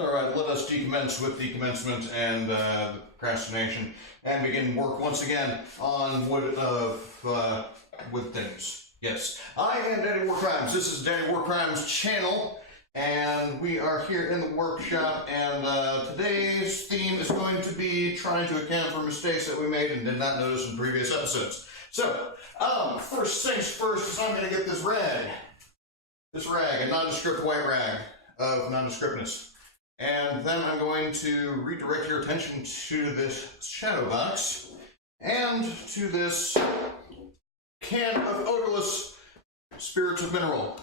Alright, let us decommence with the commencement and the procrastination and begin work once again on wood things. Yes, I am Daddy Warcrimes. This is Daddy Warcrimes' channel, and we are here in the workshop, and today's theme is going to be trying to account for mistakes that we made and did not notice in previous episodes. So, first things first is I'm going to get this rag, a nondescript white rag of nondescriptness. And then I'm going to redirect your attention to this shadow box and to this can of odorless spirits of mineral.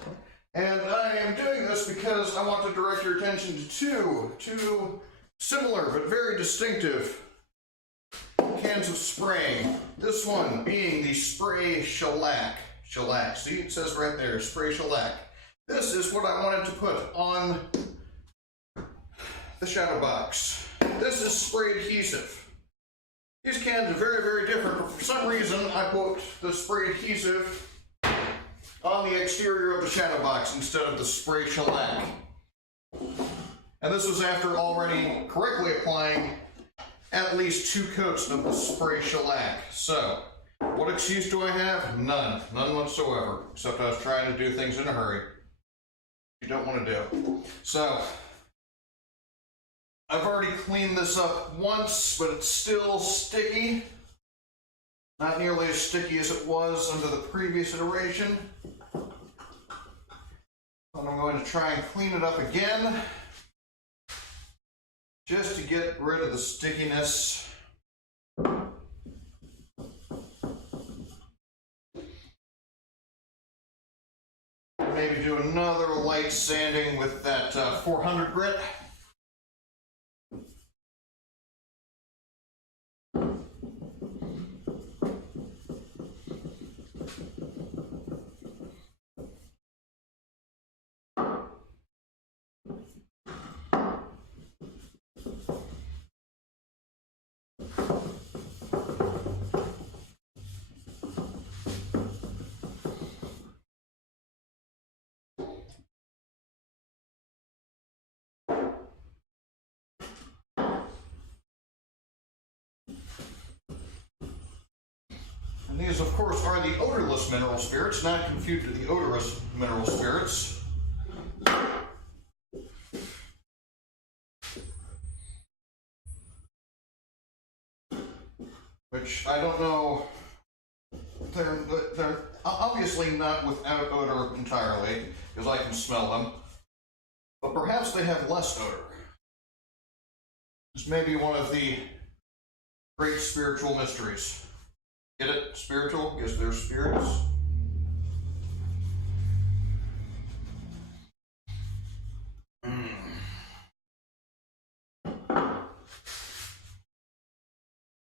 And I am doing this because I want to direct your attention to two similar but very distinctive cans of spraying. This one being the spray shellac. Shellac. See, it says right there, spray shellac. This is what I wanted to put on the shadow box. This is spray adhesive. These cans are very, very different, but for some reason I put the spray adhesive on the exterior of the shadow box instead of the spray shellac. And this was after already correctly applying at least 2 coats of the spray shellac. So, what excuse do I have? None. None whatsoever. Except I was trying to do things in a hurry. You don't want to do. So, I've already cleaned this up once, but it's still sticky. Not nearly as sticky as it was under the previous iteration. And I'm going to try and clean it up again, just to get rid of the stickiness. Maybe do another light sanding with that 400 grit. These, of course, are the odorless mineral spirits, not confused with the odorous mineral spirits. Which I don't know, they're obviously not without odor entirely, because I can smell them. But perhaps they have less odor. This may be one of the great spiritual mysteries. Get it? Spiritual? Because they're spirits. And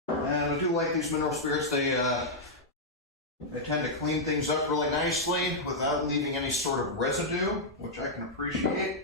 I do like these mineral spirits. They tend to clean things up really nicely without leaving any sort of residue, which I can appreciate.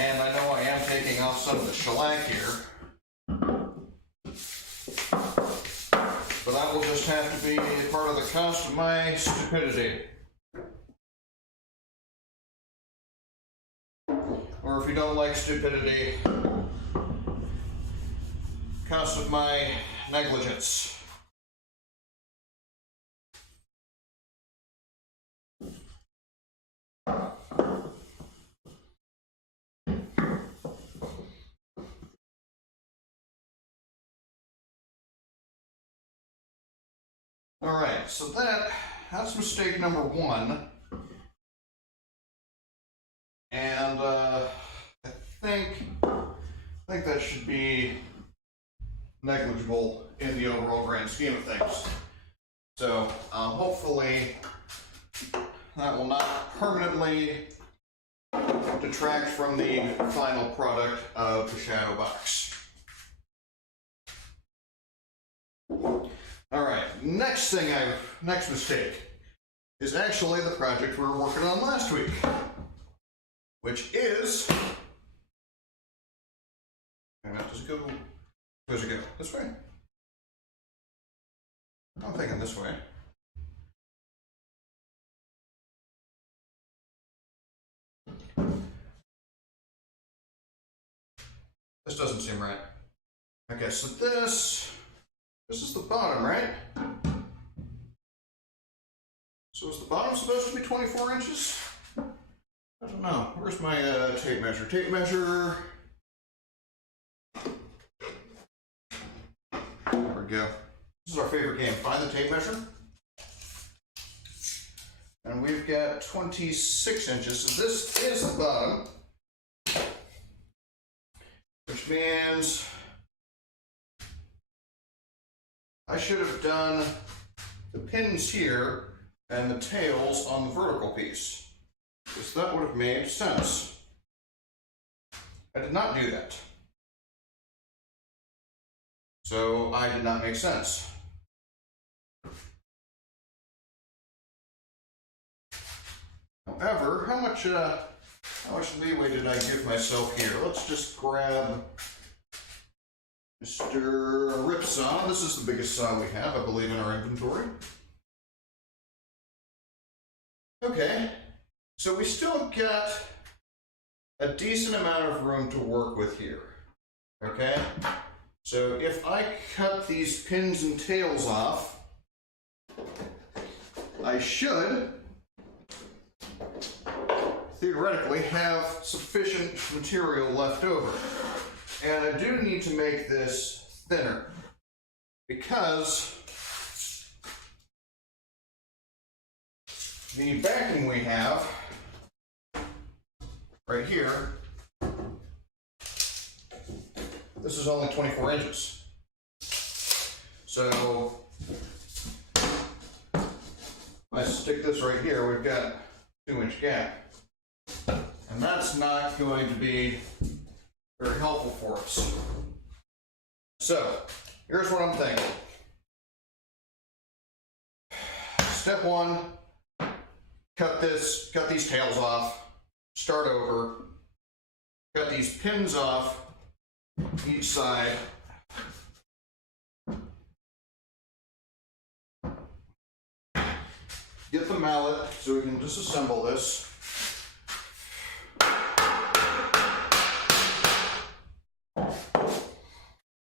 And I know I am taking off some of the shellac here, but that will just have to be part of the cost of my stupidity. Or if you don't like stupidity, cost of my negligence. Alright, so that's mistake number 1. And I think that should be negligible in the overall grand scheme of things. So hopefully that will not permanently detract from the final product of the shadow box. All right, next mistake. is actually the project we were working on last week, which is, does it go, does it go this way? I'm thinking this way. This doesn't seem right. Okay, so this is the bottom, right? So is the bottom supposed to be 24 inches? I don't know. Where's my tape measure? Tape measure. There we go. This is our favorite game. Find the tape measure. And we've got 26 inches. So this is the bottom. Which means I should have done the pins here and the tails on the vertical piece, because that would have made sense. I did not do that. So I did not make sense. However, how much leeway did I give myself here? Let's just grab Mr. Ripsaw. This is the biggest saw we have, I believe, in our inventory. Okay, so we still got a decent amount of room to work with here. Okay, so if I cut these pins and tails off, I should theoretically have sufficient material left over. And I do need to make this thinner, because the backing we have right here, this is only 24 inches. So if I stick this right here, we've got a 2-inch gap. And that's not going to be very helpful for us. So here's what I'm thinking. Step one, cut these tails off, start over, cut these pins off each side. Get the mallet so we can disassemble this.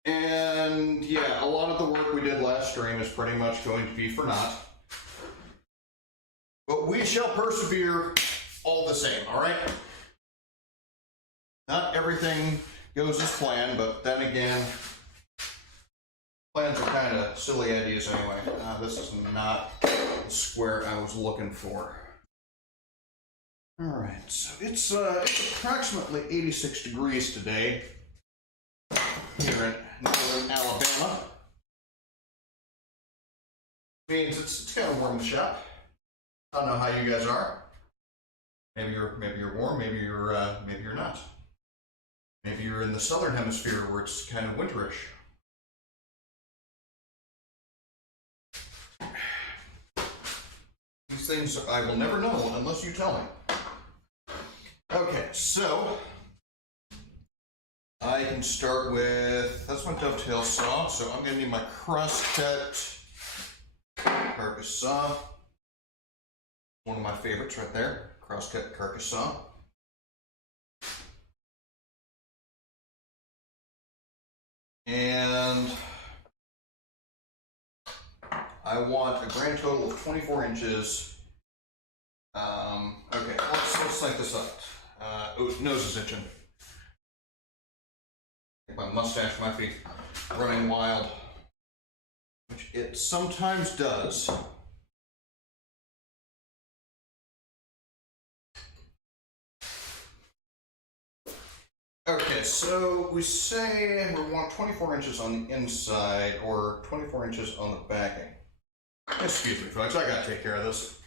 And yeah, a lot of the work we did last stream is pretty much going to be for naught. But we shall persevere all the same, all right? Not everything goes as planned, but then again, plans are kind of silly ideas anyway. This is not the square I was looking for. All right, so it's approximately 86 degrees today here in northern Alabama. Means it's kind of warm in the shop. I don't know how you guys are. Maybe you're warm. Maybe you're not. Maybe you're in the southern hemisphere where it's kind of winterish. These things I will never know unless you tell me. Okay, so I can start with, that's my dovetail saw, so I'm going to need my cross-cut carcass saw. One of my favorites right there, cross-cut carcass saw. And I want a grand total of 24 inches. Okay, let's length this up. Oh, nose is itching. I think my mustache might be running wild, which it sometimes does. Okay, so we say we want 24 inches on the inside or 24 inches on the backing. Excuse me, folks, I gotta take care of this.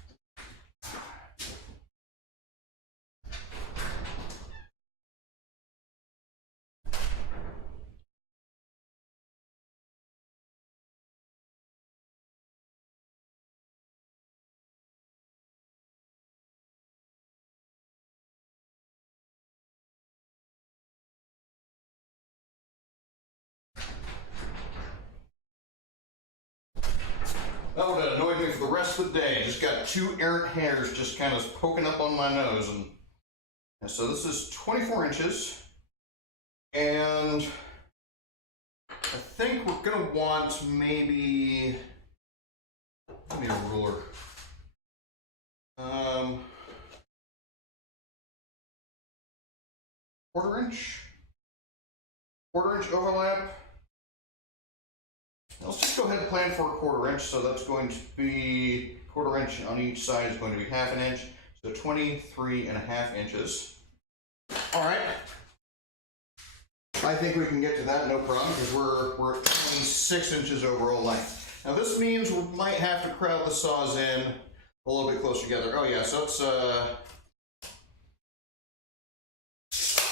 that would have annoyed me for the rest of the day. Just got 2 errant hairs just kind of poking up on my nose. And so this is 24 inches. And I think we're going to want maybe, give me a ruler. Quarter inch overlap. Let's just go ahead and plan for a 1/4 inch. So that's going to be 1/4 inch on each side is going to be 1/2 inch. So 23.5 inches. All right. I think we can get to that, no problem, because we're at 26 inches overall length. Now this means we might have to crowd the saws in a little bit closer together. Oh yeah, so it's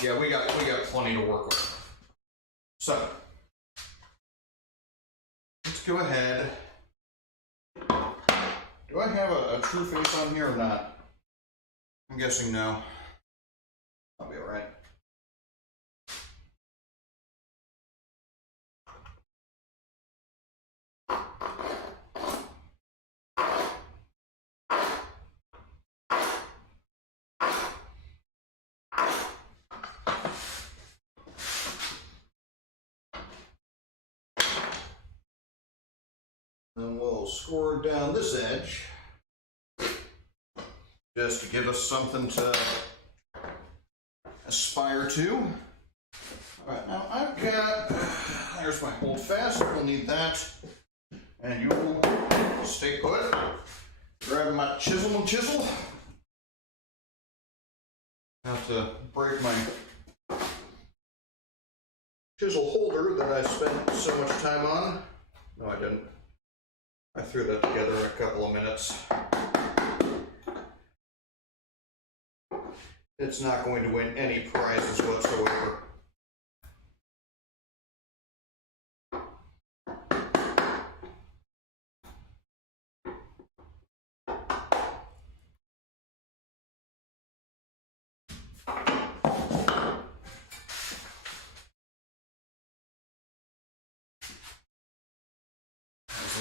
yeah, we got plenty to work with. So let's go ahead. Do I have a true face on here or not? I'm guessing no. I'll be all right. Then we'll score down this edge just to give us something to aspire to. All right, now I've got, there's my hold fast, we'll need that. And you will stay put. Grab my chisel and chisel. I have to break my chisel holder that I spent so much time on. No, I didn't. I threw that together in a couple of minutes. It's not going to win any prizes whatsoever.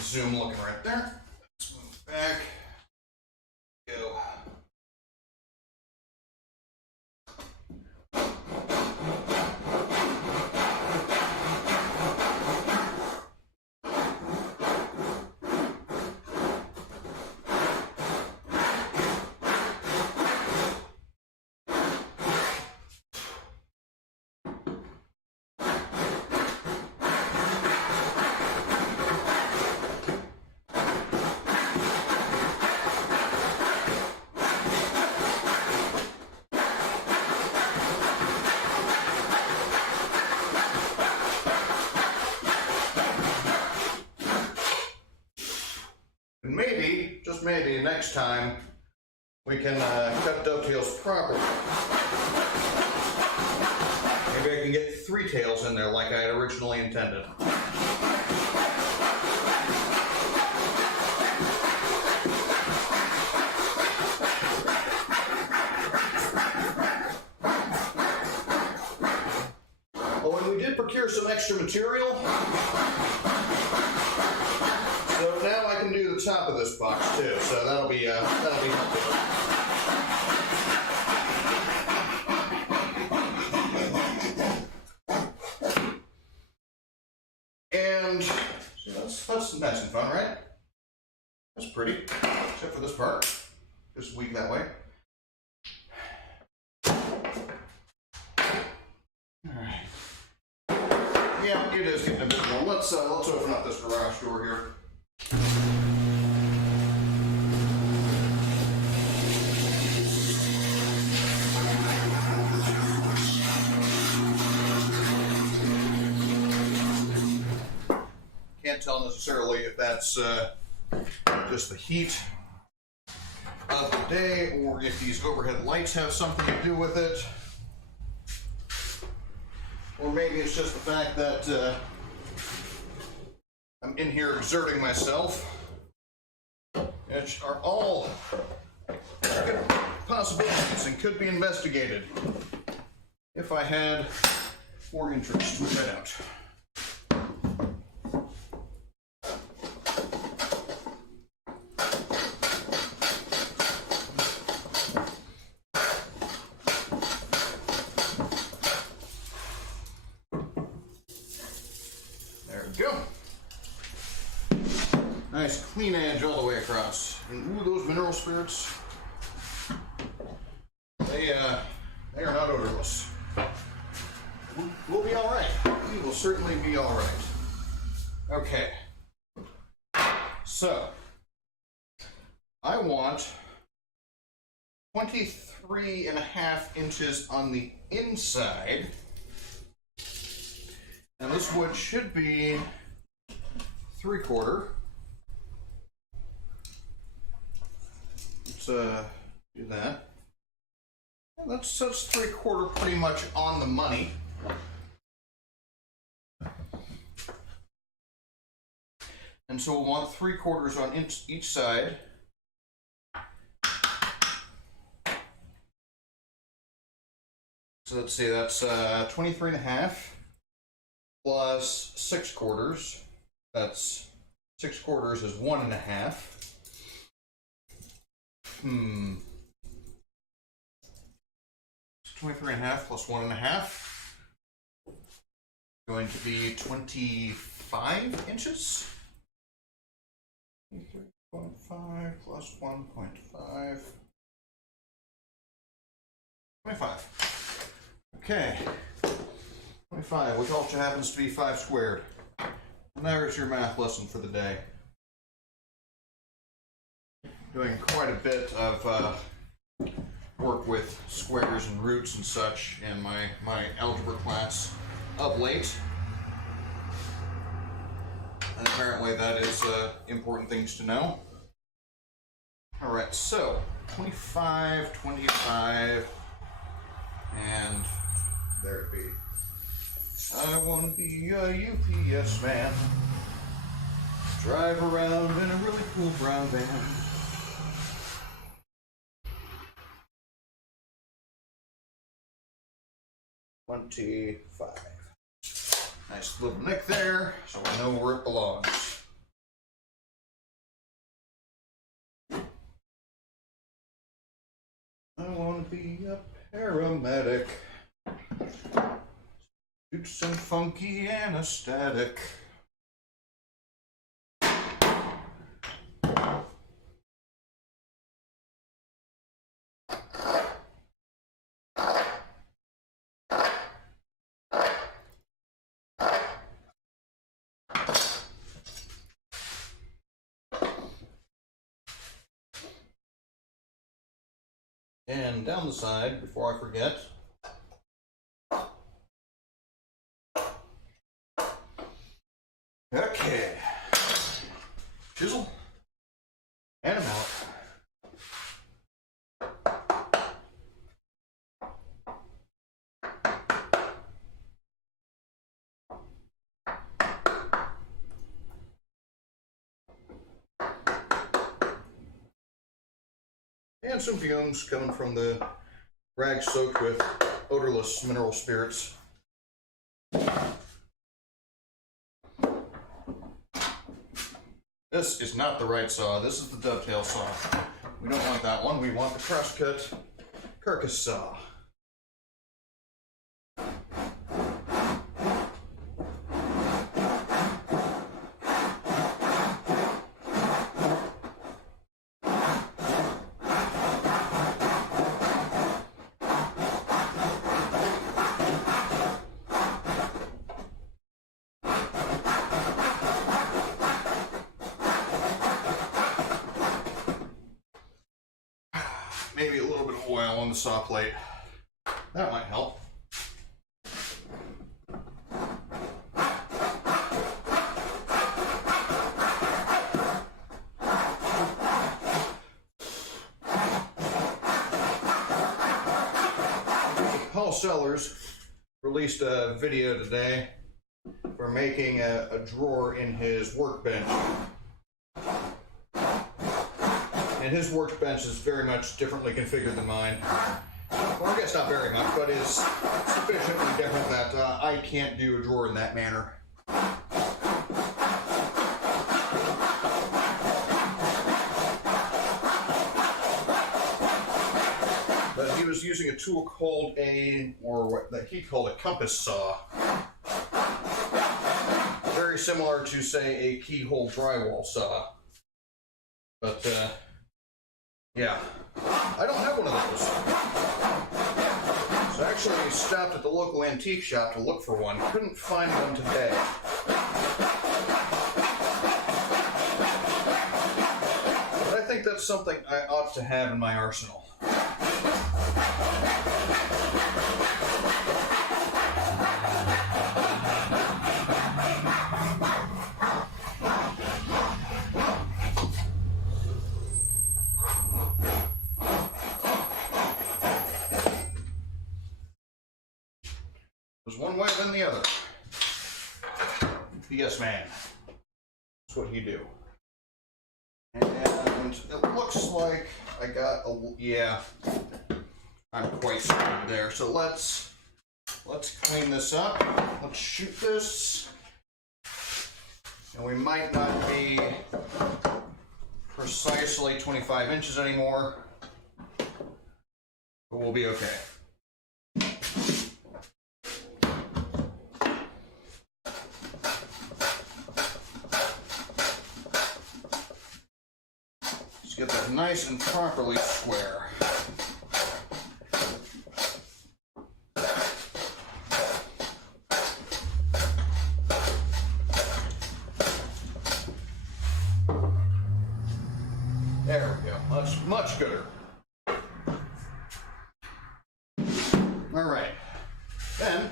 Zoom looking right there. Let's move back. Go. And maybe, just maybe, next time we can cut dovetails properly. Maybe I can get 3 tails in there like I had originally intended. Oh, and we did procure some extra material. So now I can do the top of this box too. So that'll be helpful. And so that's nice and fun, right? That's pretty, except for this part. Just weak that way. All right. Yeah, it is getting a bit more. Let's open up this garage door here. Can't tell necessarily if that's just the heat of the day or if these overhead lights have something to do with it. Or maybe it's just the fact that I'm in here exerting myself, which are all possibilities and could be investigated if I had more interest, which I don't. clean edge all the way across. And ooh, those mineral spirits, they are not odorless. We'll be all right. We will certainly be all right. Okay. So, I want 23.5 inches on the inside. And this wood should be 3/4. Let's do that. And that's 3/4 pretty much on the money. And so we'll want 3/4 on each side. So let's see, that's 23.5 plus 6/4. That's 6/4 is 1.5. 23.5 plus 1.5. Going to be 25 inches. 23.5 plus 1.5. 25. Okay. 25, which also happens to be 5 squared. And there's your math lesson for the day. Doing quite a bit of work with squares and roots and such in my algebra class of late. And apparently that is important things to know. Alright, so 25, 25, and there it be. I want to be a UPS man. Drive around in a really cool brown van. Nice little nick there, so I know where it belongs. I want to be a paramedic. Shoot some funky anesthetic. And down the side, before I forget, okay, chisel, and I'm out. And some fumes coming from the rag soaked with odorless mineral spirits. This is not the right saw. This is the dovetail saw. We don't want that one. We want the crosscut carcass saw. Maybe a little bit of oil on the saw plate. That might help. Paul Sellers released a video today for making a drawer in his workbench. And his workbench is very much differently configured than mine. Well, I guess not very much, but is sufficiently different that I can't do a drawer in that manner. But he was using a tool called what he called a compass saw. Very similar to, say, a keyhole drywall saw. But, yeah. I don't have one of those. So I actually stopped at the local antique shop to look for one. Couldn't find one today. But I think that's something I ought to have in my arsenal. There's one way than the other. Yes, man. That's what you do. And it looks like I got a, yeah, I'm quite screwed there. So let's clean this up. Let's shoot this. And we might not be precisely 25 inches anymore, but we'll be okay. Let's get that nice and properly square. There we go. That's much gooder. All right. Then,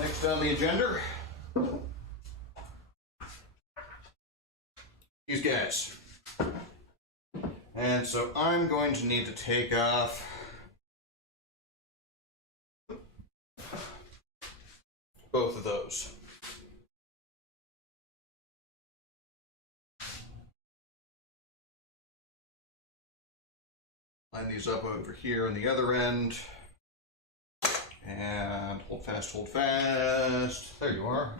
next on the agenda, these guys. And so I'm going to need to take off both of those. Line these up over here on the other end. And hold fast, hold fast. There you are.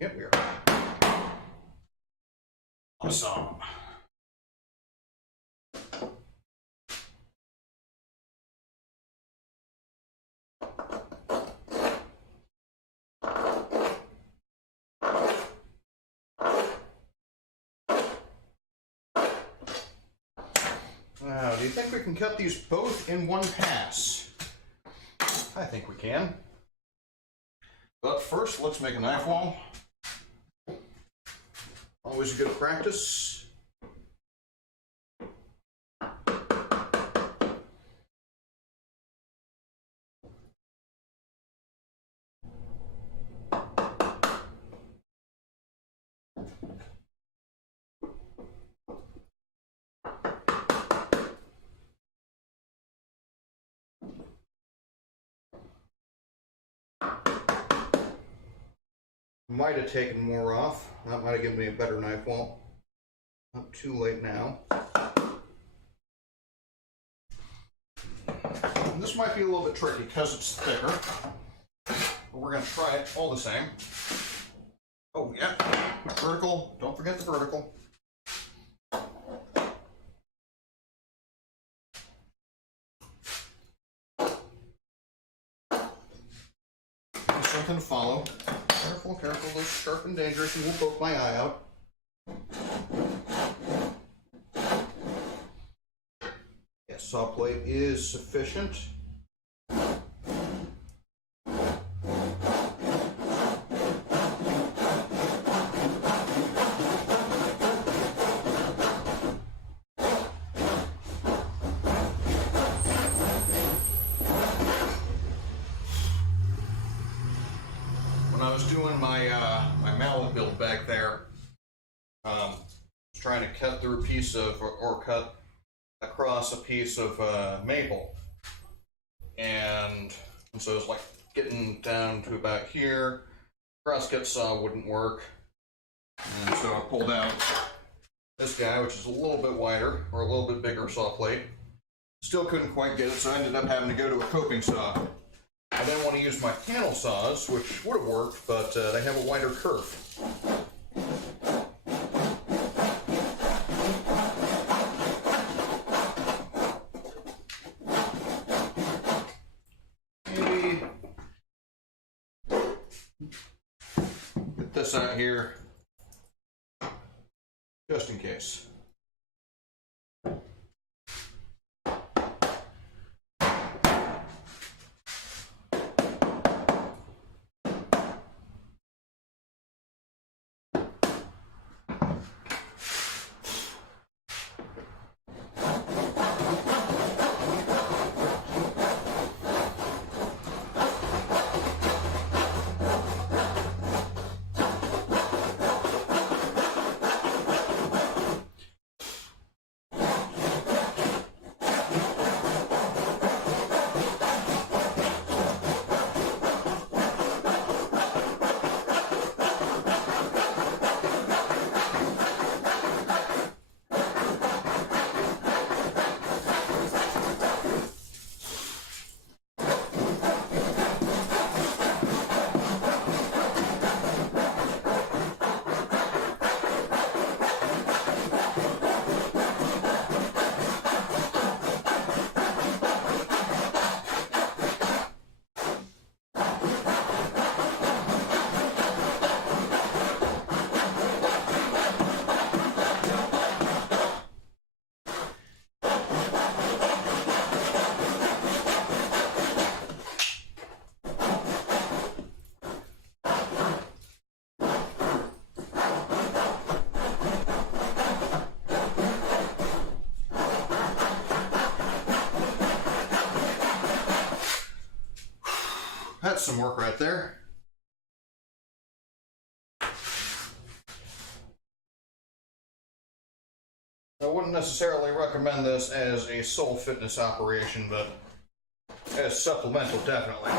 Yep, we are. Awesome. Now, do you think we can cut these both in one pass? I think we can. But first, let's make a knife wall. Always a good practice. Might have taken more off. That might have given me a better knife wall. Not too late now. And this might be a little bit tricky because it's thicker, but we're going to try it all the same. Oh yeah, vertical. Don't forget the vertical. Something to follow. Careful, careful, those sharp and dangerous, and will poke my eye out. Yes, saw plate is sufficient. When I was doing my mallet build back there, I was trying to cut through a piece of, or cut across a piece of maple, and so it was like getting down to about here. Crosscut saw wouldn't work, and so I pulled out this guy, which is a little bit wider, or a little bit bigger saw plate. Still couldn't quite get it, so I ended up having to go to a coping saw. I didn't want to use my panel saws, which would have worked, but they have a wider curve. Maybe get this out here just in case. That's some work right there. I wouldn't necessarily recommend this as a sole fitness operation, but as supplemental, definitely.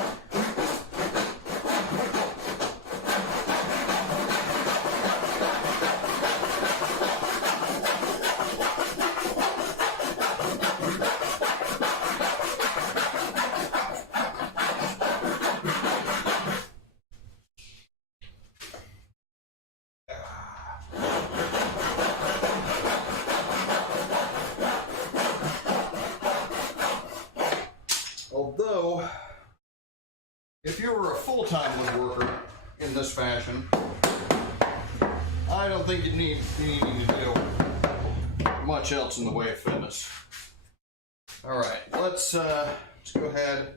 Although, if you were a full-time woodworker in this fashion, I don't think you need to do much else in the way of fitness. All right, let's go ahead,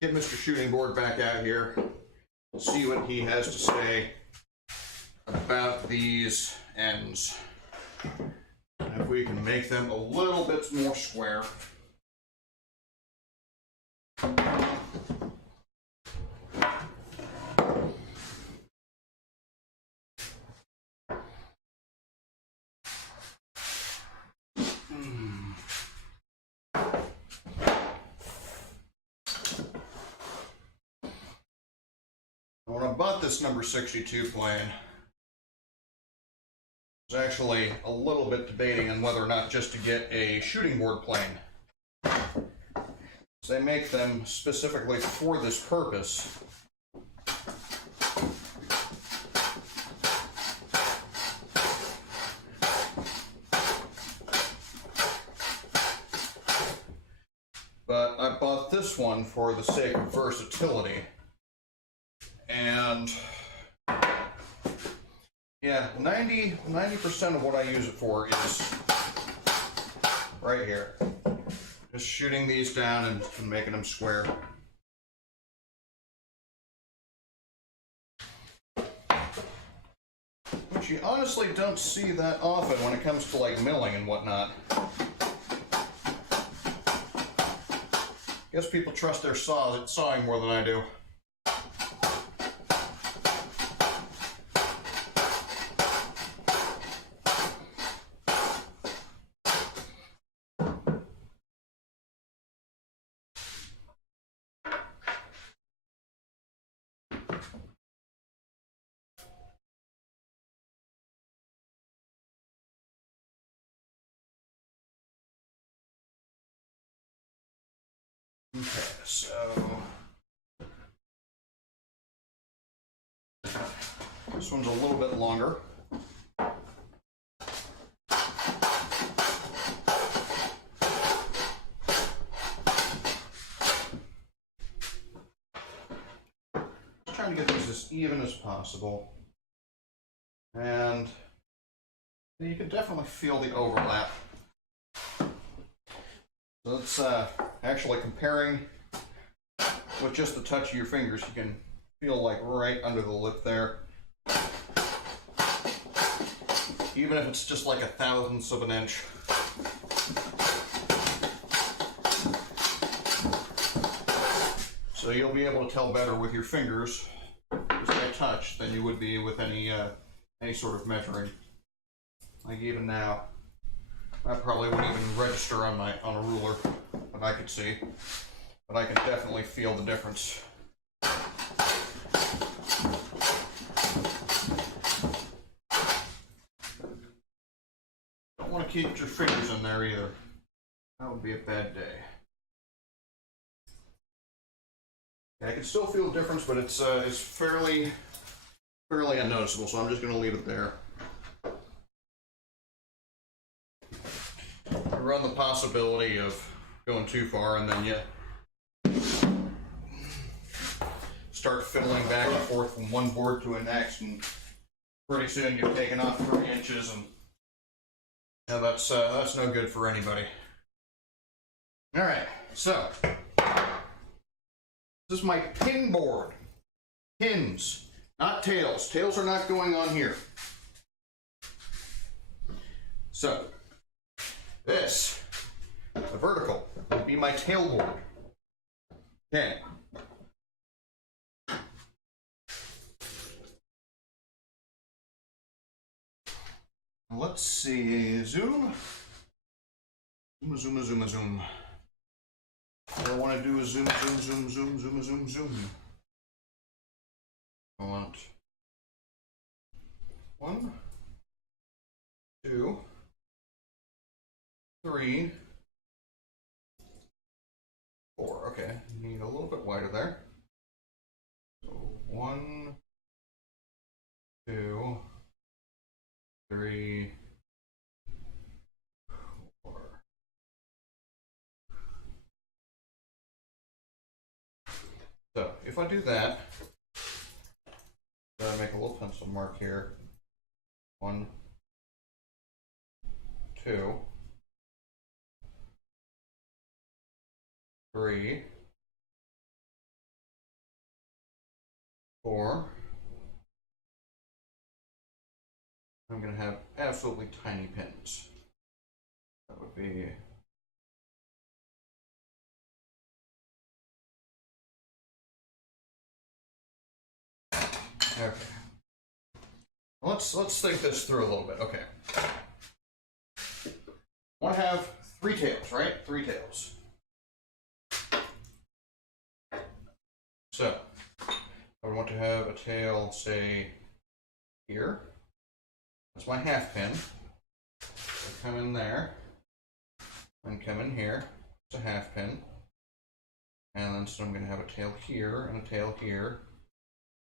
get Mr. Shooting Board back out here, see what he has to say about these ends. And if we can make them a little bit more square. When I bought this number 62 plane, I was actually a little bit debating on whether or not just to get a shooting board plane. So they make them specifically for this purpose. But I bought this one for the sake of versatility. And yeah, 90% of what I use it for is right here. Just shooting these down and making them square. Which you honestly don't see that often when it comes to like milling and whatnot. Guess people trust their saws at sawing more than I do. Okay, so this one's a little bit longer. Just trying to get these as even as possible. And you can definitely feel the overlap. So it's actually comparing with just the touch of your fingers, you can feel like right under the lip there. Even if it's just like a thousandth of an inch. So you'll be able to tell better with your fingers as they touch than you would be with any sort of measuring. Like even now, I probably wouldn't even register on a ruler that I could see, but I can definitely feel the difference. Don't want to keep your fingers in there either. That would be a bad day. I can still feel the difference, but it's fairly unnoticeable, so I'm just going to leave it there. I run the possibility of going too far, and then you start fiddling back and forth from one board to the next, and pretty soon you've taken off 3 inches, and that's no good for anybody. All right, so this is my pin board. Pins, not tails. Tails are not going on here. So this, the vertical, would be my tail board. Okay. Let's see, zoom. Zoom. I want to do a zoom. I want 1, 2, 3, 4. Okay, need a little bit wider there. So 1, 2, 3, 4. So if I do that, then I make a little pencil mark here. 1, 2, 3, 4. I'm going to have absolutely tiny pins. That would be okay. Let's think this through a little bit. Okay. I want to have 3 tails, right? 3 tails. So I want to have a tail, say, here. That's my half pin. So come in there, and come in here. It's a half pin. And then so I'm going to have a tail here and a tail here.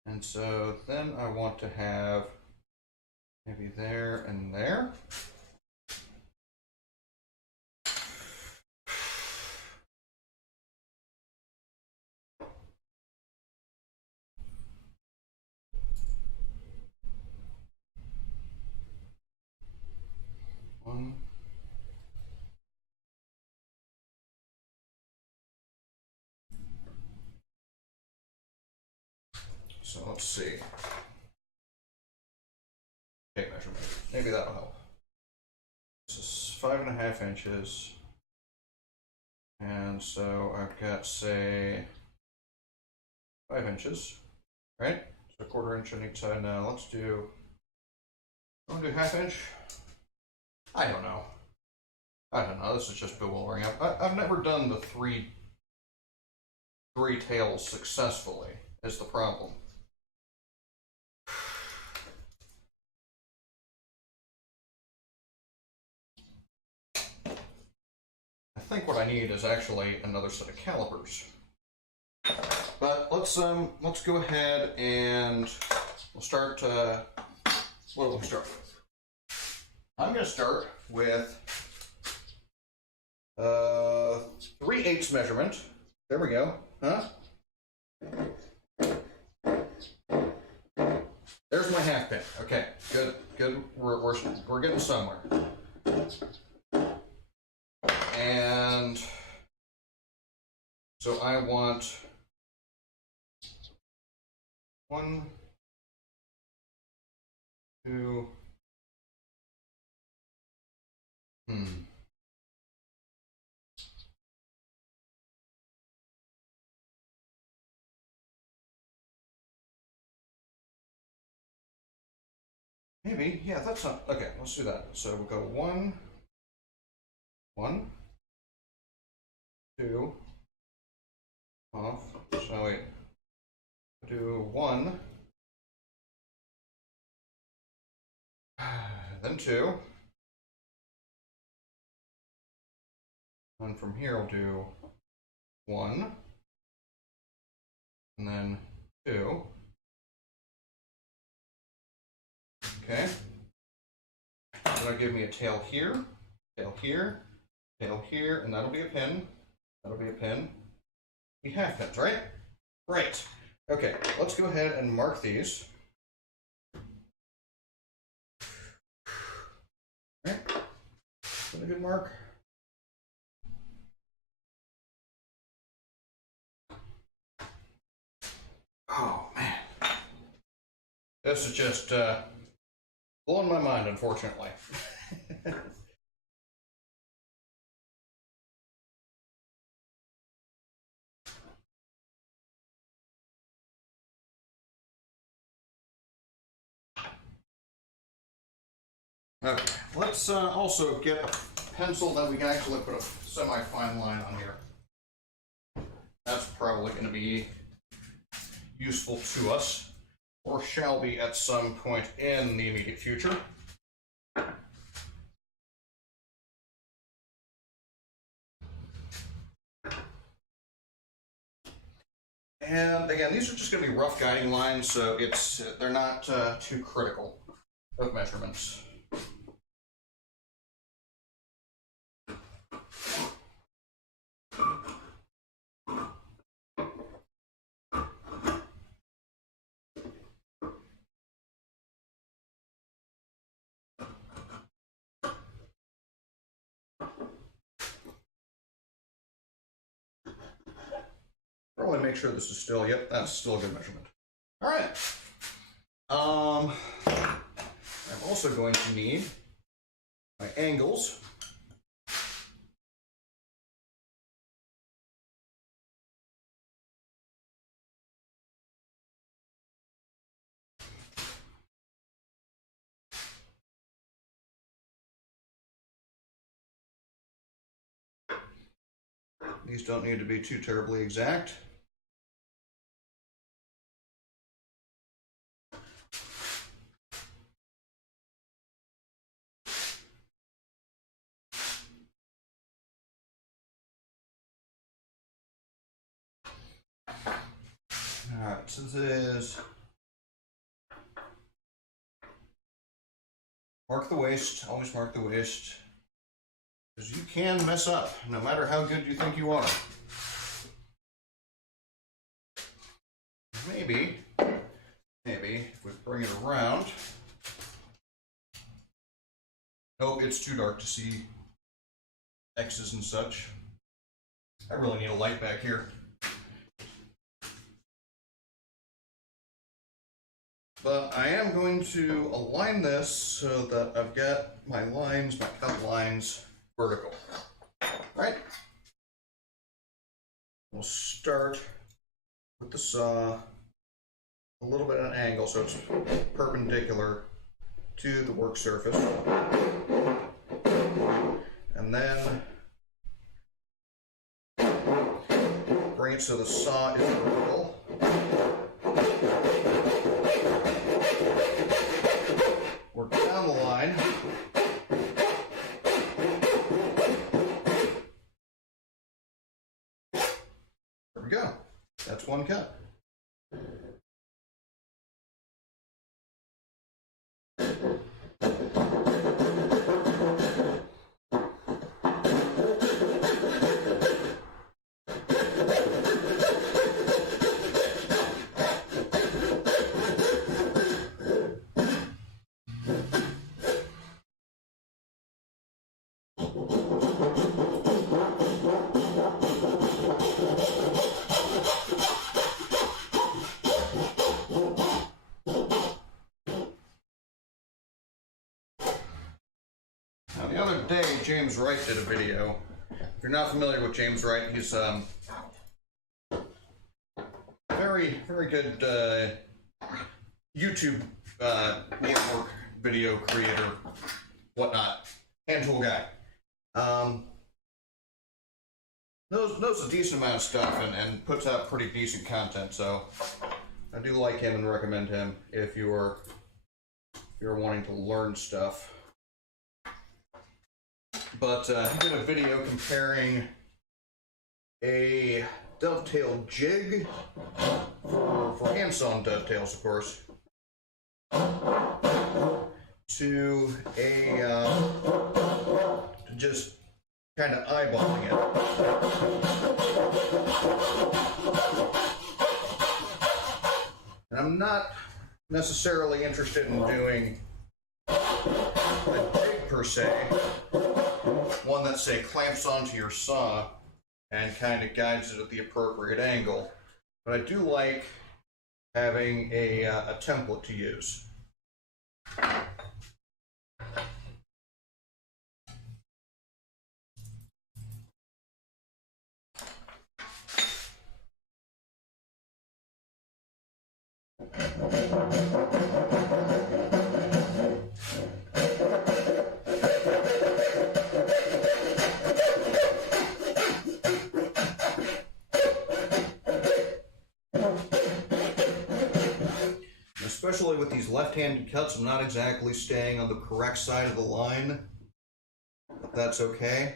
And so then I want to have maybe there and there. One. So let's see. Tape measurement. Maybe that'll help. This is 5.5 inches. And so I've got, say, 5 inches, right? So 1/4 inch on each side. Now let's do, I want to do 1/2 inch? I don't know. This is just bewildering. I've never done the three tails successfully, is the problem. I think what I need is actually another set of calipers. But let's go ahead and we'll start. What will we start with? I'm going to start with 3/8 measurement. There we go. Huh? There's my 1/2 pin. Okay, good, good. We're getting somewhere. And so I want 1, 2. Maybe, yeah, that's not, okay, let's do that. So we'll go 1, 1, 2, off. So wait, do 1, then 2. And from here we'll do 1, and then 2. Okay. That'll give me a tail here, tail here, tail here, and that'll be a pin. That'll be a pin. We have pins, right? Right. Okay, let's go ahead and mark these. Right. Is that a good mark? Oh, man. This is just blowing my mind, unfortunately. Okay, let's also get a pencil that we can actually put a semi-fine line on here. That's probably going to be useful to us, or shall be at some point in the immediate future. And again, these are just going to be rough guiding lines, so they're not too critical of measurements. Probably make sure this is still, yep, that's still a good measurement. All right. I'm also going to need my angles. These don't need to be too terribly exact. All right, so this is mark the waist, always mark the waist, because you can mess up no matter how good you think you are. Maybe if we bring it around. Nope, it's too dark to see X's and such. I really need a light back here. But I am going to align this so that I've got my lines, my cut lines, vertical. Right? We'll start with the saw a little bit at an angle so it's perpendicular to the work surface. And then bring it so the saw is vertical. Work down the line. There we go. That's one cut. day, James Wright did a video. If you're not familiar with James Wright, he's very, very good YouTube woodwork video creator, whatnot, hand tool guy. Knows a decent amount of stuff and puts out pretty decent content, so I do like him and recommend him if you're wanting to learn stuff. But he did a video comparing a dovetail jig for hand-sawn dovetails, of course, to just kind of eyeballing it. And I'm not necessarily interested in doing a jig per se, one that, say, clamps onto your saw and kind of guides it at the appropriate angle. But I do like having a template to use. Especially with these left-handed cuts, I'm not exactly staying on the correct side of the line, but that's okay.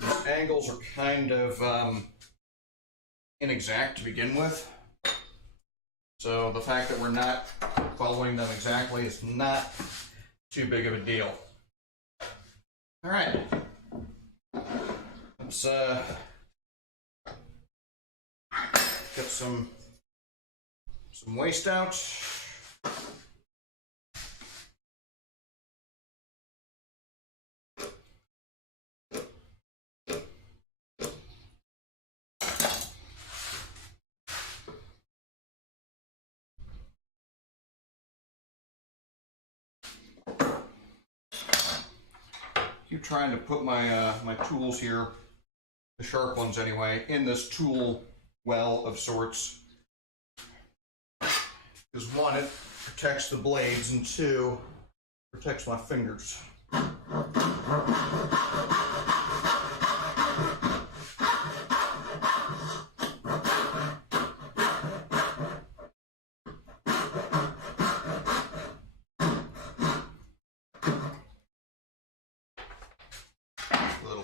These angles are kind of inexact to begin with, so the fact that we're not following them exactly is not too big of a deal. All right, let's get some waste out. Keep trying to put my my tools here, the sharp ones anyway, in this tool well of sorts. Because one, it protects the blades, and two, protects my fingers.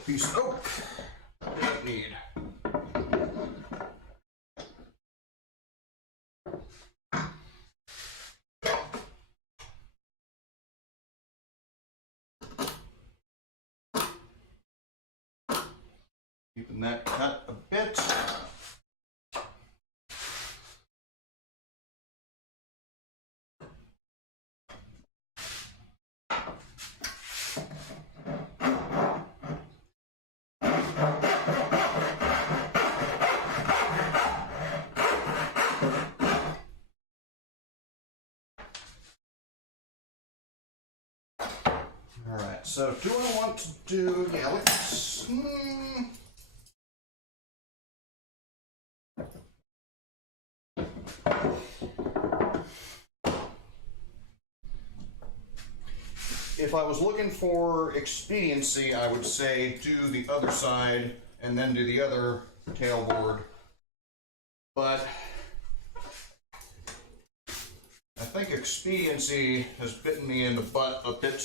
Piece of oak I don't need. Keeping that cut a bit. Alright, so do I want to do, yeah, let's, if I was looking for expediency, I would say do the other side and then do the other tailboard. But I think expediency has bitten me in the butt a few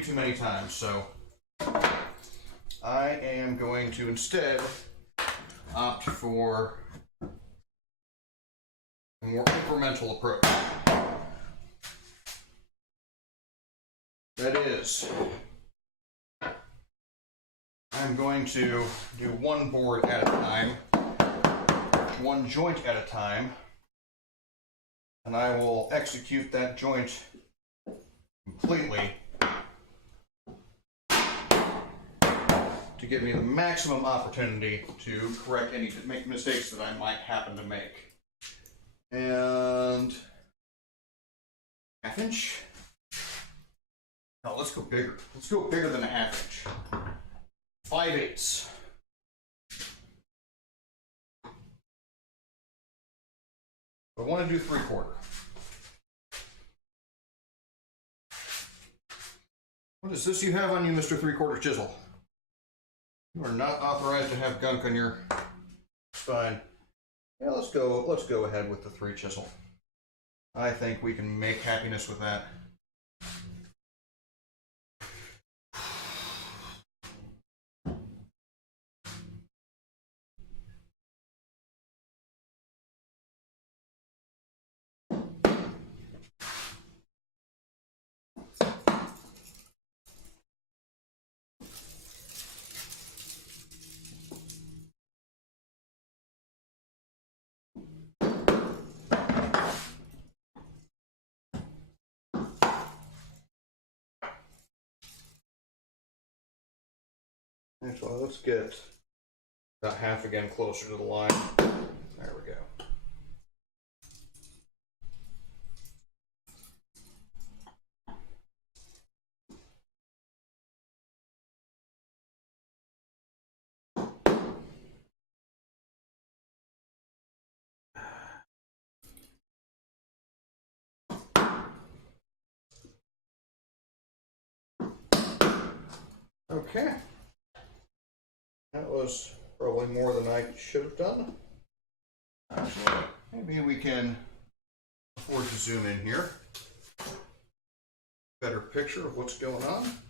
too many times, so I am going to instead opt for a more incremental approach. That is, I'm going to do one board at a time, one joint at a time, and I will execute that joint completely to give me the maximum opportunity to correct any mistakes that I might happen to make. And 1/2 inch. No, let's go bigger. Let's go bigger than a 1/2 inch. 5/8. I want to do 3/4. What is this you have on you, Mr. 3/4 chisel? You are not authorized to have gunk on your spine. Yeah, let's go ahead with the 3 chisel. I think we can make happiness with that. Actually, let's get about half again closer to the line. There we go. Okay. That was probably more than I should have done. Actually, maybe we can afford to zoom in here. Better picture of what's going on.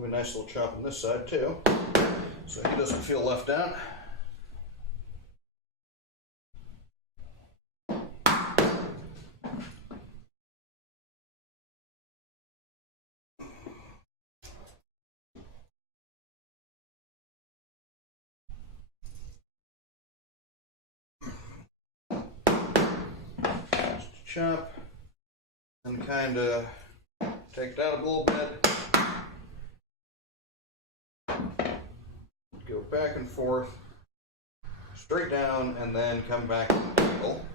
A nice little chop on this side too, so he doesn't feel left out. Just chop and kind of take it out a little bit. Go back and forth, straight down, and then come back to the angle.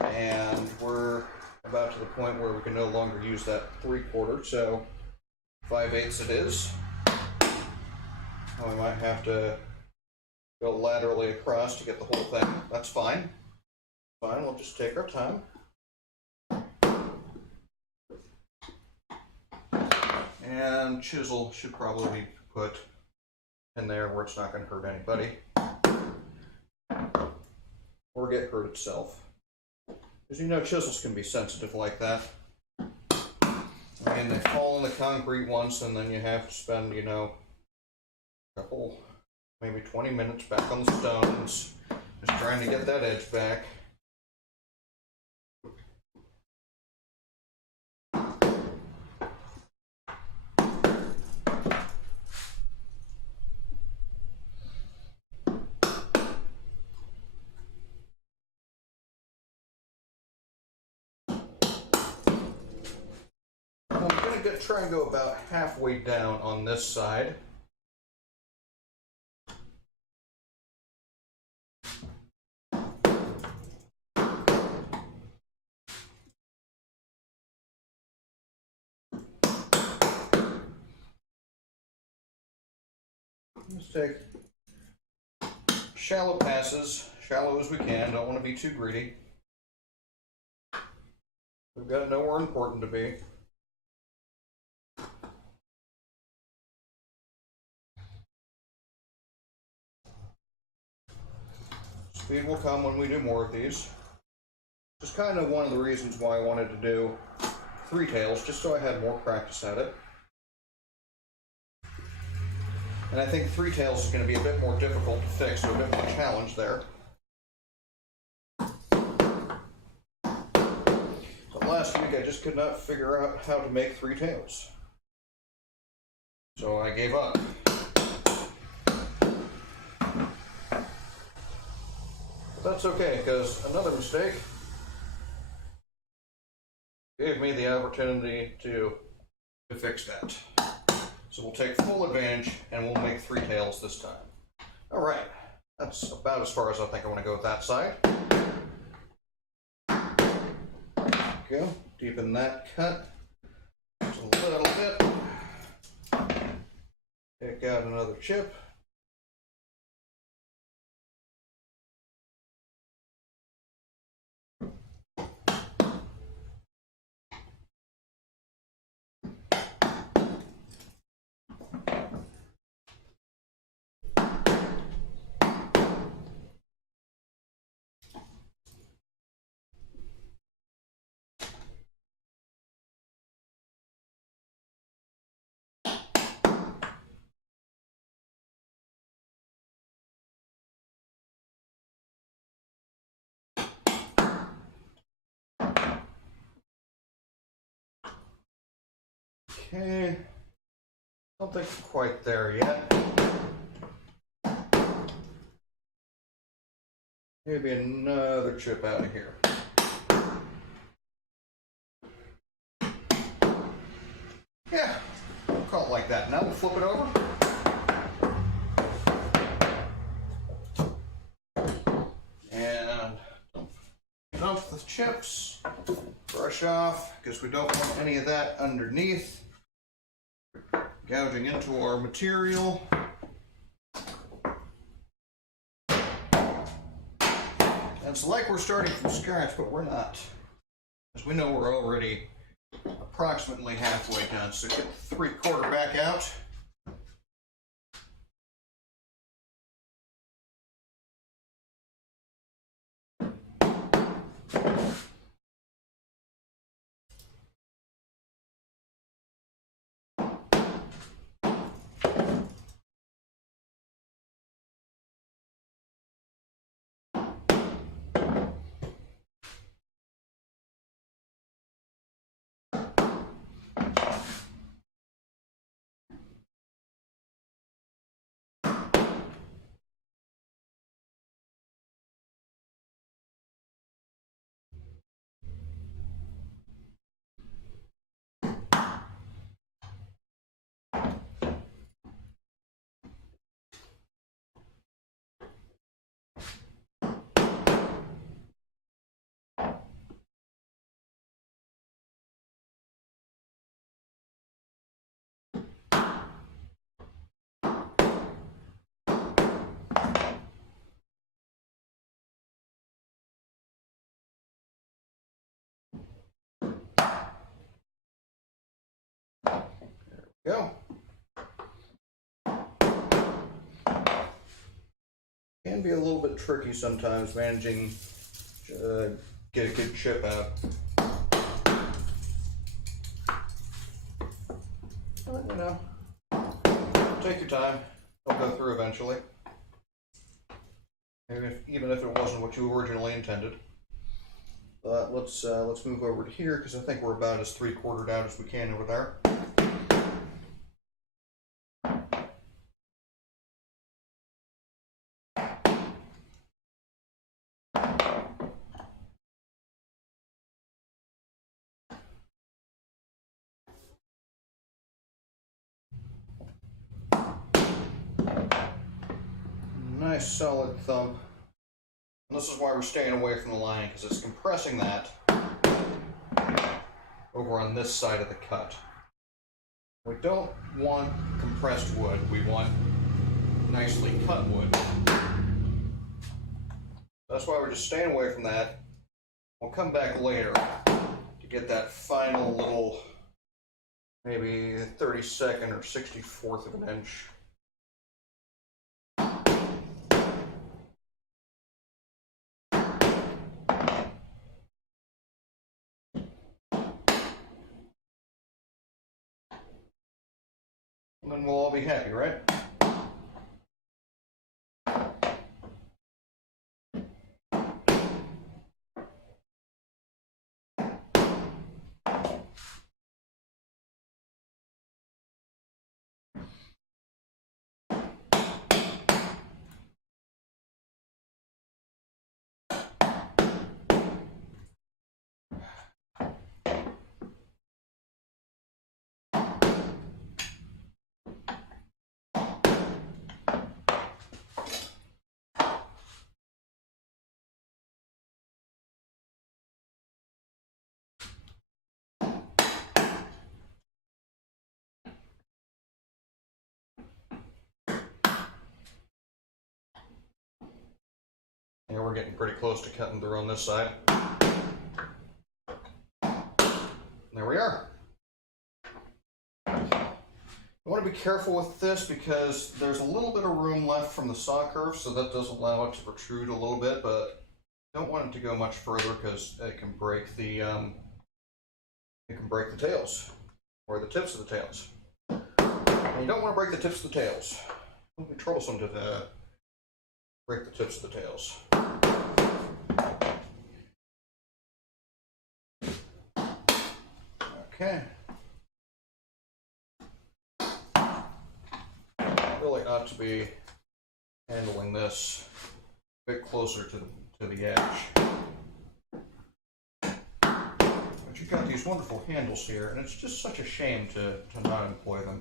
And we're about to the point where we can no longer use that 3/4, so 5/8 it is. We might have to go laterally across to get the whole thing. That's fine. Fine, we'll just take our time. And chisel should probably be put in there where it's not going to hurt anybody or get hurt itself, because you know chisels can be sensitive like that. I mean, they fall in the concrete once and then you have to spend, you know, a couple, maybe 20 minutes back on the stones just trying to get that edge back. Try and go about halfway down on this side. Let's take shallow passes, shallow as we can, don't want to be too greedy. We've got nowhere important to be. Speed will come when we do more of these. Which is kind of one of the reasons why I wanted to do 3 tails, just so I had more practice at it. And I think 3 tails is going to be a bit more difficult to fix, so a bit more challenge there. But last week I just could not figure out how to make 3 tails. So I gave up. But that's okay, because another mistake gave me the opportunity to fix that. So we'll take full advantage and we'll make 3 tails this time. All right, that's about as far as I think I want to go with that side. Go, deepen that cut just a little bit. Take out another chip. Okay, don't think we're quite there yet. Maybe another chip out of here. Yeah, we'll call it like that. Now we'll flip it over. And dump the chips, brush off, because we don't want any of that underneath. Gouging into our material. And it's like we're starting from scratch, but we're not. Because we know we're already approximately halfway done. So get the 3/4 back out. Go. Can be a little bit tricky sometimes managing get a good chip out. But, you know, take your time. It'll go through eventually. Even if it wasn't what you originally intended. But let's move over to here because I think we're about as 3/4 out as we can over there. Nice solid thump. And this is why we're staying away from the line, because it's compressing that over on this side of the cut. We don't want compressed wood, we want nicely cut wood. That's why we're just staying away from that. We'll come back later to get that final little, maybe 32nd or 64th of an inch. And then we'll all be happy, right? we're getting pretty close to cutting through on this side. There we are. I want to be careful with this because there's a little bit of room left from the saw curve, so that does allow it to protrude a little bit, but don't want it to go much further because it can break the tails or the tips of the tails. And you don't want to break the tips of the tails. It'll be troublesome to break the tips of the tails. Okay. Really ought to be handling this a bit closer to the edge. But you've got these wonderful handles here, and it's just such a shame to not employ them.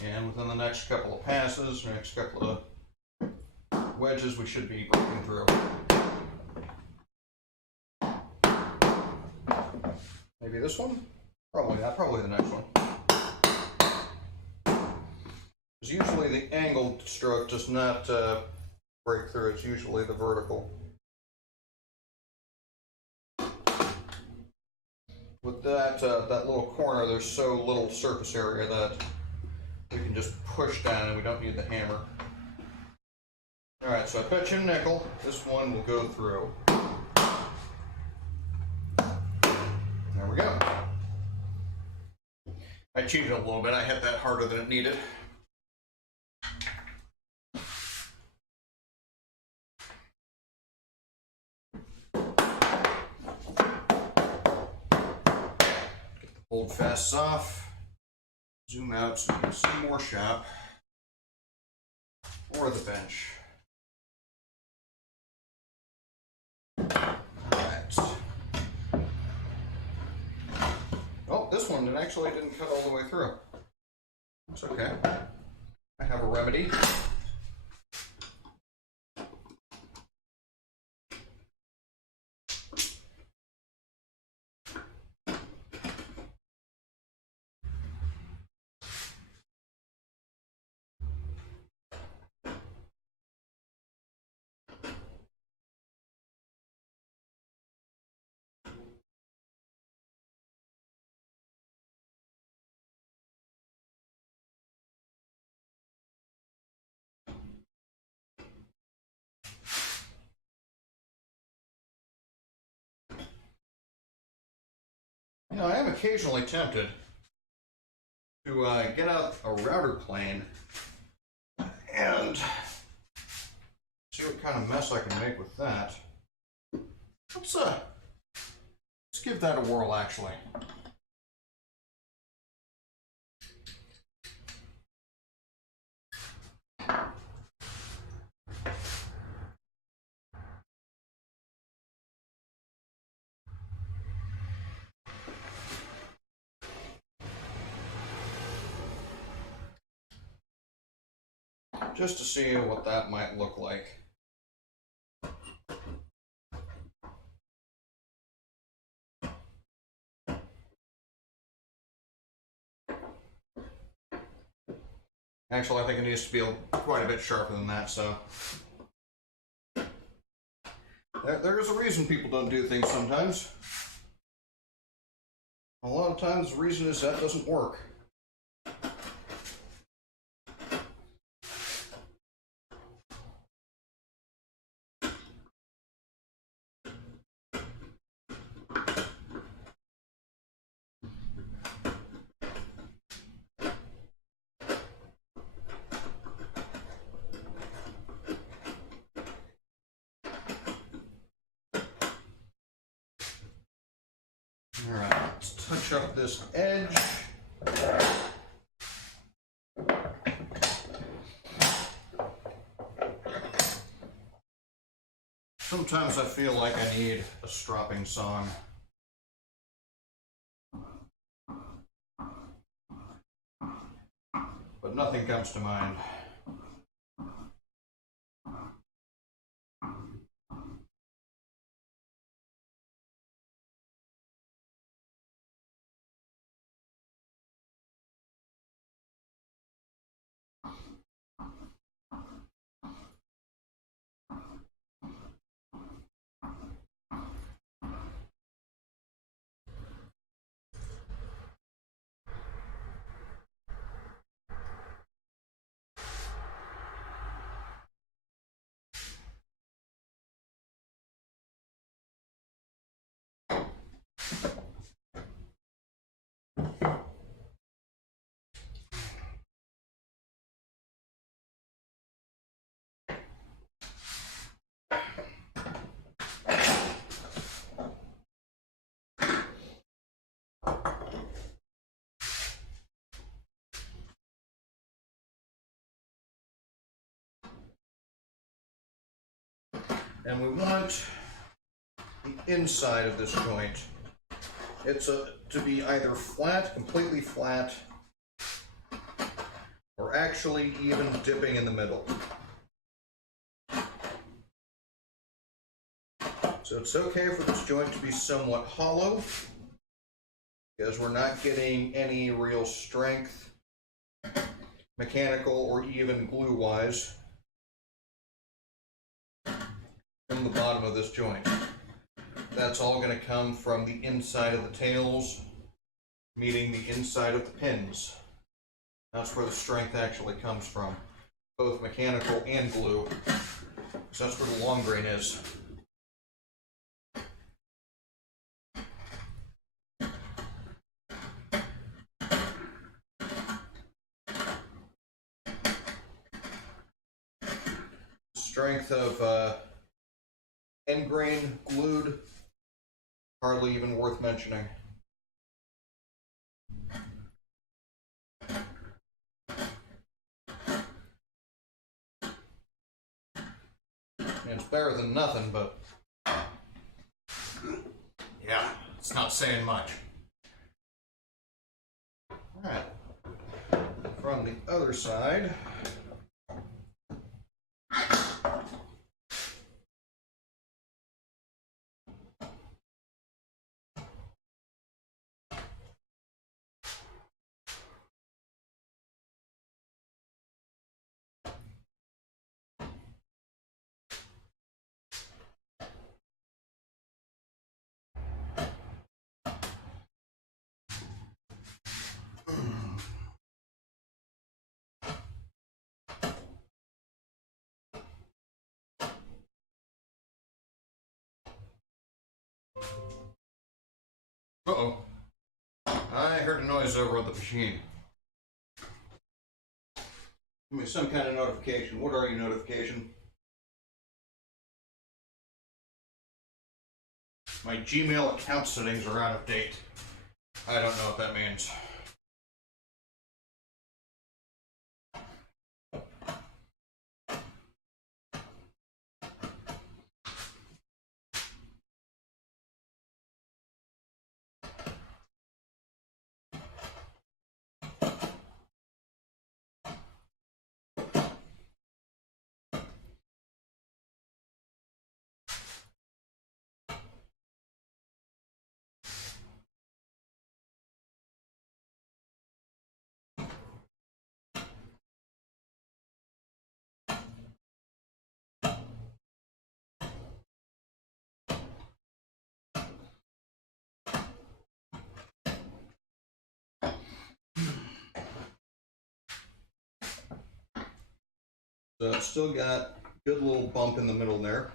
And within the next couple of passes, or next couple of wedges, we should be breaking through. Maybe this one? Probably not, probably the next one. Because usually the angled stroke does not break through, it's usually the vertical. With that little corner, there's so little surface area that we can just push down and we don't need the hammer. Alright, so I bet you a nickel this one will go through. There we go. I cheated a little bit. I hit that harder than it needed. Get the hold fasts off. Zoom out so you can see more shop or the bench. Alright. Oh, this one actually didn't cut all the way through. That's okay. I have a remedy. You know, I am occasionally tempted to get out a router plane and see what kind of mess I can make with that. Let's give that a whirl, actually. Just to see what that might look like. Actually, I think it needs to be quite a bit sharper than that, so. There's a reason people don't do things sometimes. A lot of times the reason is that doesn't work. finish up this edge. Sometimes I feel like I need a stropping song. But nothing comes to mind. And we want the inside of this joint. It's to be either flat, completely flat, or actually even dipping in the middle. So it's okay for this joint to be somewhat hollow, because we're not getting any real strength, mechanical or even glue-wise, from the bottom of this joint. That's all going to come from the inside of the tails meeting the inside of the pins. That's where the strength actually comes from, both mechanical and glue. So that's where the long grain is. Strength of end grain glued, hardly even worth mentioning. It's better than nothing, but yeah, it's not saying much. Alright, from the other side, uh-oh, I heard a noise over at the machine. Give me some kind of notification. What are your notification? My Gmail account settings are out of date. I don't know what that means. So it's still got a good little bump in the middle there.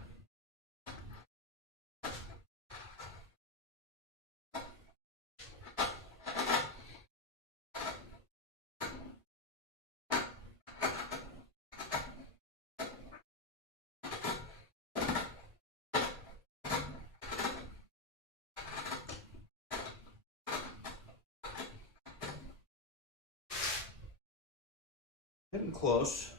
Getting close.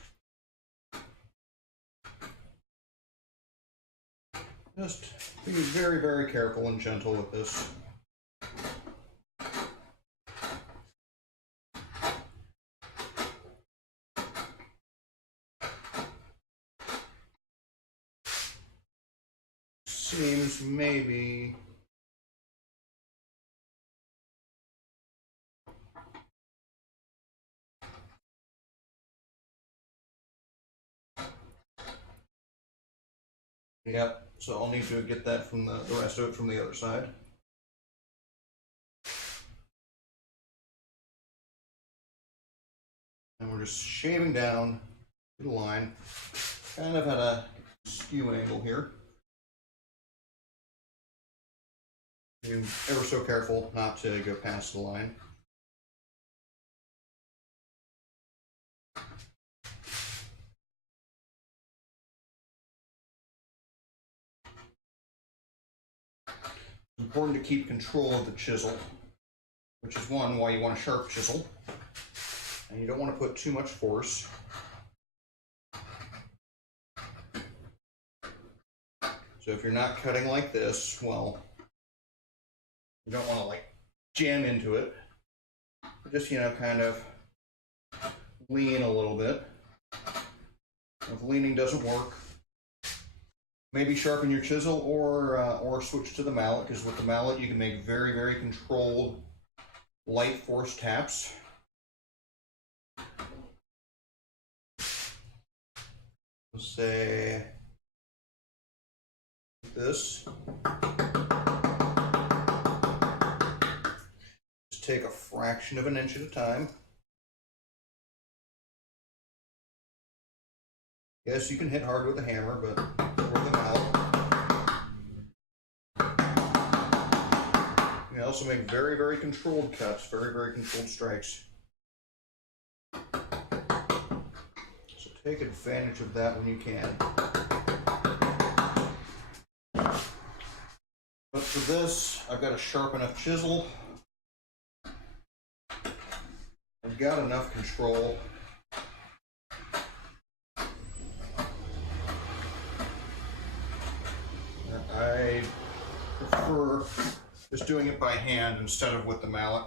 Just be very, very careful and gentle with this. Seems maybe yep, so I'll need to get that from the rest of it from the other side. And we're just shaving down the line, kind of at a skew angle here. Being ever so careful not to go past the line. It's important to keep control of the chisel, which is one why you want a sharp chisel. And you don't want to put too much force. So if you're not cutting like this, well, you don't want to like jam into it. Just, you know, kind of lean a little bit. If leaning doesn't work, maybe sharpen your chisel or switch to the mallet, because with the mallet you can make very, very controlled light force taps. Let's say this. Just take a fraction of an inch at a time. Yes, you can hit hard with a hammer, but with a mallet. You can also make very, very controlled cuts, very, very controlled strikes. So take advantage of that when you can. But for this, I've got a sharp enough chisel. I've got enough control. I prefer just doing it by hand instead of with the mallet.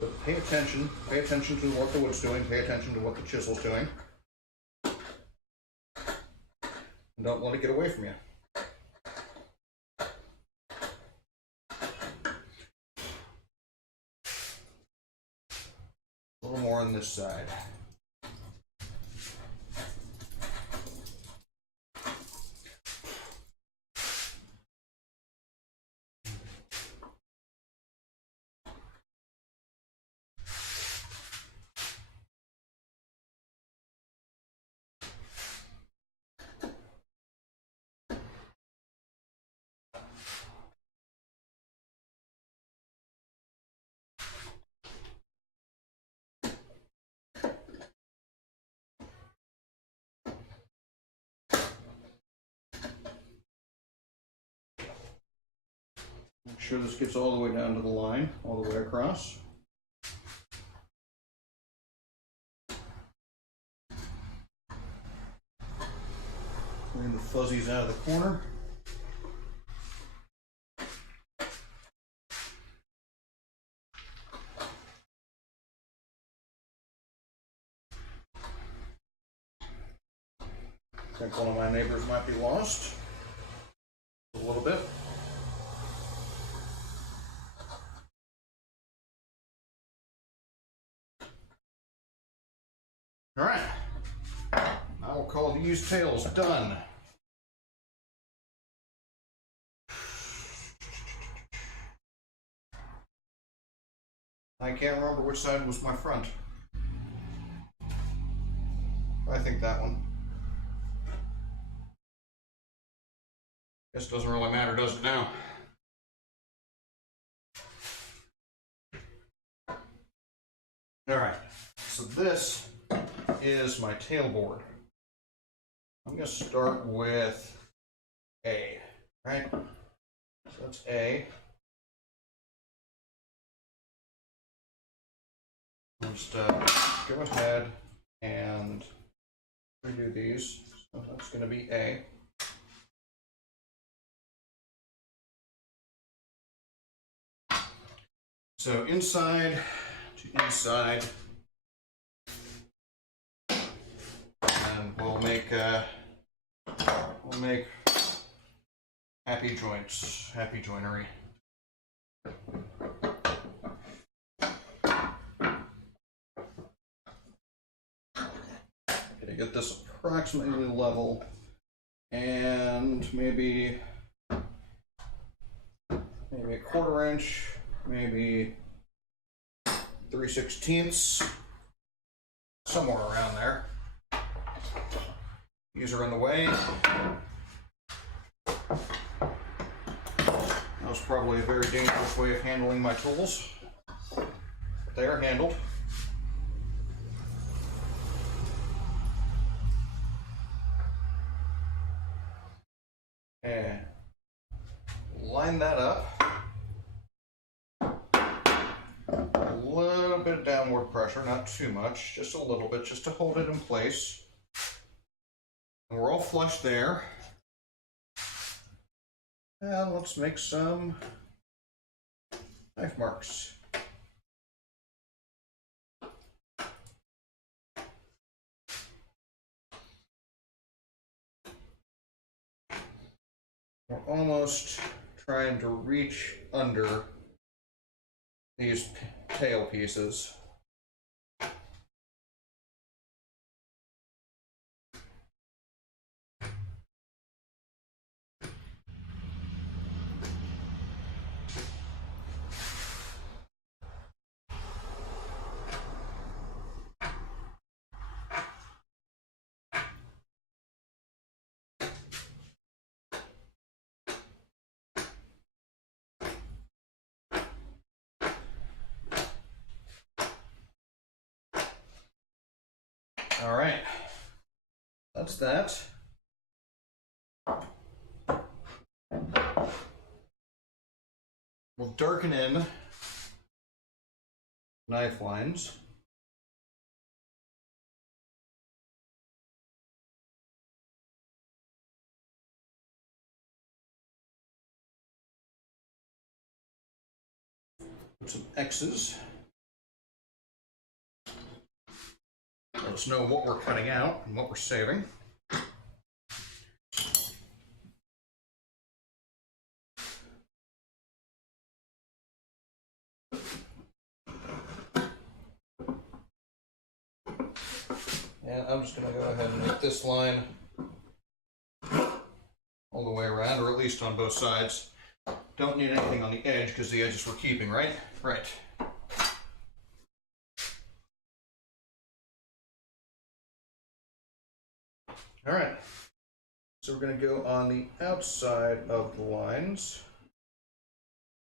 But pay attention to what the wood's doing, pay attention to what the chisel's doing. And don't let it get away from you. A little more on this side. Make sure this gets all the way down to the line, all the way across. Clean the fuzzies out of the corner. I think one of my neighbors might be lost a little bit. All right, I will call these tails done. I can't remember which side was my front. I think that one. Guess it doesn't really matter, does it now? All right, so this is my tailboard. I'm going to start with A, right? So that's A. Just go ahead and redo these. So that's going to be A. So inside to inside, and we'll make happy joints, happy joinery. Okay, get this approximately level, and maybe a 1/4 inch, maybe 3/16, somewhere around there. These are in the way. That was probably a very dangerous way of handling my tools. But they are handled. And line that up. A little bit of downward pressure, not too much, just a little bit, just to hold it in place. And we're all flush there. And let's make some knife marks. We're almost trying to reach under these tail pieces. All right, that's that. We'll darken in knife lines. Put some X's. Let us know what we're cutting out and what we're saving. And I'm just going to go ahead and make this line all the way around, or at least on both sides. Don't need anything on the edge because the edges we're keeping, right? Right. All right. So we're going to go on the outside of the lines.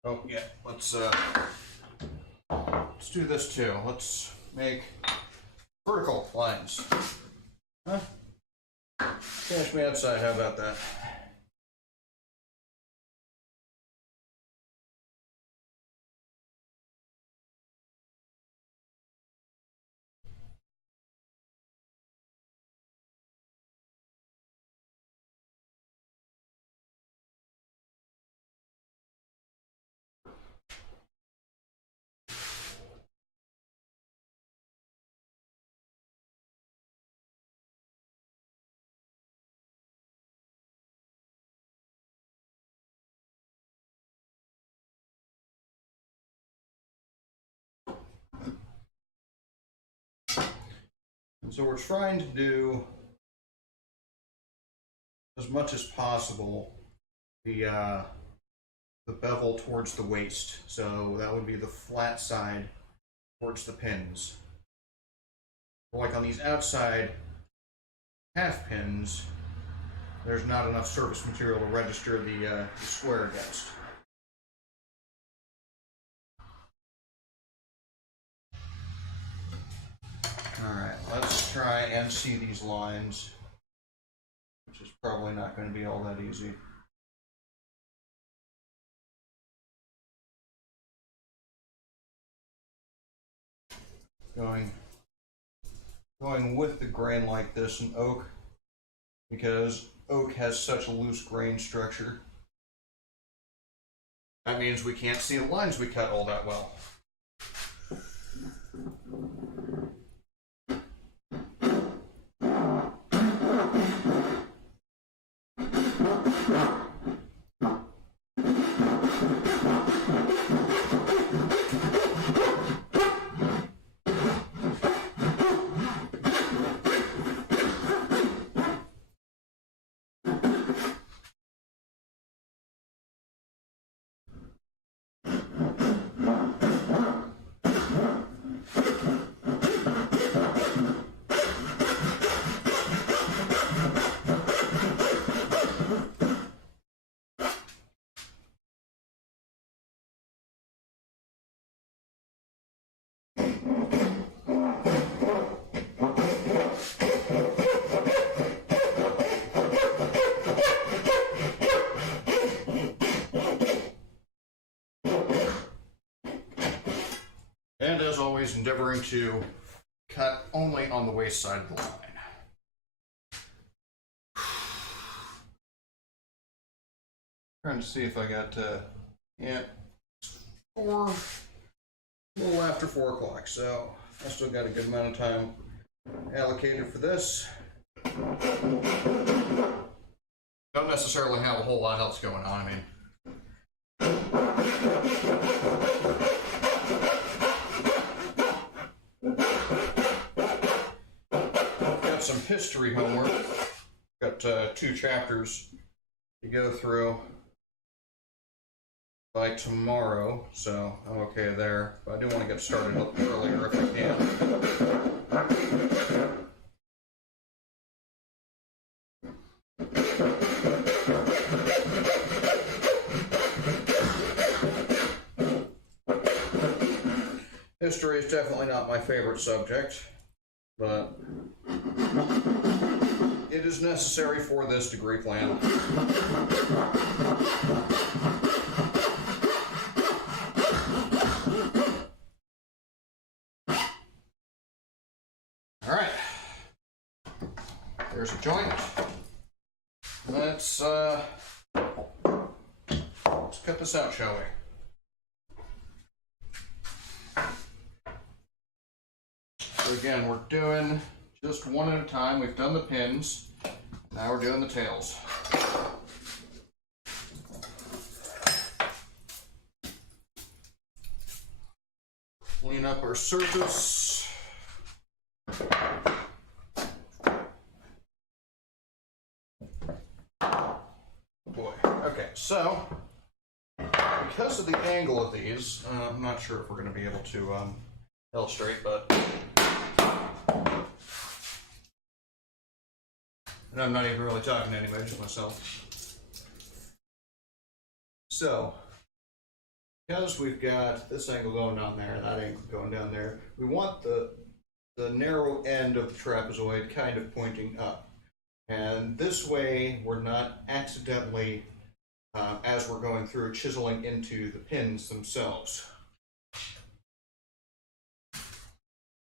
Oh yeah, let's do this too. Let's make vertical lines. Huh? Finish me outside, how about that? So we're trying to do as much as possible the bevel towards the waist. So that would be the flat side towards the pins. Like on these outside half pins, there's not enough surface material to register the square against. All right, let's try and see these lines. which is probably not going to be all that easy. Going with the grain like this in oak, because oak has such a loose grain structure. That means we can't see the lines we cut all that well. And as always, endeavoring to cut only on the waist side of the line. Trying to see if I got, yeah, a little after 4 o'clock, so I still got a good amount of time allocated for this. Don't necessarily have a whole lot else going on, I mean. Got some history homework. Got 2 chapters to go through by tomorrow, so I'm okay there. But I do want to get started a little earlier if I can. History is definitely not my favorite subject, but it is necessary for this degree plan. All right, there's a joint. Let's cut this out, shall we? So again, we're doing just one at a time. We've done the pins. Now we're doing the tails. Clean up our surface. Boy. Okay, so because of the angle of these, I'm not sure if we're going to be able to illustrate, but and I'm not even really talking to anybody, just myself. So, because we've got this angle going down there and that angle going down there, we want the narrow end of the trapezoid kind of pointing up. And this way, we're not accidentally, as we're going through, chiseling into the pins themselves.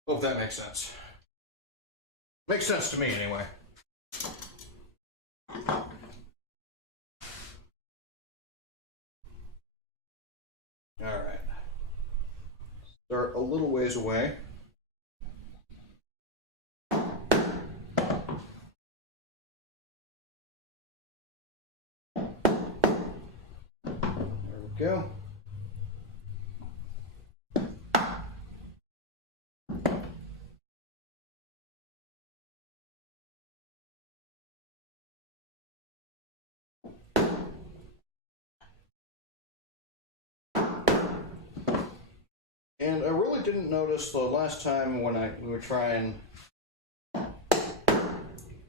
Hope that makes sense. Makes sense to me, anyway. All right. Start a little ways away. There we go. And I really didn't notice the last time when we were trying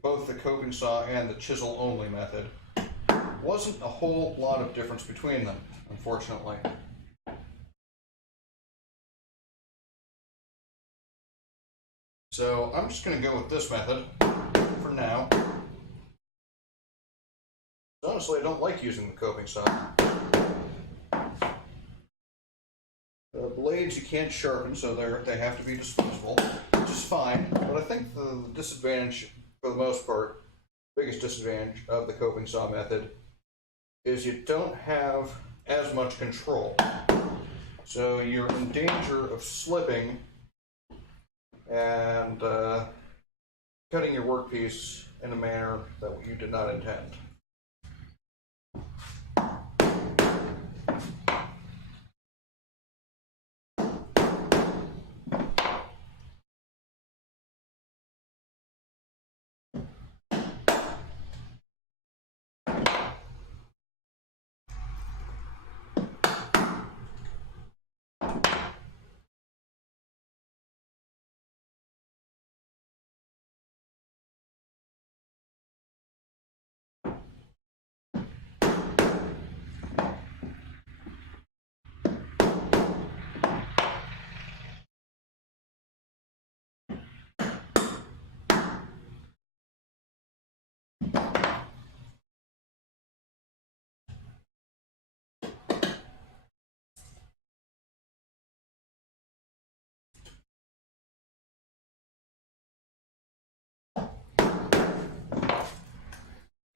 both the coping saw and the chisel only method. Wasn't a whole lot of difference between them, unfortunately. So I'm just going to go with this method for now. Honestly, I don't like using the coping saw. The blades you can't sharpen, so they have to be disposable, which is fine. But I think the disadvantage, for the most part, biggest disadvantage of the coping saw method is you don't have as much control. So you're in danger of slipping and cutting your workpiece in a manner that you did not intend.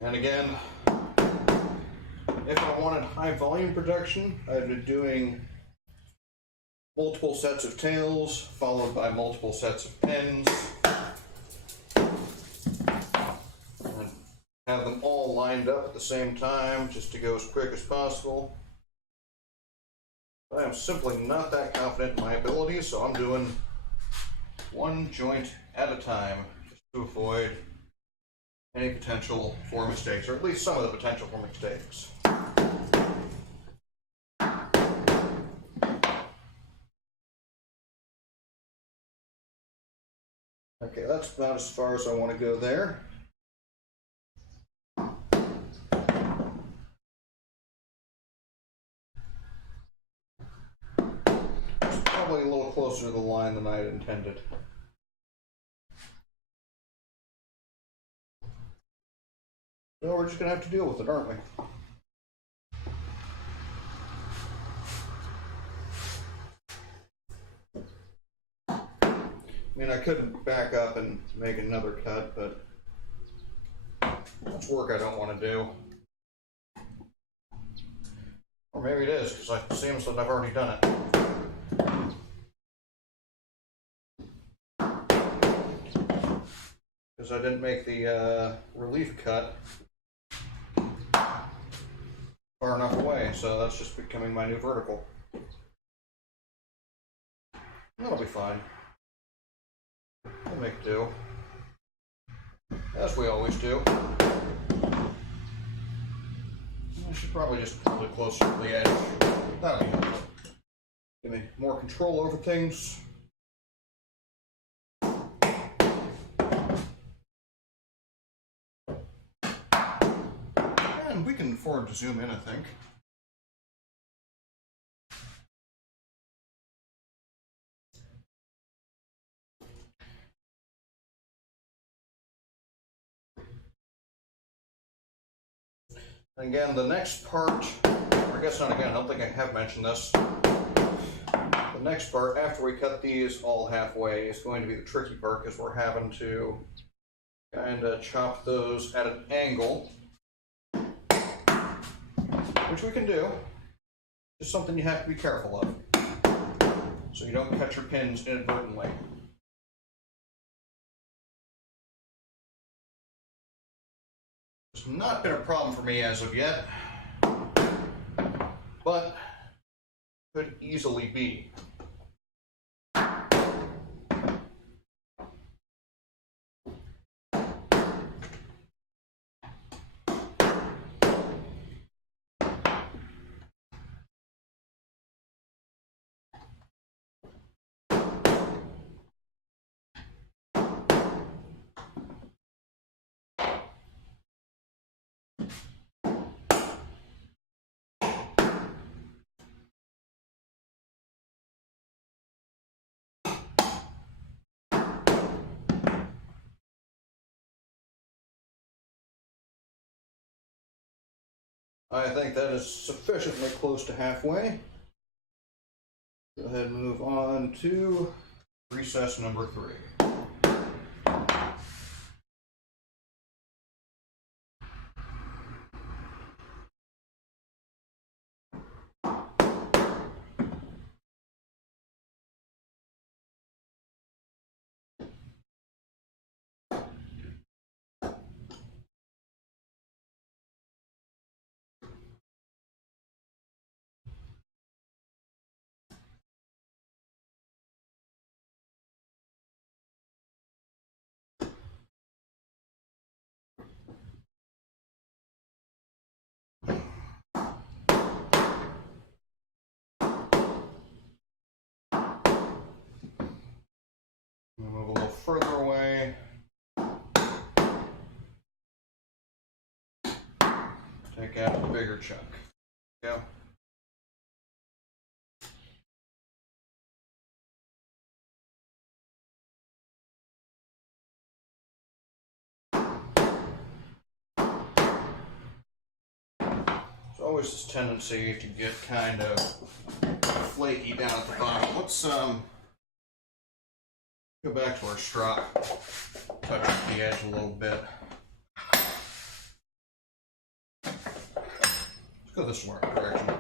And again, if I wanted high volume production, I'd be doing multiple sets of tails, followed by multiple sets of pins, and have them all lined up at the same time, just to go as quick as possible. But I am simply not that confident in my abilities, so I'm doing one joint at a time, just to avoid any potential for mistakes, or at least some of the potential for mistakes. Okay, that's about as far as I want to go there. It's probably a little closer to the line than I had intended. So we're just going to have to deal with it, aren't we? I mean, I could back up and make another cut, but that's work I don't want to do. Or maybe it is, because it seems that I've already done it. Because I didn't make the relief cut far enough away, so that's just becoming my new vertical. That'll be fine. We'll make do, as we always do. I should probably just pull it closer to the edge. That'll be helpful. Give me more control over things. And we can afford to zoom in, I think. Again, the next part, or I guess not again, I don't think I have mentioned this. The next part, after we cut these all halfway, is going to be the tricky part, because we're having to kind of chop those at an angle, which we can do. Just something you have to be careful of, so you don't cut your pins inadvertently. It's not been a problem for me as of yet, but could easily be. I think that is sufficiently close to halfway. Go ahead and move on to recess number 3. Move a little further away. Take out the bigger chunk. Yeah. There's always this tendency to get kind of flaky down at the bottom. Let's go back to our strop, touch the edge a little bit. Let's go this direction.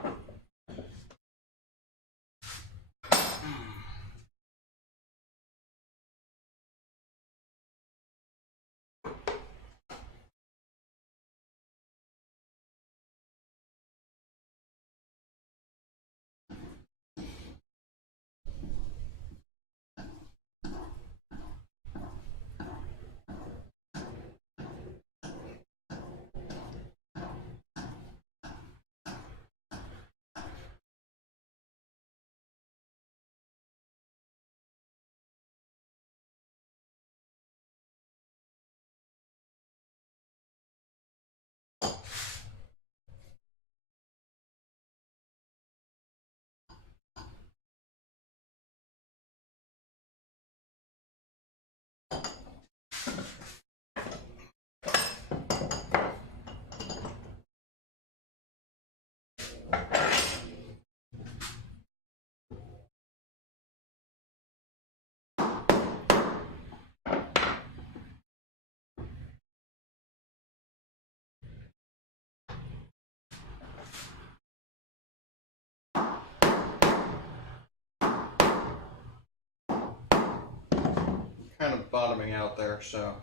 Kind of bottoming out there, so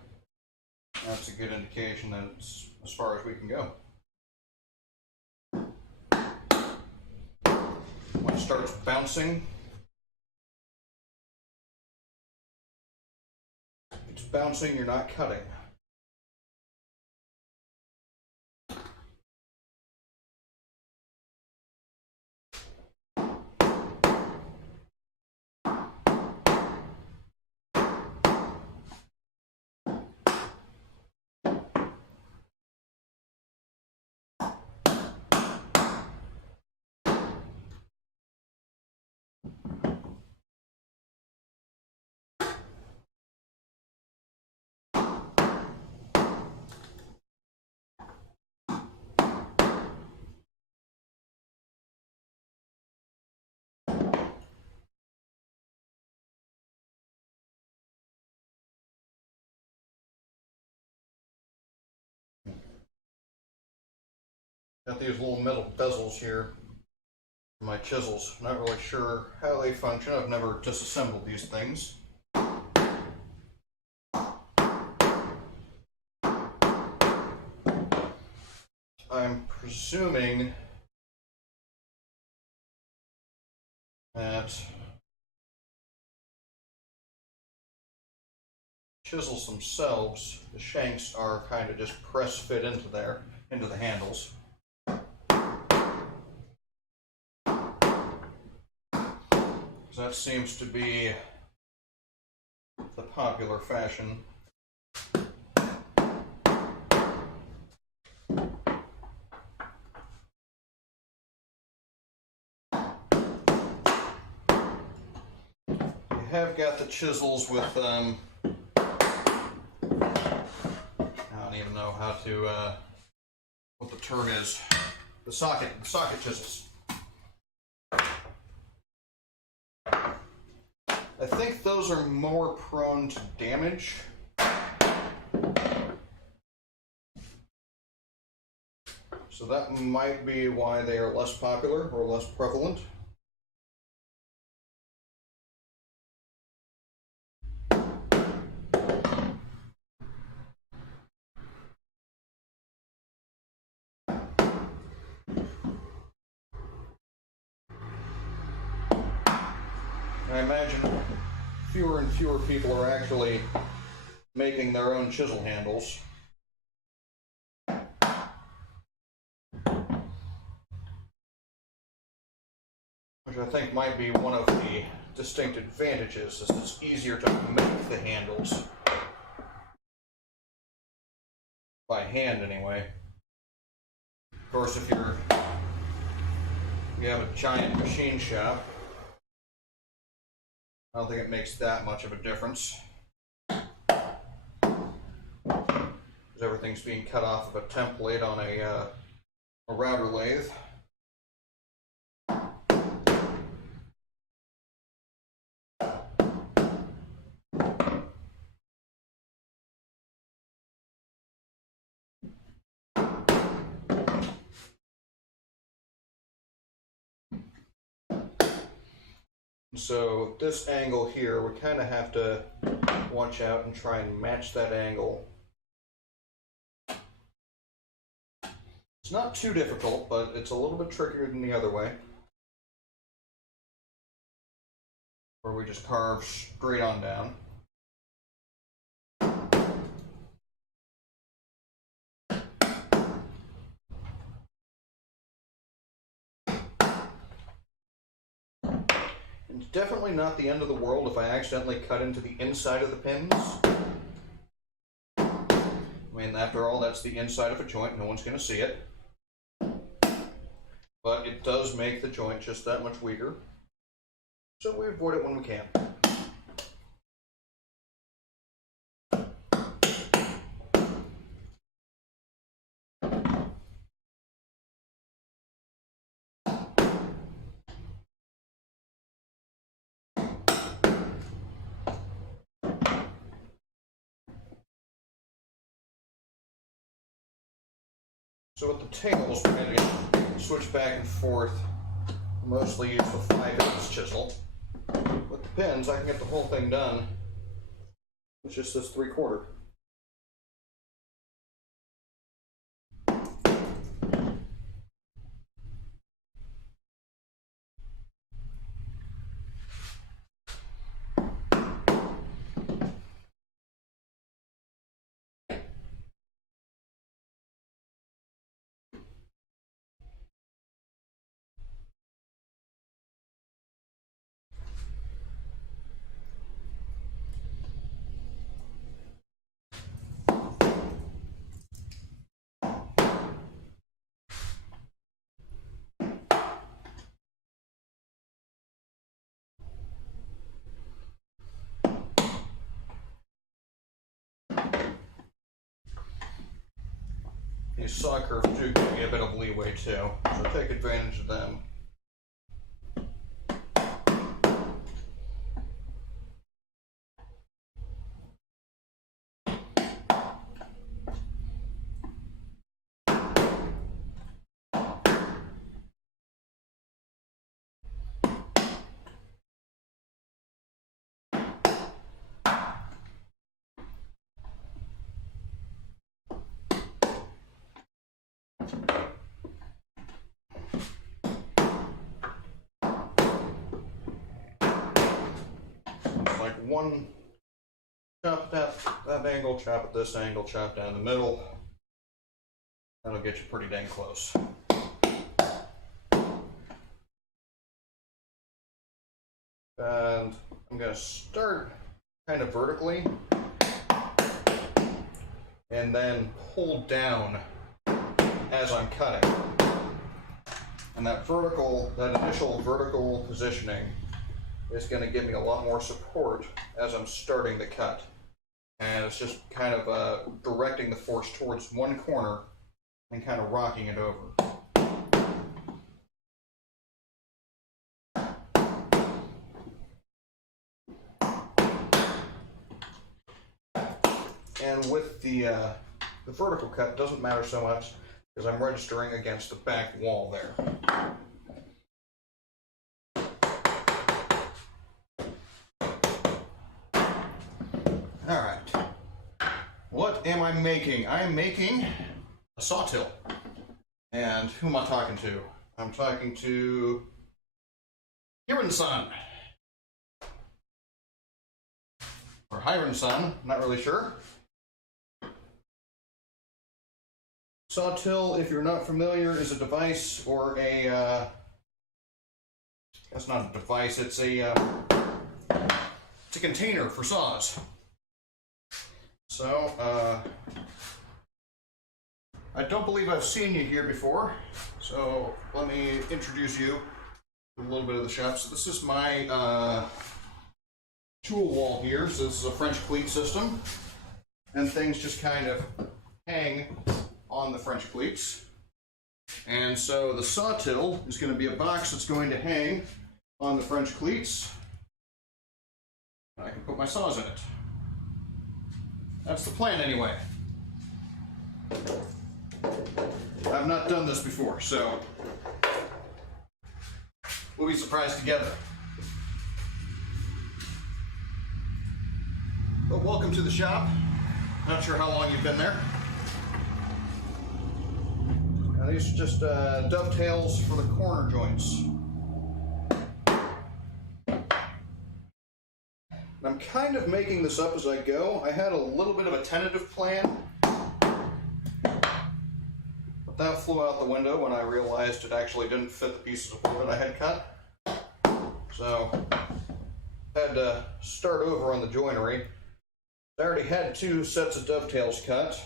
that's a good indication that it's as far as we can go. When it starts bouncing, if it's bouncing, you're not cutting. Got these little metal bezels here for my chisels. Not really sure how they function. I've never disassembled these things. I'm presuming that chisels themselves, the shanks are kind of just press fit into there, into the handles. So that seems to be the popular fashion. I have got the chisels with I don't even know how to what the term is. the socket chisels. I think those are more prone to damage. So that might be why they are less popular or less prevalent. I imagine fewer and fewer people are actually making their own chisel handles. Which I think might be one of the distinct advantages, is it's easier to make the handles. By hand, anyway. Of course, if you have a giant machine shop, I don't think it makes that much of a difference. Because everything's being cut off of a template on a router lathe. So this angle here, we kind of have to watch out and try and match that angle. It's not too difficult, but it's a little bit trickier than the other way, where we just carve straight on down. It's definitely not the end of the world if I accidentally cut into the inside of the pins. I mean, after all, that's the inside of a joint. No one's going to see it. But it does make the joint just that much weaker. So we avoid it when we can. So with the tails, we're going to switch back and forth. Mostly use the 5/8 chisel. With the pins, I can get the whole thing done with just this 3/4. These saw curves do give you a bit of leeway too, so take advantage of them. Like one chop at that angle, chop at this angle, chop down the middle. That'll get you pretty dang close. And I'm going to start kind of vertically and then pull down as I'm cutting. And that initial vertical positioning is going to give me a lot more support as I'm starting the cut. And it's just kind of directing the force towards one corner and kind of rocking it over. And with the vertical cut, doesn't matter so much because I'm registering against the back wall there. All right. What am I making? I'm making a sawtill. And who am I talking to? I'm talking to Hiron-san. Or Hiron-san, not really sure. Sawtill, if you're not familiar, is a device or a, that's not a device, it's a container for saws. So, I don't believe I've seen you here before, so let me introduce you to a little bit of the shop. So this is my tool wall here. So this is a French cleat system, and things just kind of hang on the French cleats. And so the sawtill is going to be a box that's going to hang on the French cleats. I can put my saws in it. That's the plan anyway. I've not done this before, so we'll be surprised together. But welcome to the shop. Not sure how long you've been there. Now these are just dovetails for the corner joints. I'm kind of making this up as I go. I had a little bit of a tentative plan, but that flew out the window when I realized it actually didn't fit the pieces of wood I had cut. So I had to start over on the joinery. I already had 2 sets of dovetails cut,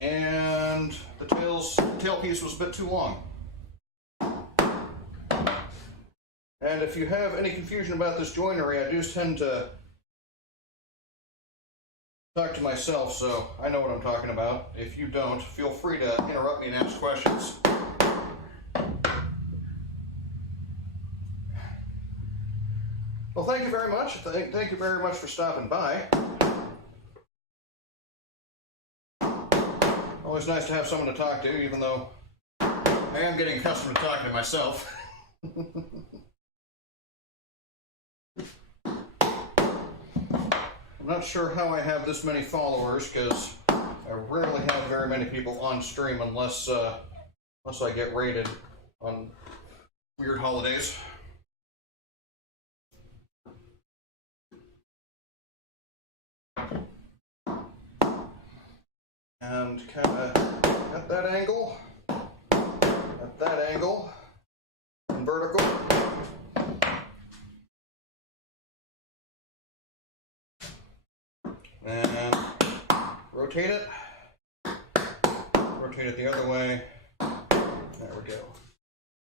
and the tail piece was a bit too long. And if you have any confusion about this joinery, I do tend to talk to myself, so I know what I'm talking about. If you don't, feel free to interrupt me and ask questions. Well, thank you very much. Thank you very much for stopping by. Always nice to have someone to talk to, even though I am getting accustomed to talking to myself. I'm not sure how I have this many followers, because I rarely have very many people on stream unless I get raided on weird holidays. And kind of at that angle, and vertical. And rotate it the other way. There we go.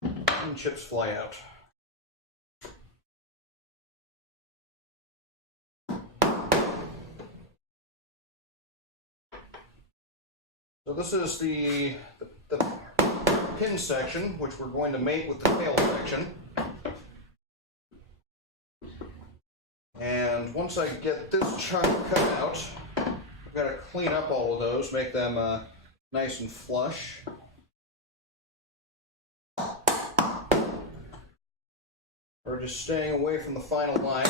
And chips fly out. So this is the pin section, which we're going to mate with the tail section. And once I get this chunk cut out, I've got to clean up all of those, make them nice and flush. Or just staying away from the final line.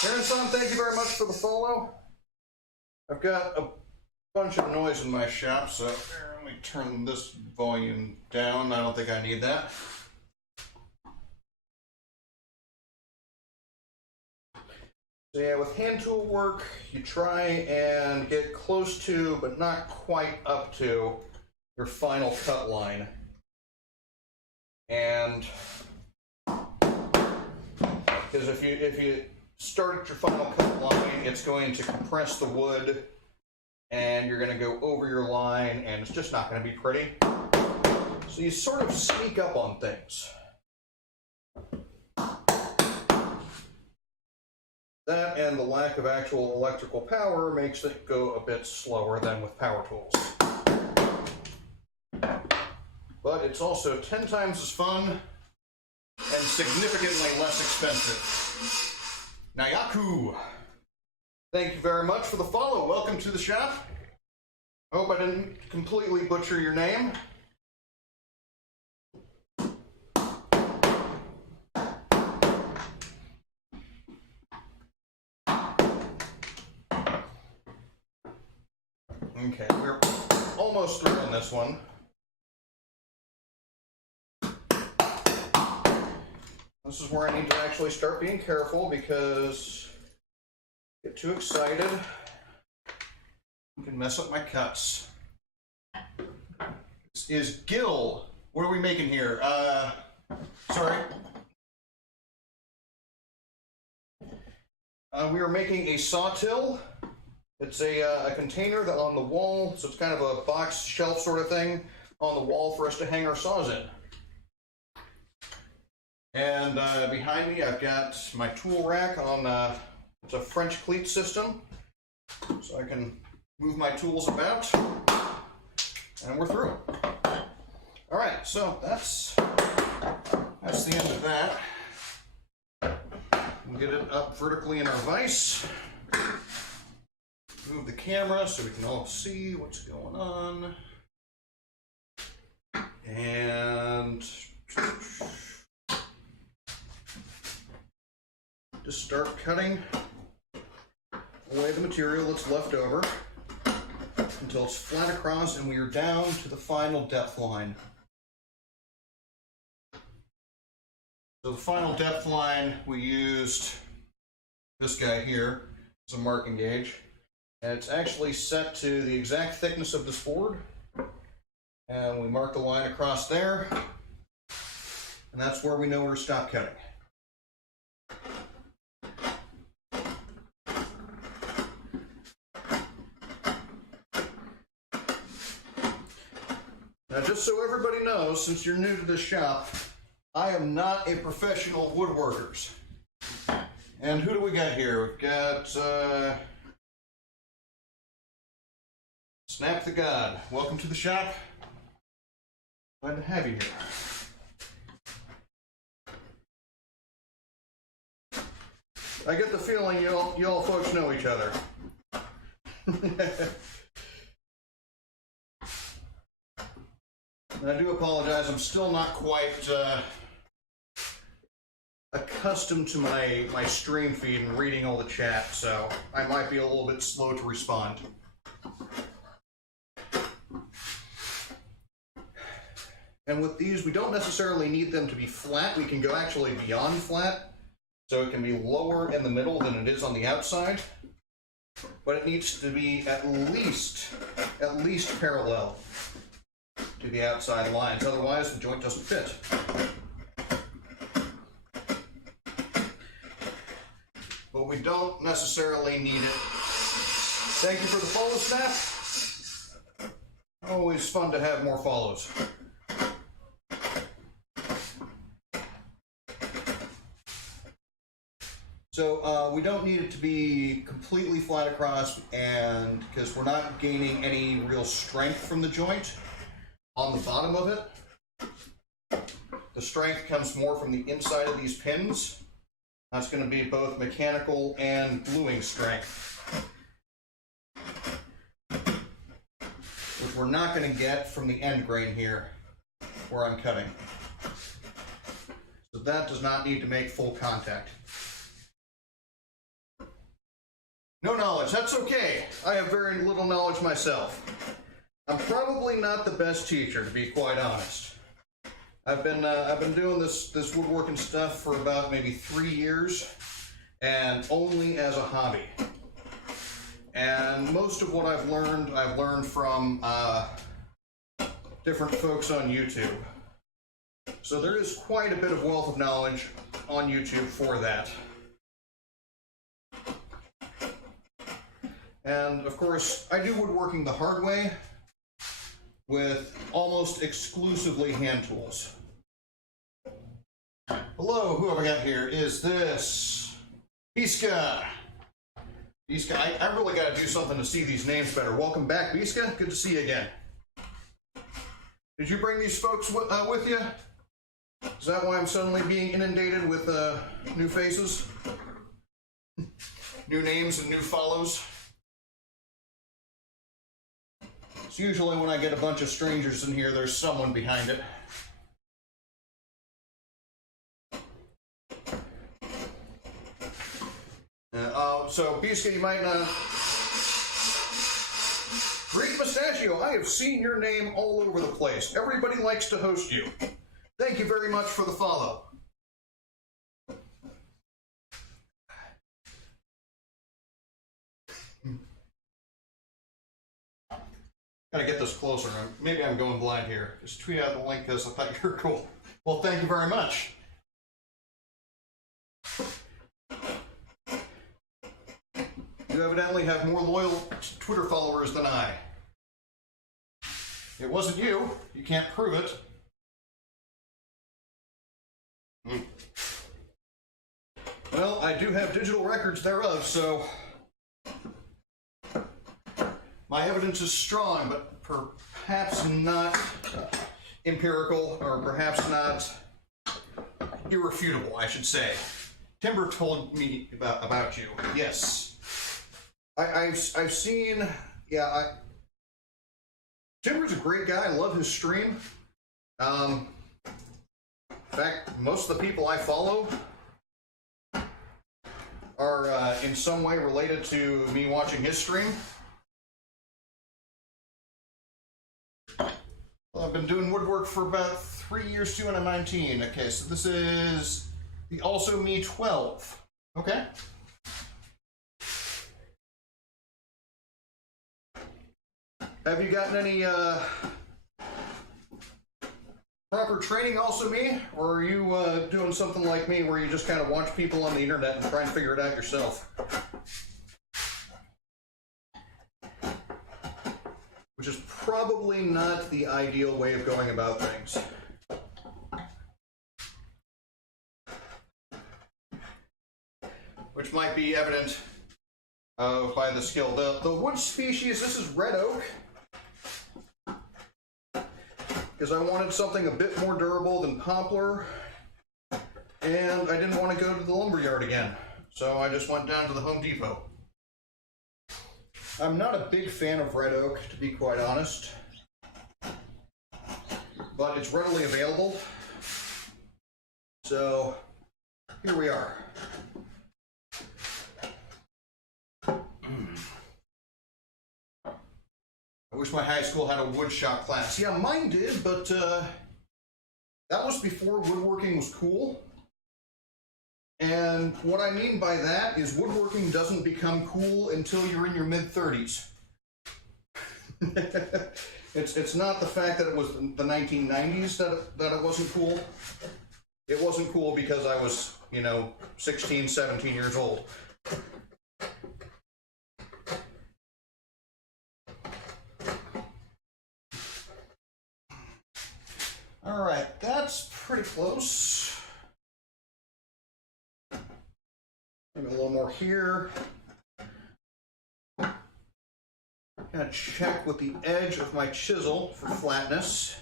Hiron-san, thank you very much for the follow. I've got a bunch of noise in my shop, so let me turn this volume down. I don't think I need that. So yeah, with hand tool work, you try and get close to, but not quite up to, your final cut line. And because if you start at your final cut line, it's going to compress the wood, and you're going to go over your line, and it's just not going to be pretty. So you sort of sneak up on things. That and the lack of actual electrical power makes it go a bit slower than with power tools. But it's also 10 times as fun and significantly less expensive. Nayaku. Thank you very much for the follow. Welcome to the shop. I hope I didn't completely butcher your name. Okay, we're almost through on this one. This is where I need to actually start being careful because get too excited, you can mess up my cuts. This is Gil. What are we making here? Sorry. We are making a sawtill. It's a container that on the wall, so it's kind of a box shelf sort of thing on the wall for us to hang our saws in. And behind me I've got my tool rack on, it's a French cleat system, so I can move my tools about, and we're through. Alright, so that's the end of that. We'll get it up vertically in our vise. Move the camera so we can all see what's going on. And just start cutting away the material that's left over until it's flat across and we are down to the final depth line. So the final depth line, we used this guy here as a marking gauge. And it's actually set to the exact thickness of this board. And we mark the line across there. And that's where we know where to stop cutting. Now, just so everybody knows, since you're new to this shop, I am not a professional woodworker. And who do we got here? We've got Snap the God. Welcome to the shop. Glad to have you here. I get the feeling you all folks know each other. And I do apologize, I'm still not quite accustomed to my stream feed and reading all the chat, so I might be a little bit slow to respond. And with these, we don't necessarily need them to be flat. We can go actually beyond flat, so it can be lower in the middle than it is on the outside. But it needs to be at least parallel to the outside lines. Otherwise, the joint doesn't fit. But we don't necessarily need it. Thank you for the follow, Snap. Always fun to have more follows. So we don't need it to be completely flat across, and because we're not gaining any real strength from the joint on the bottom of it. The strength comes more from the inside of these pins. That's going to be both mechanical and gluing strength, which we're not going to get from the end grain here where I'm cutting. So that does not need to make full contact. No knowledge, that's okay. I have very little knowledge myself. I'm probably not the best teacher, to be quite honest. I've been doing this woodworking stuff for about maybe 3 years, and only as a hobby. And most of what I've learned from different folks on YouTube. So there is quite a bit of wealth of knowledge on YouTube for that. And of course, I do woodworking the hard way with almost exclusively hand tools. Hello, who have I got here? Is this Biska? Biska, I really got to do something to see these names better. Welcome back, Biska. Good to see you again. Did you bring these folks with you? Is that why I'm suddenly being inundated with new faces? New names and new follows? It's usually when I get a bunch of strangers in here, there's someone behind it. So, Biscuit, you might not... Great Mustachio, I have seen your name all over the place. Everybody likes to host you. Thank you very much for the follow. Gotta get this closer. Maybe I'm going blind here. Just tweet out the link because I thought you were cool. Well, thank you very much. You evidently have more loyal Twitter followers than I. It wasn't you. You can't prove it. Well, I do have digital records thereof, so my evidence is strong, but perhaps not empirical, or perhaps not irrefutable, I should say. Timber told me about you. Yes. I've seen, yeah, Timber's a great guy. I love his stream. In fact, most of the people I follow are in some way related to me watching his stream. Well, I've been doing woodwork for about 3 years too, and I'm 19. Okay, so this is the Also Me 12. Okay. Have you gotten any proper training, Also Me? Or are you doing something like me where you just kind of watch people on the internet and try and figure it out yourself? Which is probably not the ideal way of going about things. Which might be evident by the skill. The wood species, this is red oak. Because I wanted something a bit more durable than poplar. And I didn't want to go to the lumber yard again. So I just went down to the Home Depot. I'm not a big fan of red oak, to be quite honest. But it's readily available. So here we are. I wish my high school had a wood shop class. Yeah, mine did, but that was before woodworking was cool. And what I mean by that is woodworking doesn't become cool until you're in your mid-30s. It's not the fact that it was the 1990s that it wasn't cool. It wasn't cool because I was, 16, 17 years old. All right, that's pretty close. Maybe a little more here. Gonna check with the edge of my chisel for flatness.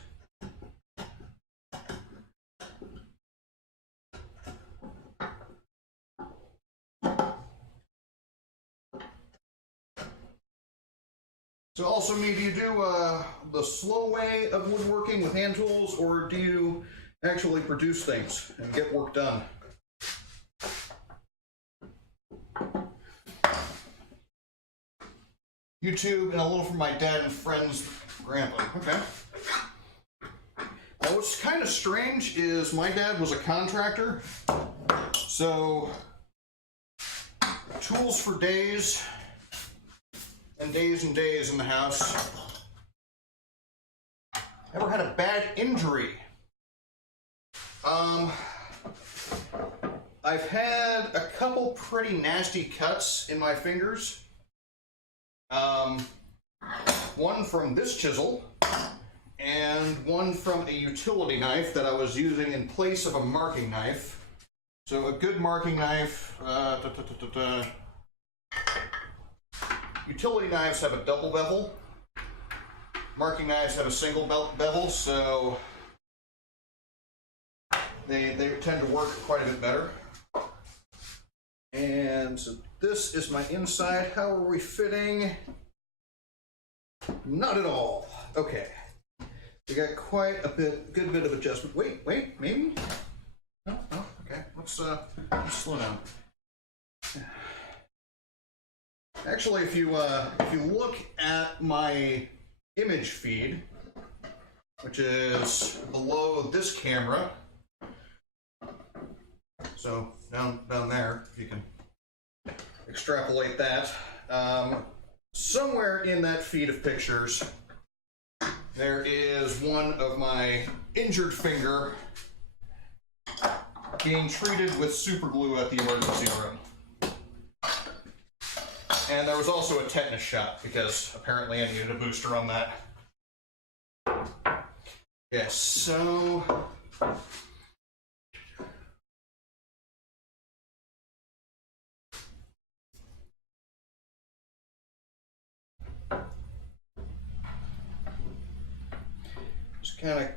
So also, me, do you do the slow way of woodworking with hand tools, or do you actually produce things and get work done? YouTube and a little from my dad and friend's grandpa. Okay. Now, what's kind of strange is my dad was a contractor, so tools for days and days and days in the house. Ever had a bad injury? I've had a couple pretty nasty cuts in my fingers. One from this chisel, and one from a utility knife that I was using in place of a marking knife. So a good marking knife, utility knives have a double bevel. Marking knives have a single bevel, so They tend to work quite a bit better. And so this is my inside. How are we fitting? Not at all. Okay. We got quite a good bit of adjustment. Wait, maybe? No, okay. Let's slow down. Actually, if you look at my image feed, which is below this camera, so down there, if you can extrapolate that, somewhere in that feed of pictures, there is one of my injured finger being treated with super glue at the emergency room. And there was also a tetanus shot because apparently I needed a booster on that. Yes, so just kind of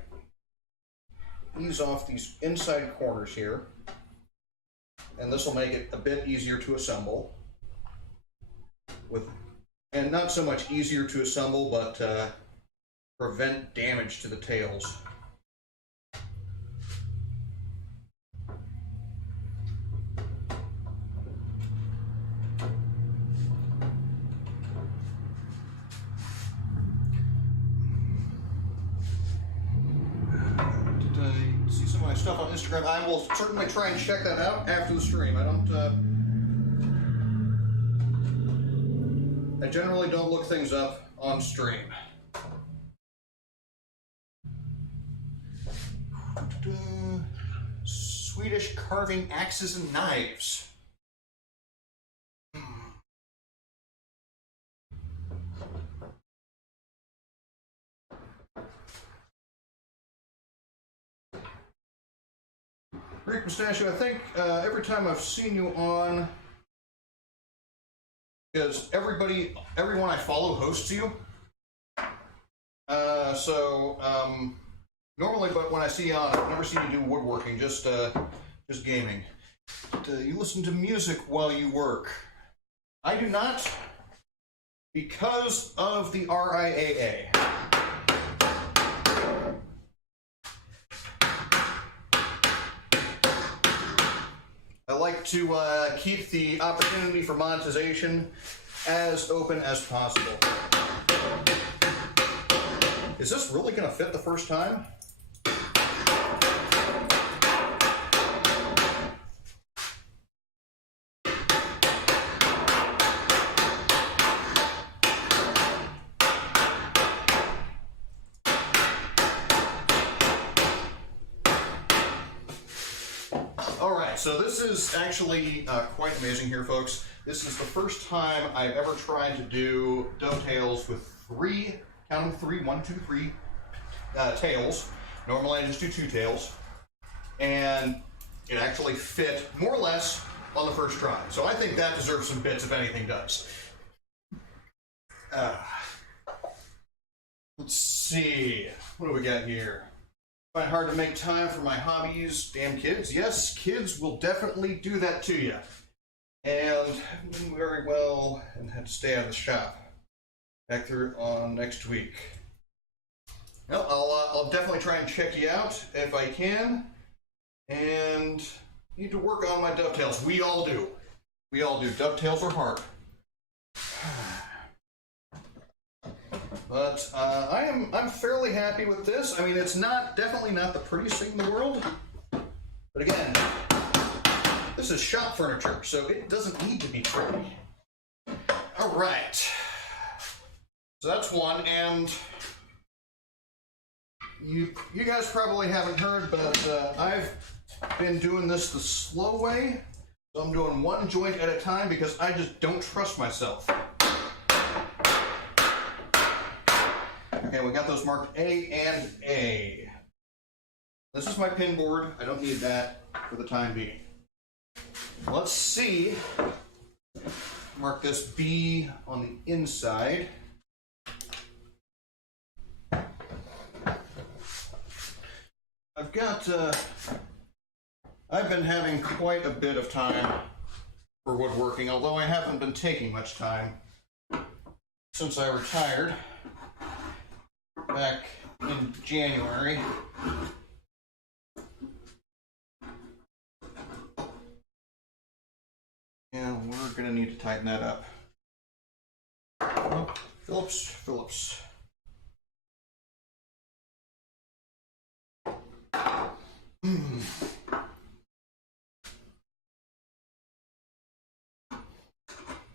ease off these inside corners here, and this will make it a bit easier to assemble. And not so much easier to assemble, but prevent damage to the tails. Did I see some of my stuff on Instagram? I will certainly try and check that out after the stream. I generally don't look things up on stream. Swedish carving axes and knives. Greek Mustachio, I think every time I've seen you on, because everyone I follow hosts you. Normally, but when I see you on, I've never seen you do woodworking, just gaming. You listen to music while you work. I do not, because of the RIAA. I like to keep the opportunity for monetization as open as possible. Is this really going to fit the first time? So this is actually quite amazing here, folks. This is the first time I've ever tried to do dovetails with three, count them three, 1, 2, 3 tails. Normally I just do 2 tails. And it actually fit more or less on the first try. So I think that deserves some bits if anything does. Let's see, what do we got here? Find it hard to make time for my hobbies. Damn kids. Yes, kids will definitely do that to you. And I'm doing very well and had to stay out of the shop. Back through on next week. Well, I'll definitely try and check you out if I can. And need to work on my dovetails. We all do. We all do. Dovetails are hard. But I'm fairly happy with this. I mean, it's definitely not the prettiest thing in the world. But again, this is shop furniture, so it doesn't need to be pretty. All right. So that's one, and you guys probably haven't heard, but I've been doing this the slow way. So I'm doing one joint at a time because I just don't trust myself. Okay, we got those marked A and A. This is my pin board. I don't need that for the time being. Let's see. Mark this B on the inside. I've got I've been having quite a bit of time for woodworking, although I haven't been taking much time since I retired back in January. And we're going to need to tighten that up. Oh, Phillips.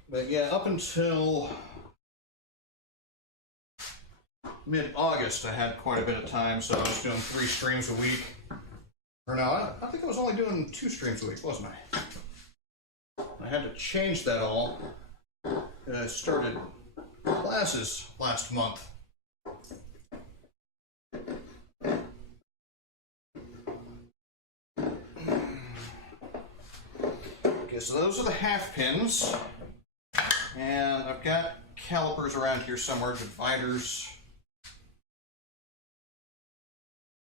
But yeah, up until mid-August, I had quite a bit of time, so I was doing 3 streams a week. Or no, I think I was only doing 2 streams a week, wasn't I? I had to change that all. I started classes last month. Okay, so those are the half pins. And I've got calipers around here somewhere, dividers.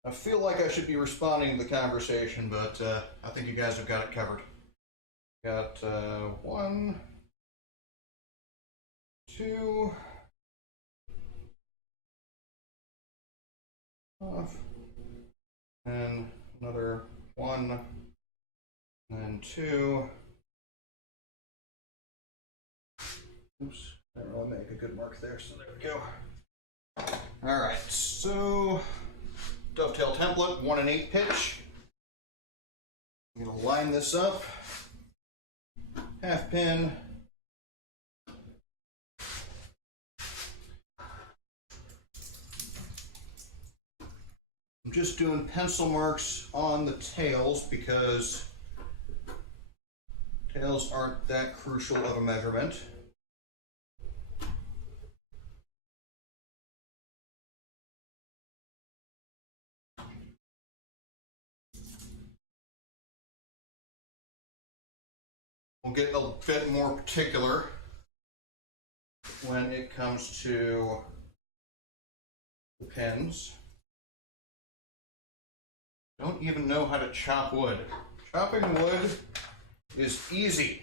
I feel like I should be responding to the conversation, but I think you guys have got it covered. Got 1, 2, off, and another 1, and 2. Oops, I didn't really make a good mark there, so there we go. All right, so dovetail template, 1 1/8 pitch. I'm gonna line this up, half pin, I'm just doing pencil marks on the tails because tails aren't that crucial of a measurement. We'll get a bit more particular when it comes to the pins. Don't even know how to chop wood. Chopping wood is easy.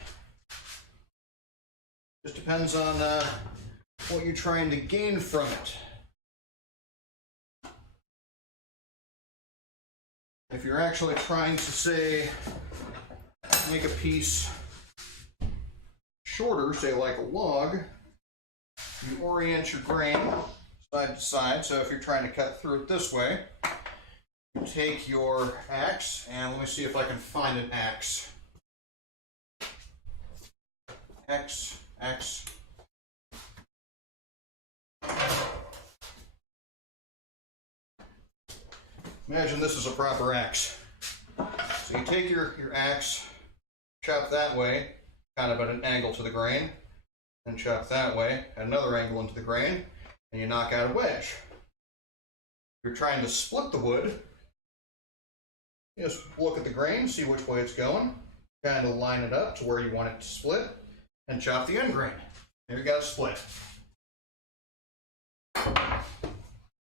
Just depends on what you're trying to gain from it. If you're actually trying to, say, make a piece shorter, say like a log, you orient your grain side to side. So if you're trying to cut through it this way, you take your axe, and let me see if I can find an axe. Axe. Imagine this is a proper axe. So you take your axe, chop that way, kind of at an angle to the grain, and chop that way, at another angle into the grain, and you knock out a wedge. If you're trying to split the wood, you just look at the grain, see which way it's going, kind of line it up to where you want it to split, and chop the end grain. There you got a split.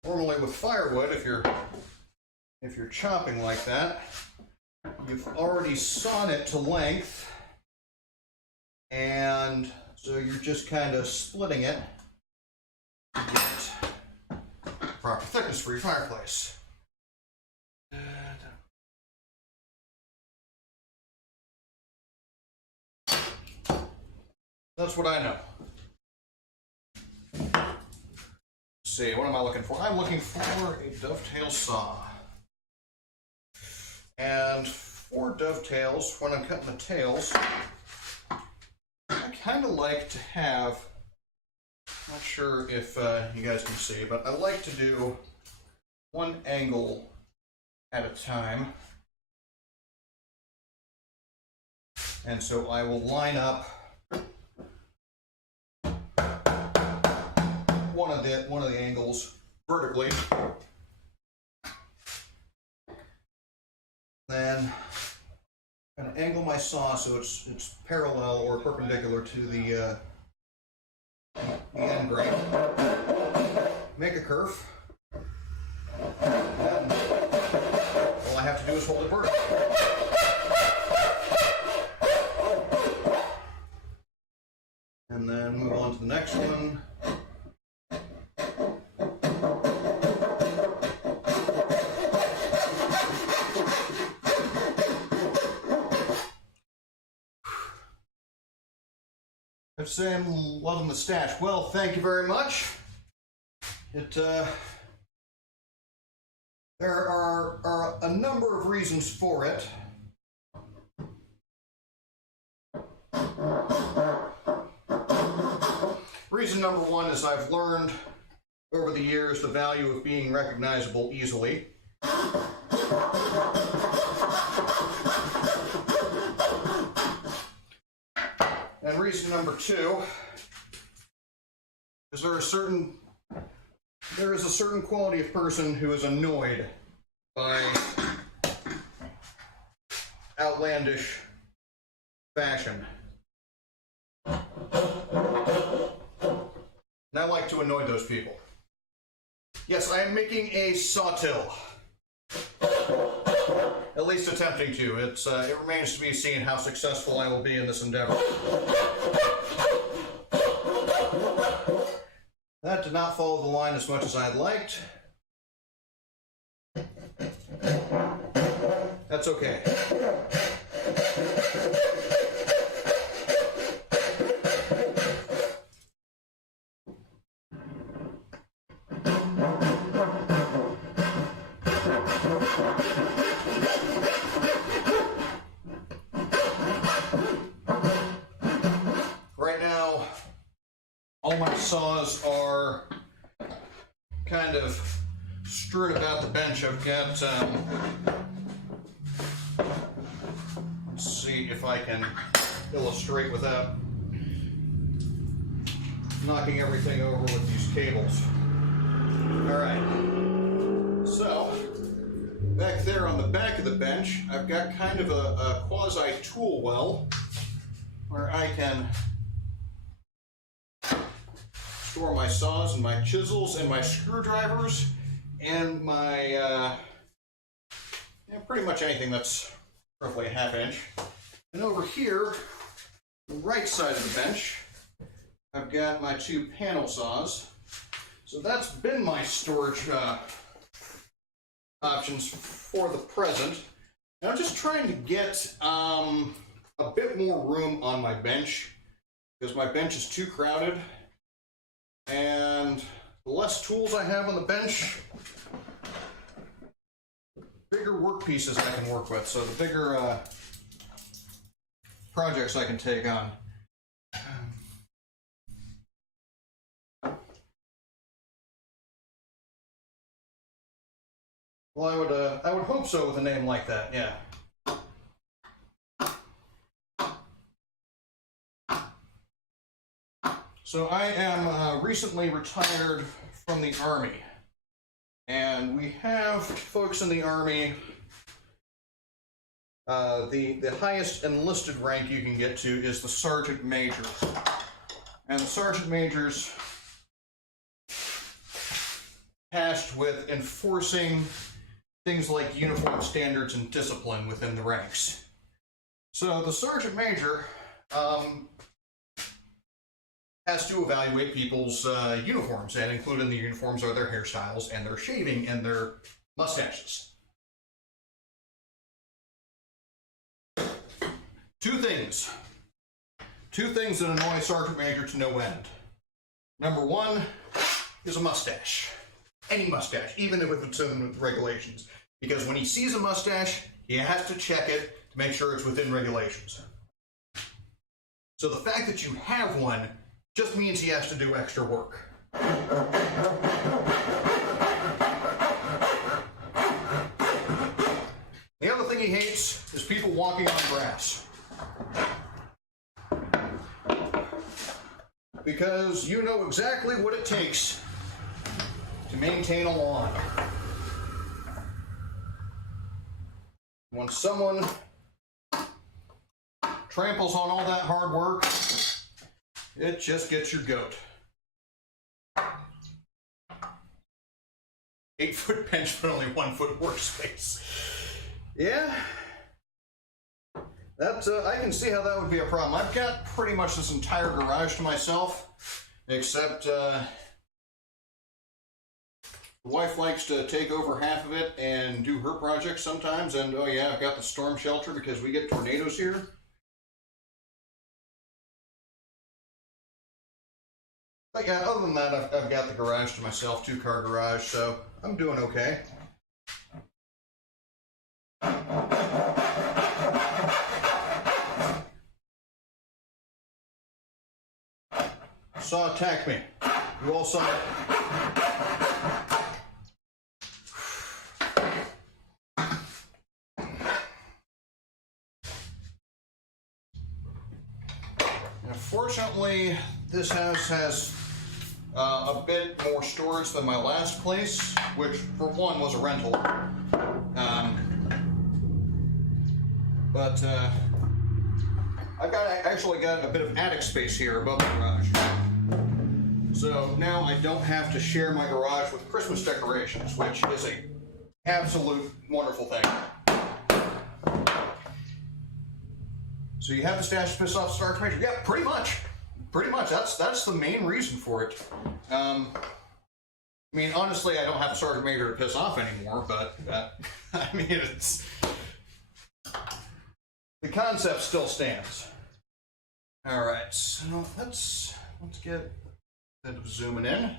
Normally with firewood, if you're chopping like that, you've already sawn it to length, and so you're just kind of splitting it to get proper thickness for your fireplace. That's what I know. Let's see, what am I looking for? I'm looking for a dovetail saw. And for dovetails, when I'm cutting the tails, I kind of like to have, not sure if you guys can see, but I like to do one angle at a time. And so I will line up one of the angles vertically. Then I'm going to angle my saw so it's parallel or perpendicular to the end grain. Make a curve. And all I have to do is hold it vertical. say I'm loving the stash. Well, thank you very much. There are a number of reasons for it. Reason number one is I've learned over the years the value of being recognizable easily. And reason number two is there is a certain quality of person who is annoyed by outlandish fashion. And I like to annoy those people. Yes, I am making a sawtill. At least attempting to. It remains to be seen how successful I will be in this endeavor. That did not follow the line as much as I'd liked. That's okay. Right now, all my saws are kind of strewn about the bench. I've got, let's see if I can illustrate without knocking everything over with these cables. All right, so back there on the back of the bench, I've got kind of a quasi tool well where I can store my saws and my chisels and my screwdrivers and my pretty much anything that's roughly a ½ inch. And over here, the right side of the bench, I've got my 2 panel saws. So that's been my storage options for the present. And I'm just trying to get a bit more room on my bench because my bench is too crowded. And the less tools I have on the bench, bigger work pieces I can work with. So the bigger projects I can take on. Well, I would hope so with a name like that, yeah. So I am recently retired from the Army, and we have folks in the Army, the highest enlisted rank you can get to is the Sergeant Major. And the Sergeant Major's tasked with enforcing things like uniform standards and discipline within the ranks. So the Sergeant Major has to evaluate people's uniforms, and included in the uniforms are their hairstyles and their shaving and their mustaches. Two things that annoy Sergeant Major to no end. Number one is a mustache. Any mustache, even if it's in regulations. Because when he sees a mustache, he has to check it to make sure it's within regulations. So the fact that you have one just means he has to do extra work. The other thing he hates is people walking on grass. Because you know exactly what it takes to maintain a lawn. When someone tramples on all that hard work, it just gets your goat. 8-foot bench, but only 1-foot workspace. Yeah, I can see how that would be a problem. I've got pretty much this entire garage to myself, except the wife likes to take over half of it and do her projects sometimes. And oh yeah, I've got the storm shelter because we get tornadoes here. But yeah, other than that, I've got the garage to myself, 2-car garage, so I'm doing okay. Saw attacked me. You all saw it. Fortunately, this house has a bit more storage than my last place, which for one was a rental. But I've actually got a bit of attic space here above the garage. So now I don't have to share my garage with Christmas decorations, which is a absolute wonderful thing. So you have the stash to piss off Sergeant Major? Yeah, pretty much. Pretty much. That's the main reason for it. I mean, honestly, I don't have a Sergeant Major to piss off anymore, but I mean, it's the concept still stands. All right, so let's get a bit of zooming in.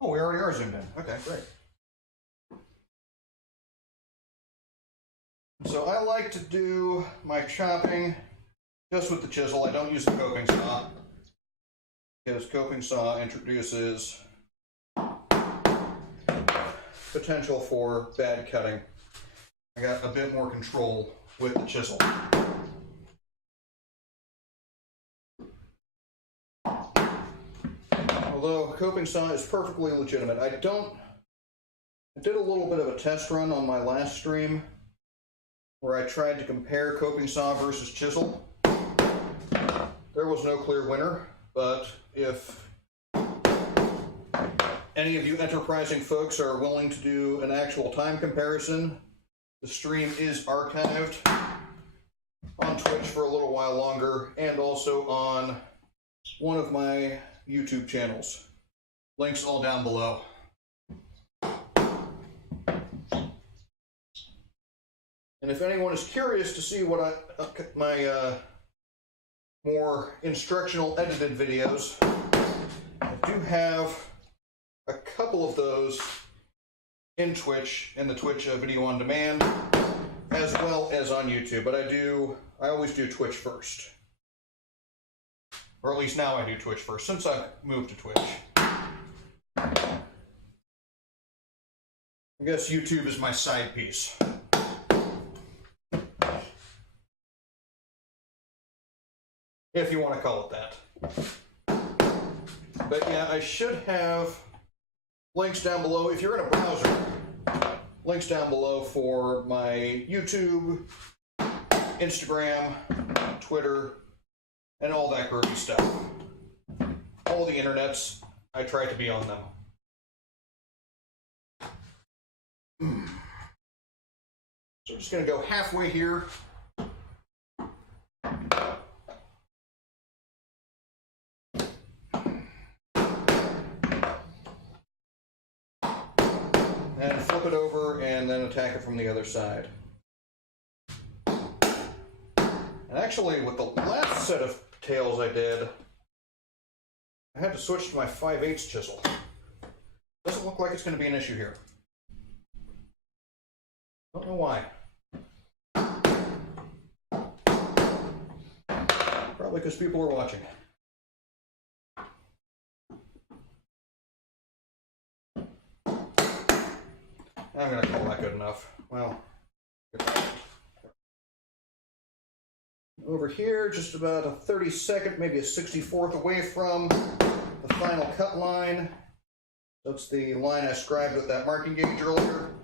Oh, we already are zoomed in. Okay, great. So I like to do my chopping just with the chisel. I don't use the coping saw because coping saw introduces potential for bad cutting. I got a bit more control with the chisel. Although coping saw is perfectly legitimate. I did a little bit of a test run on my last stream where I tried to compare coping saw versus chisel. There was no clear winner, but if any of you enterprising folks are willing to do an actual time comparison, the stream is archived on Twitch for a little while longer and also on one of my YouTube channels. Links all down below. And if anyone is curious to see what my more instructional edited videos, I do have a couple of those in Twitch, in the Twitch video on demand, as well as on YouTube. But I always do Twitch first. Or at least now I do Twitch first, since I moved to Twitch. I guess YouTube is my side piece. If you want to call it that. But yeah, I should have links down below. If you're in a browser, links down below for my YouTube, Instagram, Twitter, and all that groovy stuff. All the internets, I try to be on them. So I'm just going to go halfway here. And flip it over and then attack it from the other side. And actually, with the last set of tails I did, I had to switch to my 5/8 chisel. Doesn't look like it's going to be an issue here. Don't know why. Probably because people are watching. I'm going to call that good enough. Well, over here, just about a 32nd, maybe a 64th away from the final cut line. That's the line I scribed with that marking gauge earlier.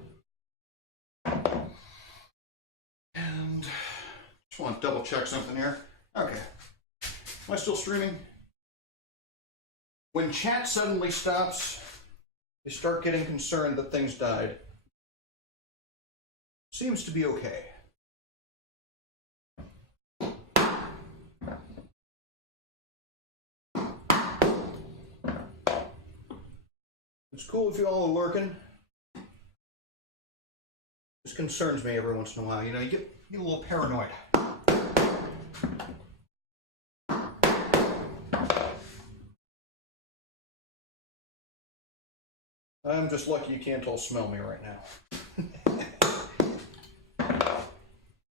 And just want to double check something here. Okay. Am I still streaming? When chat suddenly stops, they start getting concerned that things died. Seems to be okay. It's cool if you all are lurking. This concerns me every once in a while. You know, you get a little paranoid. I'm just lucky you can't all smell me right now.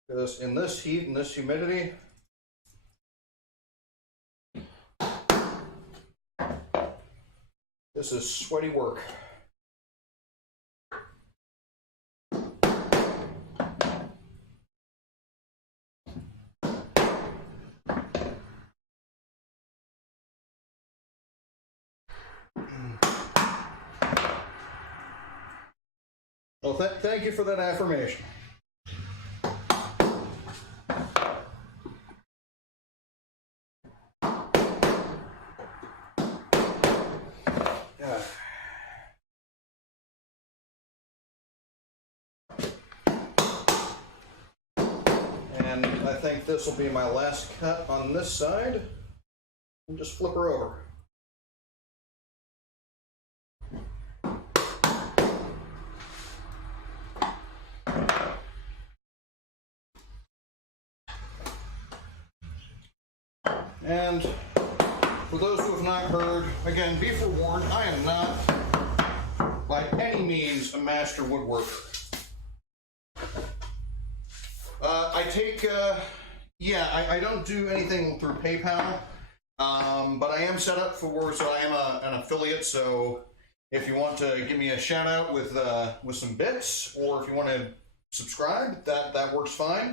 Because in this heat and this humidity, this is sweaty work. Well, thank you for that affirmation. And I think this will be my last cut on this side. And just flip her over. And for those who have not heard, again, be forewarned, I am not by any means a master woodworker. I don't do anything through PayPal, but I am set up for, so I am an affiliate, so if you want to give me a shout out with some bits, or if you want to subscribe, that works fine.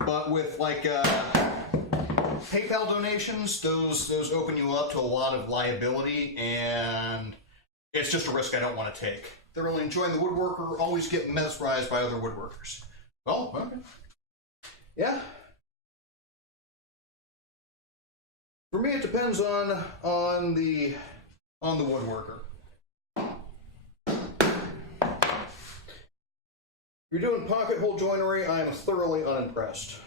But with like PayPal donations, those open you up to a lot of liability, and it's just a risk I don't want to take. Thoroughly enjoying the woodworker, always get mesmerized by other woodworkers. Well, okay. Yeah. For me, it depends on the woodworker. If you're doing pocket hole joinery, I am thoroughly unimpressed.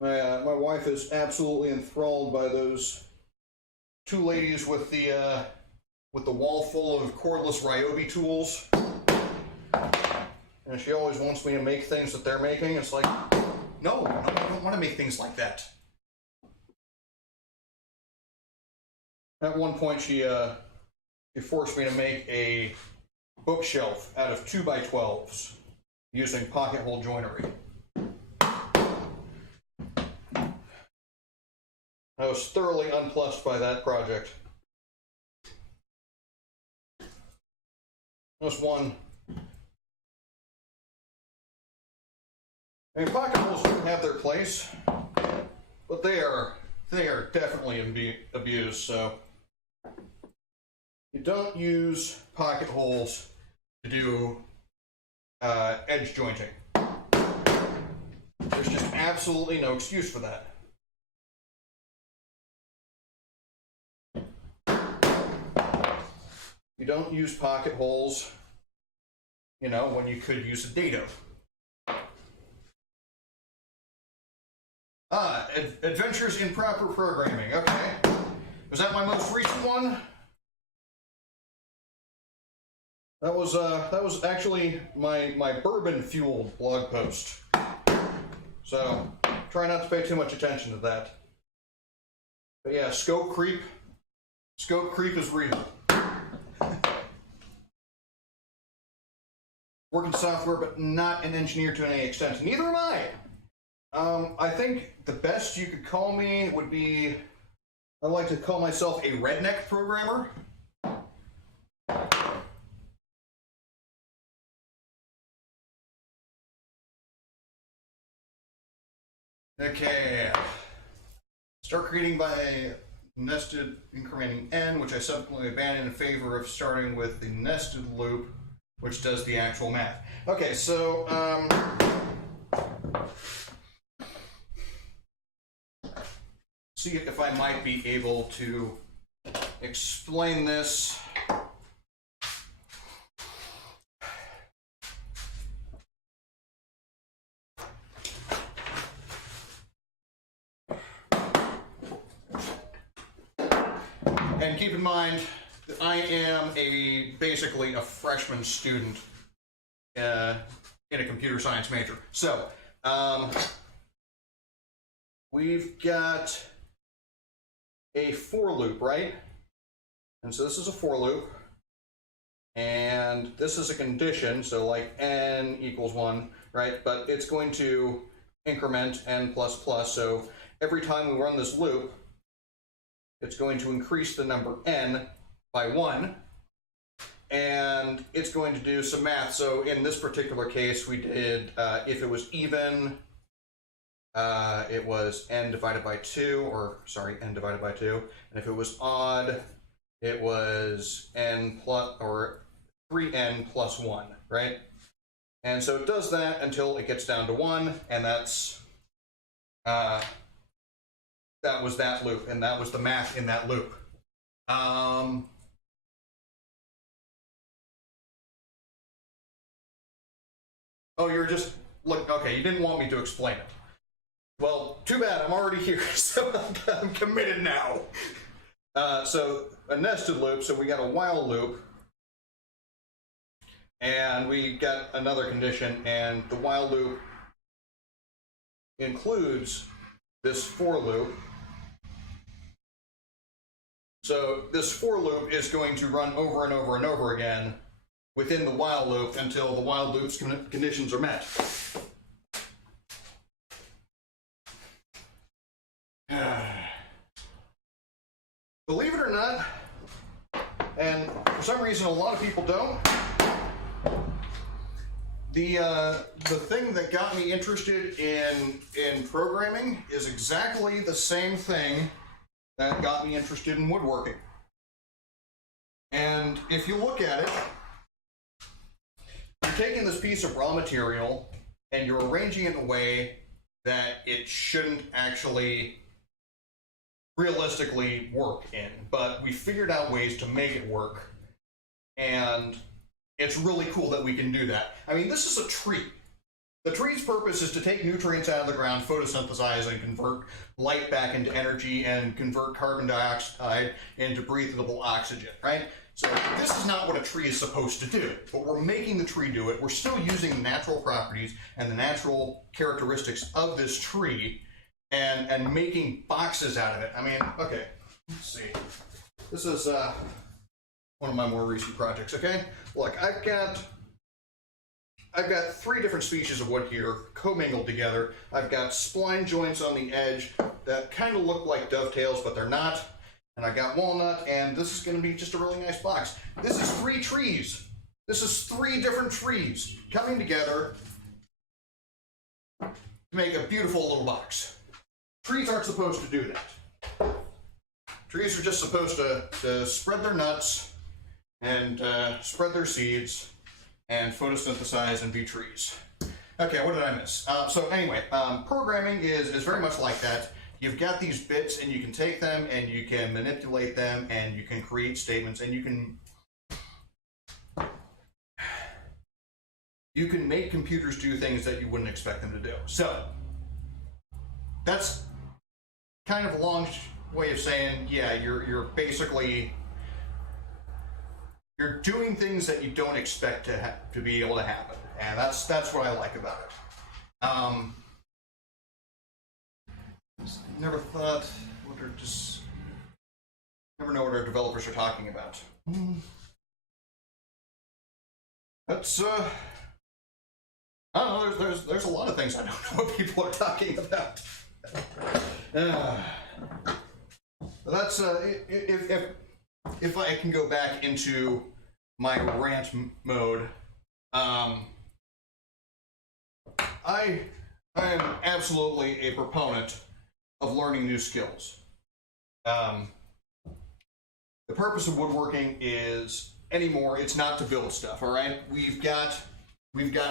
My wife is absolutely enthralled by those two ladies with the wall full of cordless Ryobi tools, and she always wants me to make things that they're making. It's like, no, I don't want to make things like that. At one point, she forced me to make a bookshelf out of 2x12s using pocket hole joinery. I was thoroughly unplussed by that project. There's one. I mean, pocket holes do have their place, but they are definitely abused. So you don't use pocket holes to do edge jointing. There's just absolutely no excuse for that. You don't use pocket holes, you know, when you could use a dado. Adventures in Proper Programming. Okay. Was that my most recent one? That was actually my bourbon-fueled blog post. So, try not to pay too much attention to that. But yeah, scope creep. Scope creep is real. Work in software, but not an engineer to any extent. Neither am I. I think the best you could call me would be, I like to call myself a redneck programmer. Okay. Start creating by nested incrementing n, which I subsequently abandoned in favor of starting with the nested loop, which does the actual math. Okay, so see if I might be able to explain this. And keep in mind that I am basically a freshman student in a computer science major. So, we've got a for loop, right? And so this is a for loop, and this is a condition, so like n equals 1, right? But it's going to increment n plus plus, so every time we run this loop, it's going to increase the number n by 1, and it's going to do some math. So in this particular case, we did, if it was even, it was n divided by 2, or sorry, n divided by 2, and if it was odd, it was n plus, or 3n plus 1, right? And so it does that until it gets down to 1, and that was that loop, and that was the math in that loop. Oh, you're just, look, okay, you didn't want me to explain it. Well, too bad, I'm already here, so I'm committed now. So a nested loop, so we got a while loop, and we got another condition, and the while loop includes this for loop. So this for loop is going to run over and over and over again within the while loop until the while loop's conditions are met. Believe it or not, and for some reason a lot of people don't, the thing that got me interested in programming is exactly the same thing that got me interested in woodworking. And if you look at it, you're taking this piece of raw material and you're arranging it in a way that it shouldn't actually realistically work in, but we figured out ways to make it work, and it's really cool that we can do that. I mean, this is a tree. The tree's purpose is to take nutrients out of the ground, photosynthesize, and convert light back into energy, and convert carbon dioxide into breathable oxygen, right? So this is not what a tree is supposed to do, but we're making the tree do it. We're still using the natural properties and the natural characteristics of this tree and making boxes out of it. I mean, okay, let's see. This is one of my more recent projects, okay? Look, I've got 3 different species of wood here, commingled together. I've got spline joints on the edge that kind of look like dovetails, but they're not. And I got walnut, and this is going to be just a really nice box. This is 3 trees. This is 3 different trees coming together to make a beautiful little box. Trees aren't supposed to do that. Trees are just supposed to spread their nuts and spread their seeds and photosynthesize and be trees. Okay, what did I miss? So anyway, programming is very much like that. You've got these bits, and you can take them and you can manipulate them and you can create statements, and you can make computers do things that you wouldn't expect them to do. So that's kind of a long way of saying, yeah, you're basically you're doing things that you don't expect to be able to happen, and that's what I like about it. Never thought, never know what our developers are talking about. That's I don't know. There's a lot of things I don't know what people are talking about. That's if I can go back into my rant mode, I am absolutely a proponent of learning new skills. The purpose of woodworking is anymore, it's not to build stuff, all right? We've got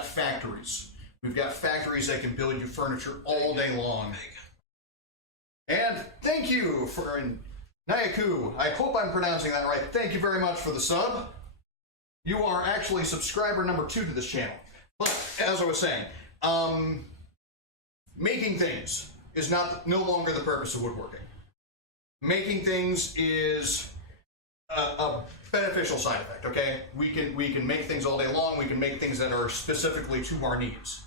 factories. We've got factories that can build you furniture all day long. And thank you for Nayaku. I hope I'm pronouncing that right. Thank you very much for the sub. You are actually subscriber number 2 to this channel. But as I was saying, making things is no longer the purpose of woodworking. Making things is a beneficial side effect, okay? We can make things all day long. We can make things that are specifically to our needs.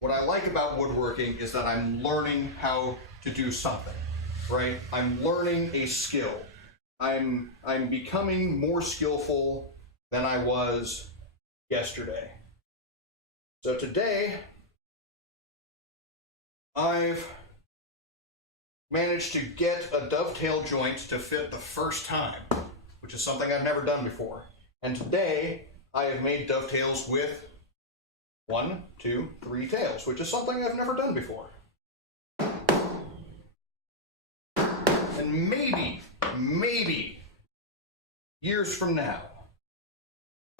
What I like about woodworking is that I'm learning how to do something, right? I'm learning a skill. I'm becoming more skillful than I was yesterday. So today, I've managed to get a dovetail joint to fit the first time, which is something I've never done before. And today, I have made dovetails with 1, 2, 3 tails, which is something I've never done before. And maybe, years from now,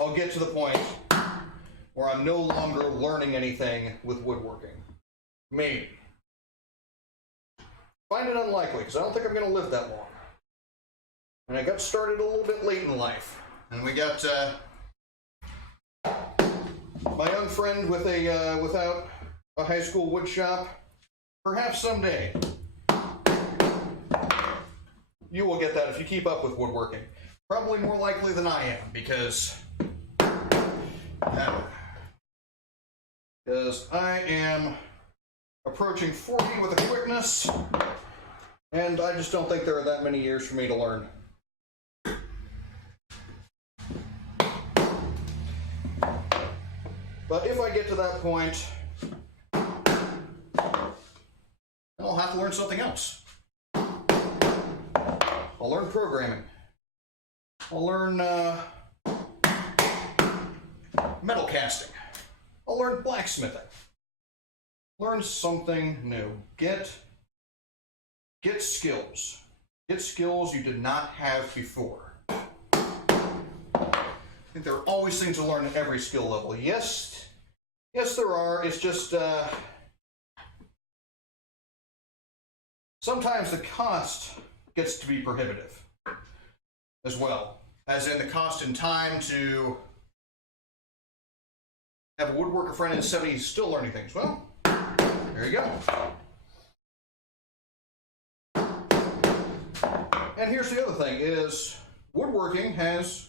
I'll get to the point where I'm no longer learning anything with woodworking. Maybe. Find it unlikely, because I don't think I'm going to live that long. And I got started a little bit late in life. And we got my young friend with without a high school wood shop. Perhaps someday you will get that if you keep up with woodworking. Probably more likely than I am, because I am approaching 40 with a quickness, and I just don't think there are that many years for me to learn. But if I get to that point, then I'll have to learn something else. I'll learn programming. I'll learn metal casting. I'll learn blacksmithing. Learn something new. Get skills. Get skills you did not have before. I think there are always things to learn at every skill level. Yes, there are. It's just sometimes the cost gets to be prohibitive as well. As in the cost in time to have a woodworker friend in his 70s still learning things. Well, there you go. And here's the other thing, is woodworking has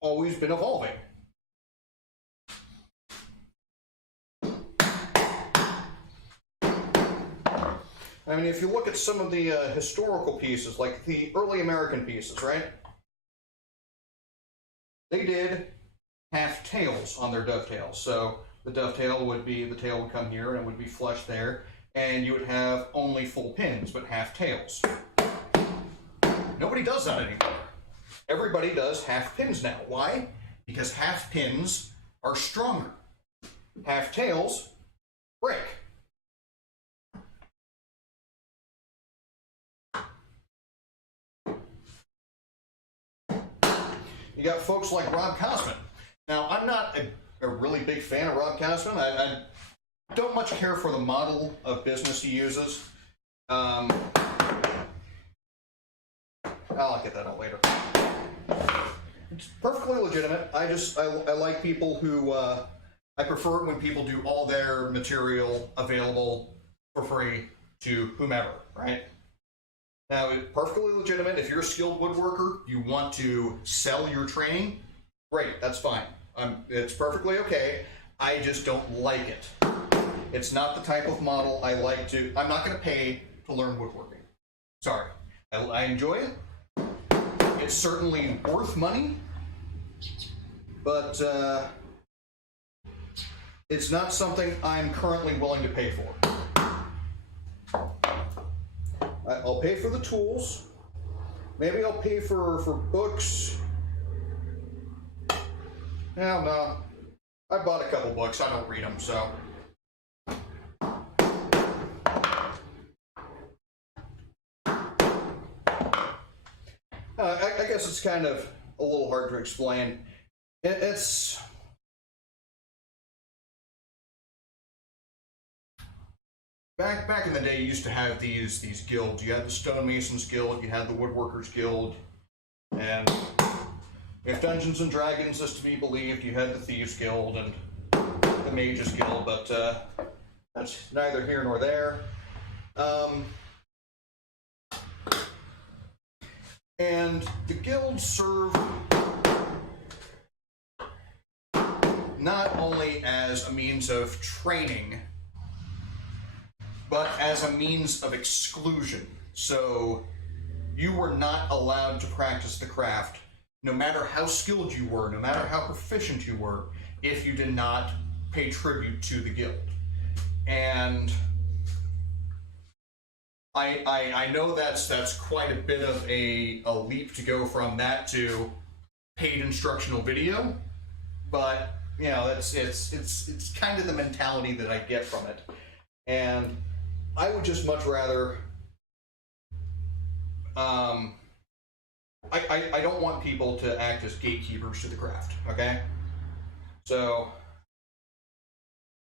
always been evolving. I mean, if you look at some of the historical pieces, like the early American pieces, right? They did half tails on their dovetails. So the dovetail would be, the tail would come here and it would be flush there, and you would have only full pins, but half tails. Nobody does that anymore. Everybody does half pins now. Why? Because half pins are stronger. Half tails break. You got folks like Rob Cosman. Now, I'm not a really big fan of Rob Cosman. I don't much care for the model of business he uses. I'll get that out later. It's perfectly legitimate. I like people who, I prefer it when people do all their material available for free to whomever, right? Now, it's perfectly legitimate. If you're a skilled woodworker, you want to sell your training, great, that's fine. It's perfectly okay. I just don't like it. It's not the type of model I like to. I'm not going to pay to learn woodworking. Sorry. I enjoy it. It's certainly worth money, but it's not something I'm currently willing to pay for. I'll pay for the tools. Maybe I'll pay for books. No. I bought a couple books. I don't read them, so. I guess it's kind of a little hard to explain. It's back in the day, you used to have these guilds. You had the Stonemasons Guild, you had the Woodworkers Guild, and if Dungeons and Dragons is to be believed, you had the Thieves Guild and the Mages Guild, but that's neither here nor there. And the guilds serve not only as a means of training but as a means of exclusion. So you were not allowed to practice the craft, no matter how skilled you were, no matter how proficient you were, if you did not pay tribute to the guild. And I know that's quite a bit of a leap to go from that to paid instructional video, but you know, it's kind of the mentality that I get from it. And I would just much rather I don't want people to act as gatekeepers to the craft, okay? So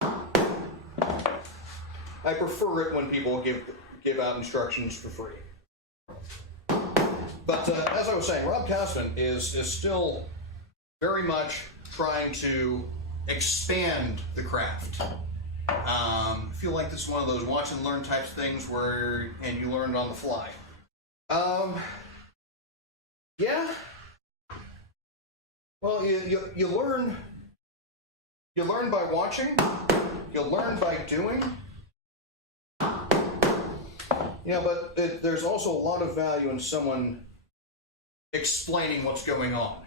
I prefer it when people give out instructions for free. But as I was saying, Rob Cosman is still very much trying to expand the craft. I feel like this is one of those watch and learn types of things and you learn it on the fly. Yeah. Well, you learn by watching. You learn by doing. Yeah, but there's also a lot of value in someone explaining what's going on.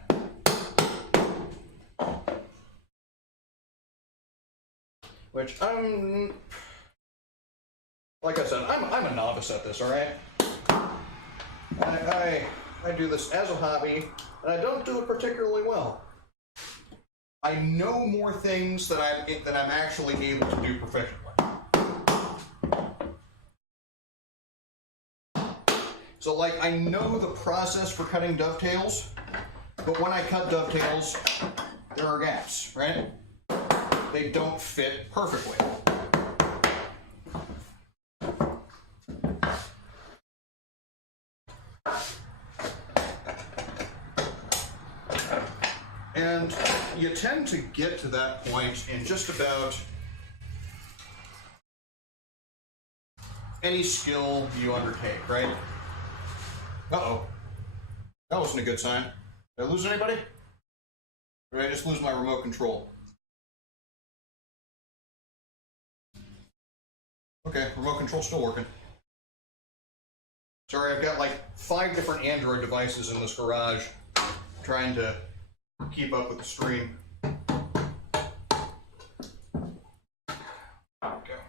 Which like I said, I'm a novice at this, all right? I do this as a hobby, and I don't do it particularly well. I know more things that I'm actually able to do professionally. So, like, I know the process for cutting dovetails, but when I cut dovetails, there are gaps, right? They don't fit perfectly. And you tend to get to that point in just about any skill you undertake, right? Uh-oh. That wasn't a good sign. Did I lose anybody? Or did I just lose my remote control? Okay, remote control's still working. Sorry, I've got like 5 different Android devices in this garage trying to keep up with the stream. Okay.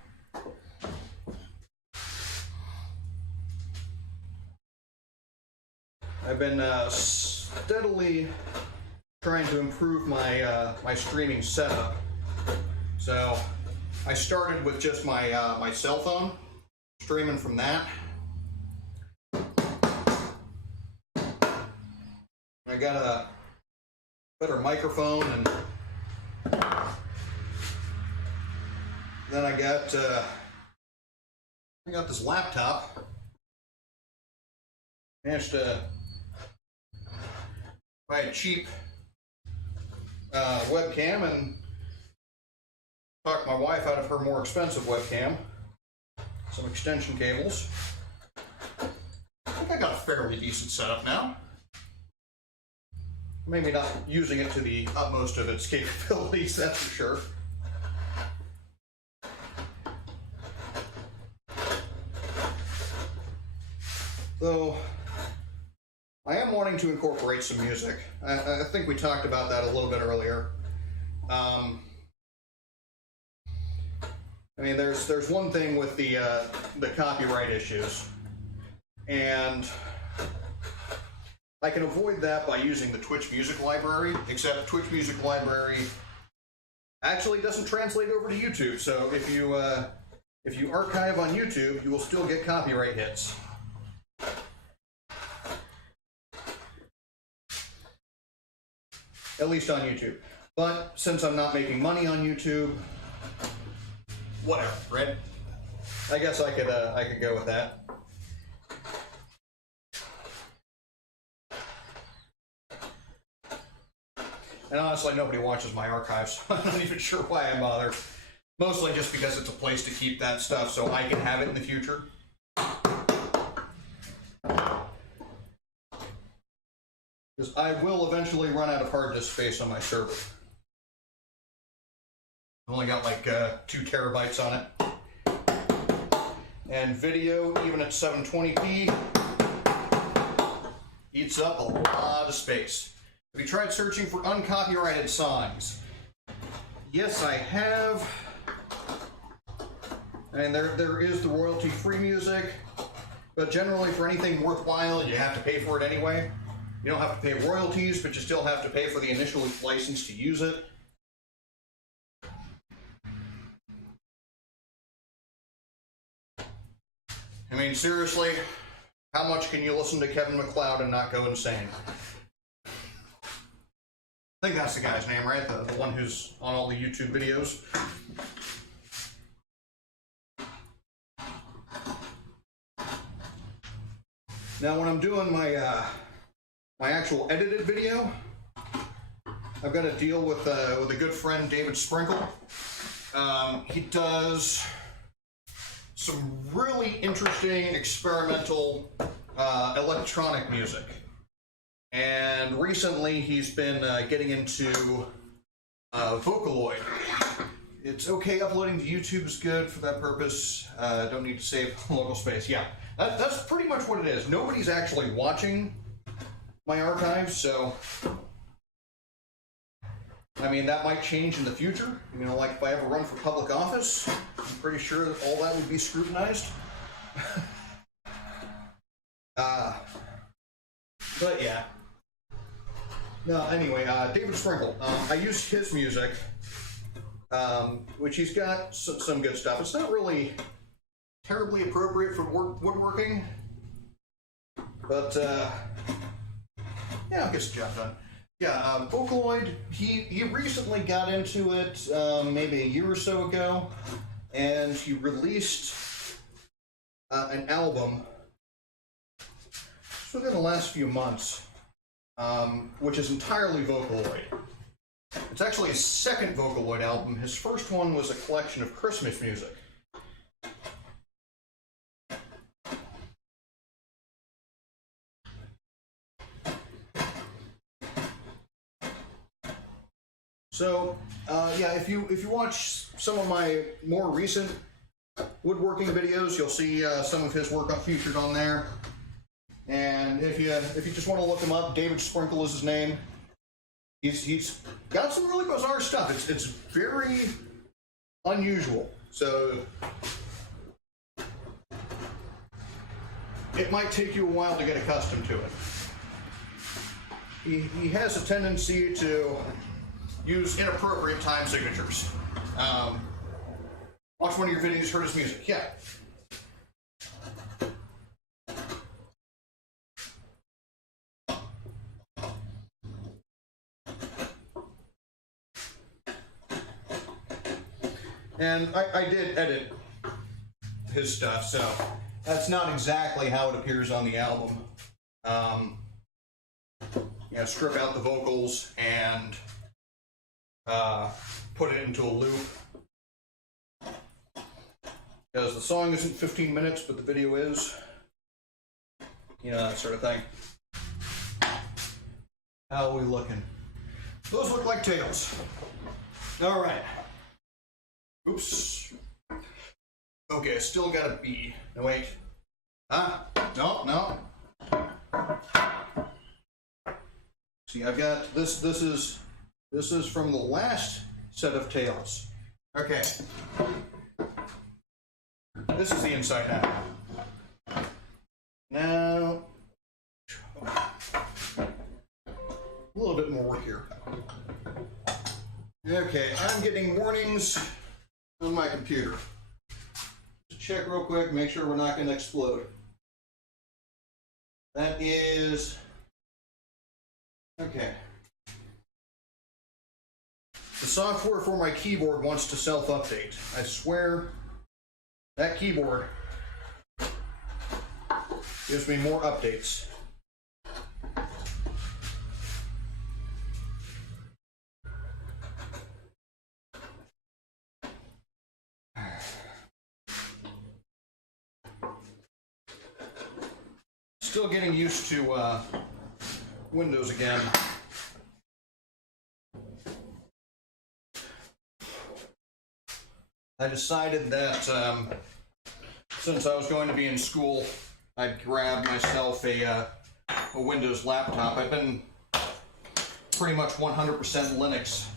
I've been steadily trying to improve my my streaming setup. So I started with just my my cell phone, streaming from that. I got a better microphone, and then I got this laptop. Managed to buy a cheap webcam and talk my wife out of her more expensive webcam. Some extension cables. I think I got a fairly decent setup now. Maybe not using it to the utmost of its capabilities, that's for sure. Though, I am wanting to incorporate some music. I think we talked about that a little bit earlier. I mean, there's one thing with the copyright issues, and I can avoid that by using the Twitch Music Library, except Twitch Music Library actually doesn't translate over to YouTube. So if you archive on YouTube, you will still get copyright hits. At least on YouTube. But since I'm not making money on YouTube, whatever, right? I guess I could go with that. And honestly, nobody watches my archives. I'm not even sure why I bother. Mostly just because it's a place to keep that stuff so I can have it in the future. Because I will eventually run out of hard disk space on my server. I've only got like 2 terabytes on it. And video, even at 720p, eats up a lot of space. Have you tried searching for uncopyrighted songs? Yes, I have. And there is the royalty-free music, but generally for anything worthwhile, you have to pay for it anyway. You don't have to pay royalties, but you still have to pay for the initial license to use it. I mean, seriously, how much can you listen to Kevin MacLeod and not go insane? I think that's the guy's name, right? The one who's on all the YouTube videos. Now, when I'm doing my my actual edited video, I've got to deal with a good friend, David Sprinkle. He does some really interesting experimental electronic music, and recently he's been getting into Vocaloid. It's okay, uploading to YouTube is good for that purpose. Don't need to save local space. Yeah, that's pretty much what it is. Nobody's actually watching my archives, so I mean, that might change in the future. You know, like if I ever run for public office, I'm pretty sure that all that would be scrutinized. But yeah. No, anyway, David Sprinkle. I used his music, which he's got some good stuff. It's not really terribly appropriate for woodworking, but yeah, I'll get the job done. Yeah, Vocaloid, he recently got into it maybe a year or so ago, and he released an album within the last few months, which is entirely Vocaloid. It's actually his second Vocaloid album. His first one was a collection of Christmas music. So, yeah, if you watch some of my more recent woodworking videos, you'll see some of his work featured on there. And if you just want to look him up, David Sprinkle is his name. He's got some really bizarre stuff. It's very unusual. So it might take you a while to get accustomed to it. He has a tendency to use inappropriate time signatures. Watch one of your videos, heard his music. Yeah. And I did edit his stuff, so that's not exactly how it appears on the album. Yeah, strip out the vocals and put it into a loop. Because the song isn't 15 minutes, but the video is. You know, that sort of thing. How are we looking? Those look like tails. All right. Oops. Okay, still got a B. No, wait. Huh? No. See, I've got this. This is from the last set of tails. Okay. This is the inside out. Now, a little bit more work here. Okay, I'm getting warnings on my computer. Just check real quick, make sure we're not going to explode. That is... okay. The software for my keyboard wants to self-update. I swear that keyboard gives me more updates. Still getting used to Windows again. I decided that since I was going to be in school, I grabbed myself a Windows laptop. I've been pretty much 100% Linux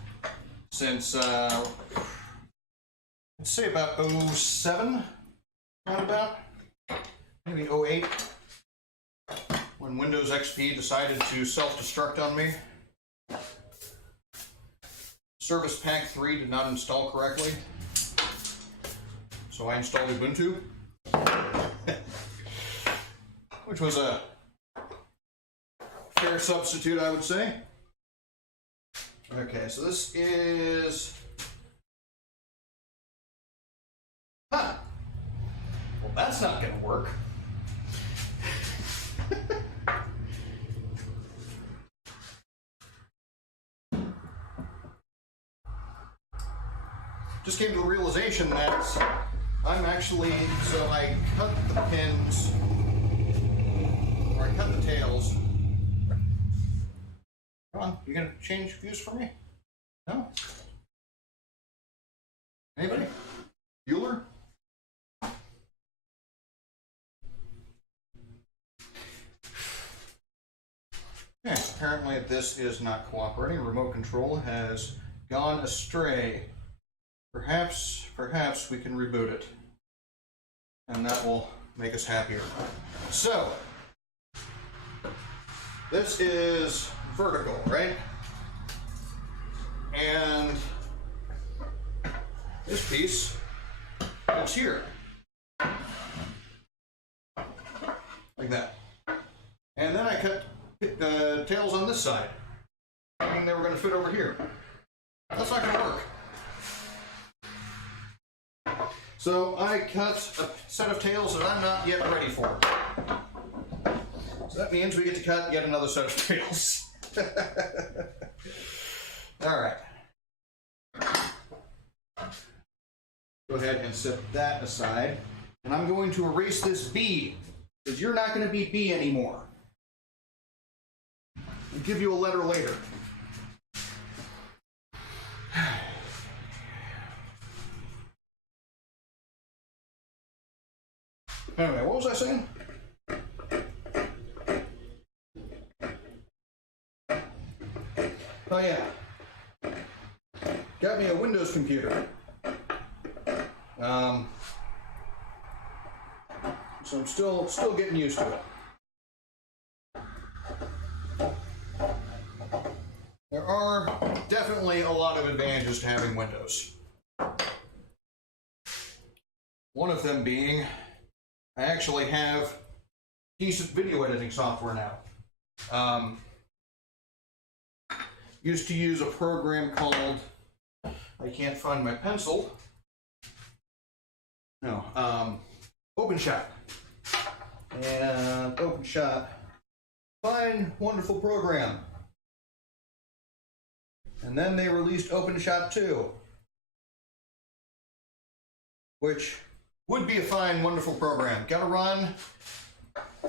since, let's say about 07, roundabout, maybe 08, when Windows XP decided to self-destruct on me. Service Pack 3 did not install correctly, so I installed Ubuntu, which was a fair substitute, I would say. Okay, so this is... Huh. Well, that's not going to work. Just came to the realization that I'm actually, so I cut the pins, or I cut the tails. Come on, you gonna change views for me? No? Anybody? Bueller? Yeah, apparently this is not cooperating. Remote control has gone astray. Perhaps we can reboot it, and that will make us happier. So, this is vertical, right? And this piece is here, like that. And then I cut the tails on this side. I mean, they were going to fit over here. That's not going to work. So I cut a set of tails that I'm not yet ready for. So that means we get to cut yet another set of tails. All right. Go ahead and set that aside. And I'm going to erase this B, because you're not going to be B anymore. I'll give you a letter later. Anyway, what was I saying? Oh yeah, got me a Windows computer. So I'm still getting used to it. There are definitely a lot of advantages to having Windows. One of them being, I actually have decent video editing software now. Used to use a program called, I can't find my pencil. No, OpenShot. And OpenShot, fine, wonderful program. And then they released OpenShot 2, which would be a fine, wonderful program. Gotta run.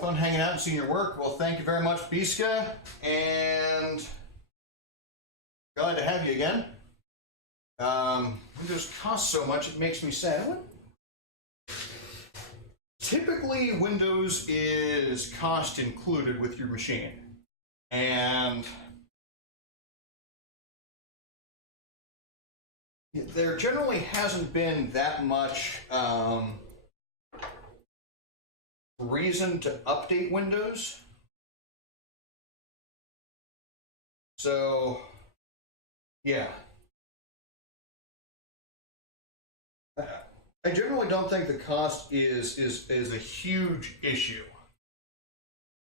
Fun hanging out and seeing your work. Well, thank you very much, Biska, and glad to have you again. Windows costs so much, it makes me sad. Typically, Windows is cost included with your machine. And there generally hasn't been that much reason to update Windows. So, yeah. I generally don't think the cost is a huge issue.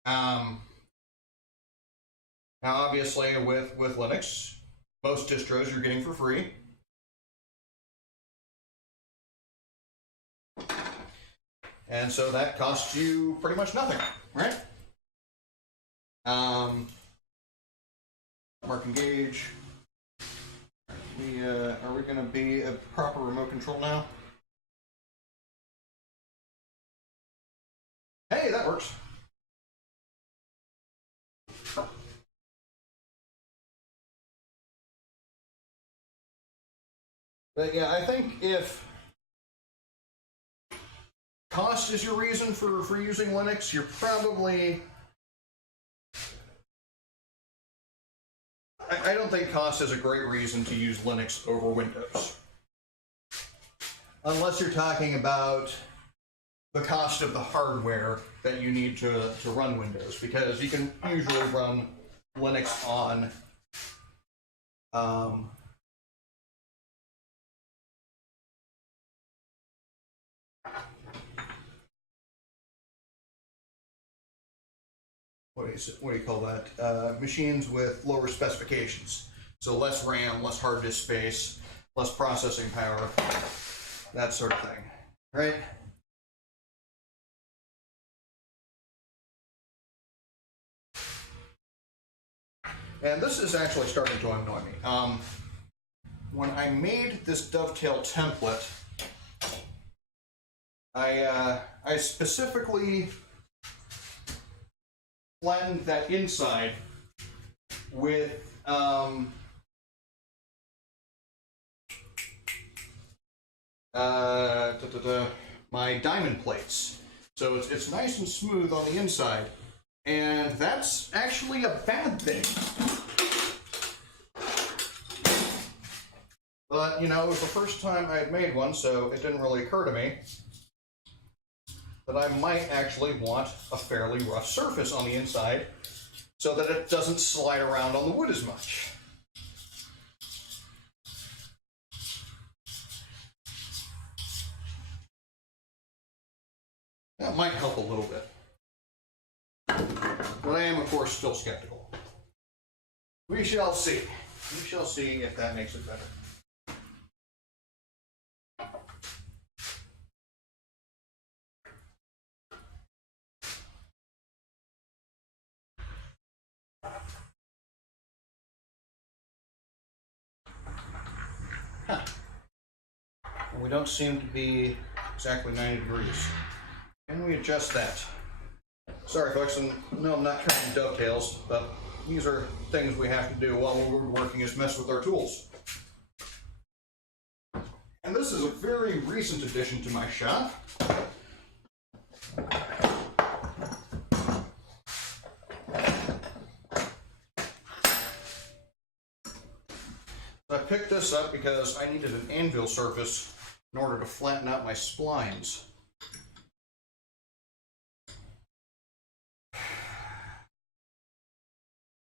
Now, obviously, with Linux, most distros you're getting for free. And so that costs you pretty much nothing, right? Mark engage. Are we going to be a proper remote control now? Hey, that works. But yeah, I think if cost is your reason for using Linux, you're probably... I don't think cost is a great reason to use Linux over Windows. Unless you're talking about the cost of the hardware that you need to run Windows, because you can usually run Linux on what do you call that? Machines with lower specifications. So less RAM, less hard disk space, less processing power, that sort of thing, right? And this is actually starting to annoy me. When I made this dovetail template, I specifically flattened that inside with my diamond plates. So it's nice and smooth on the inside. And that's actually a bad thing. But, you know, it was the first time I had made one, so it didn't really occur to me that I might actually want a fairly rough surface on the inside so that it doesn't slide around on the wood as much. That might help a little bit. But I am, of course, still skeptical. We shall see. We shall see if that makes it better. Huh. And we don't seem to be exactly 90 degrees. Can we adjust that? Sorry, folks, and no, I'm not cutting dovetails, but these are things we have to do while we're working is mess with our tools. And this is a very recent addition to my shop. I picked this up because I needed an anvil surface in order to flatten out my splines.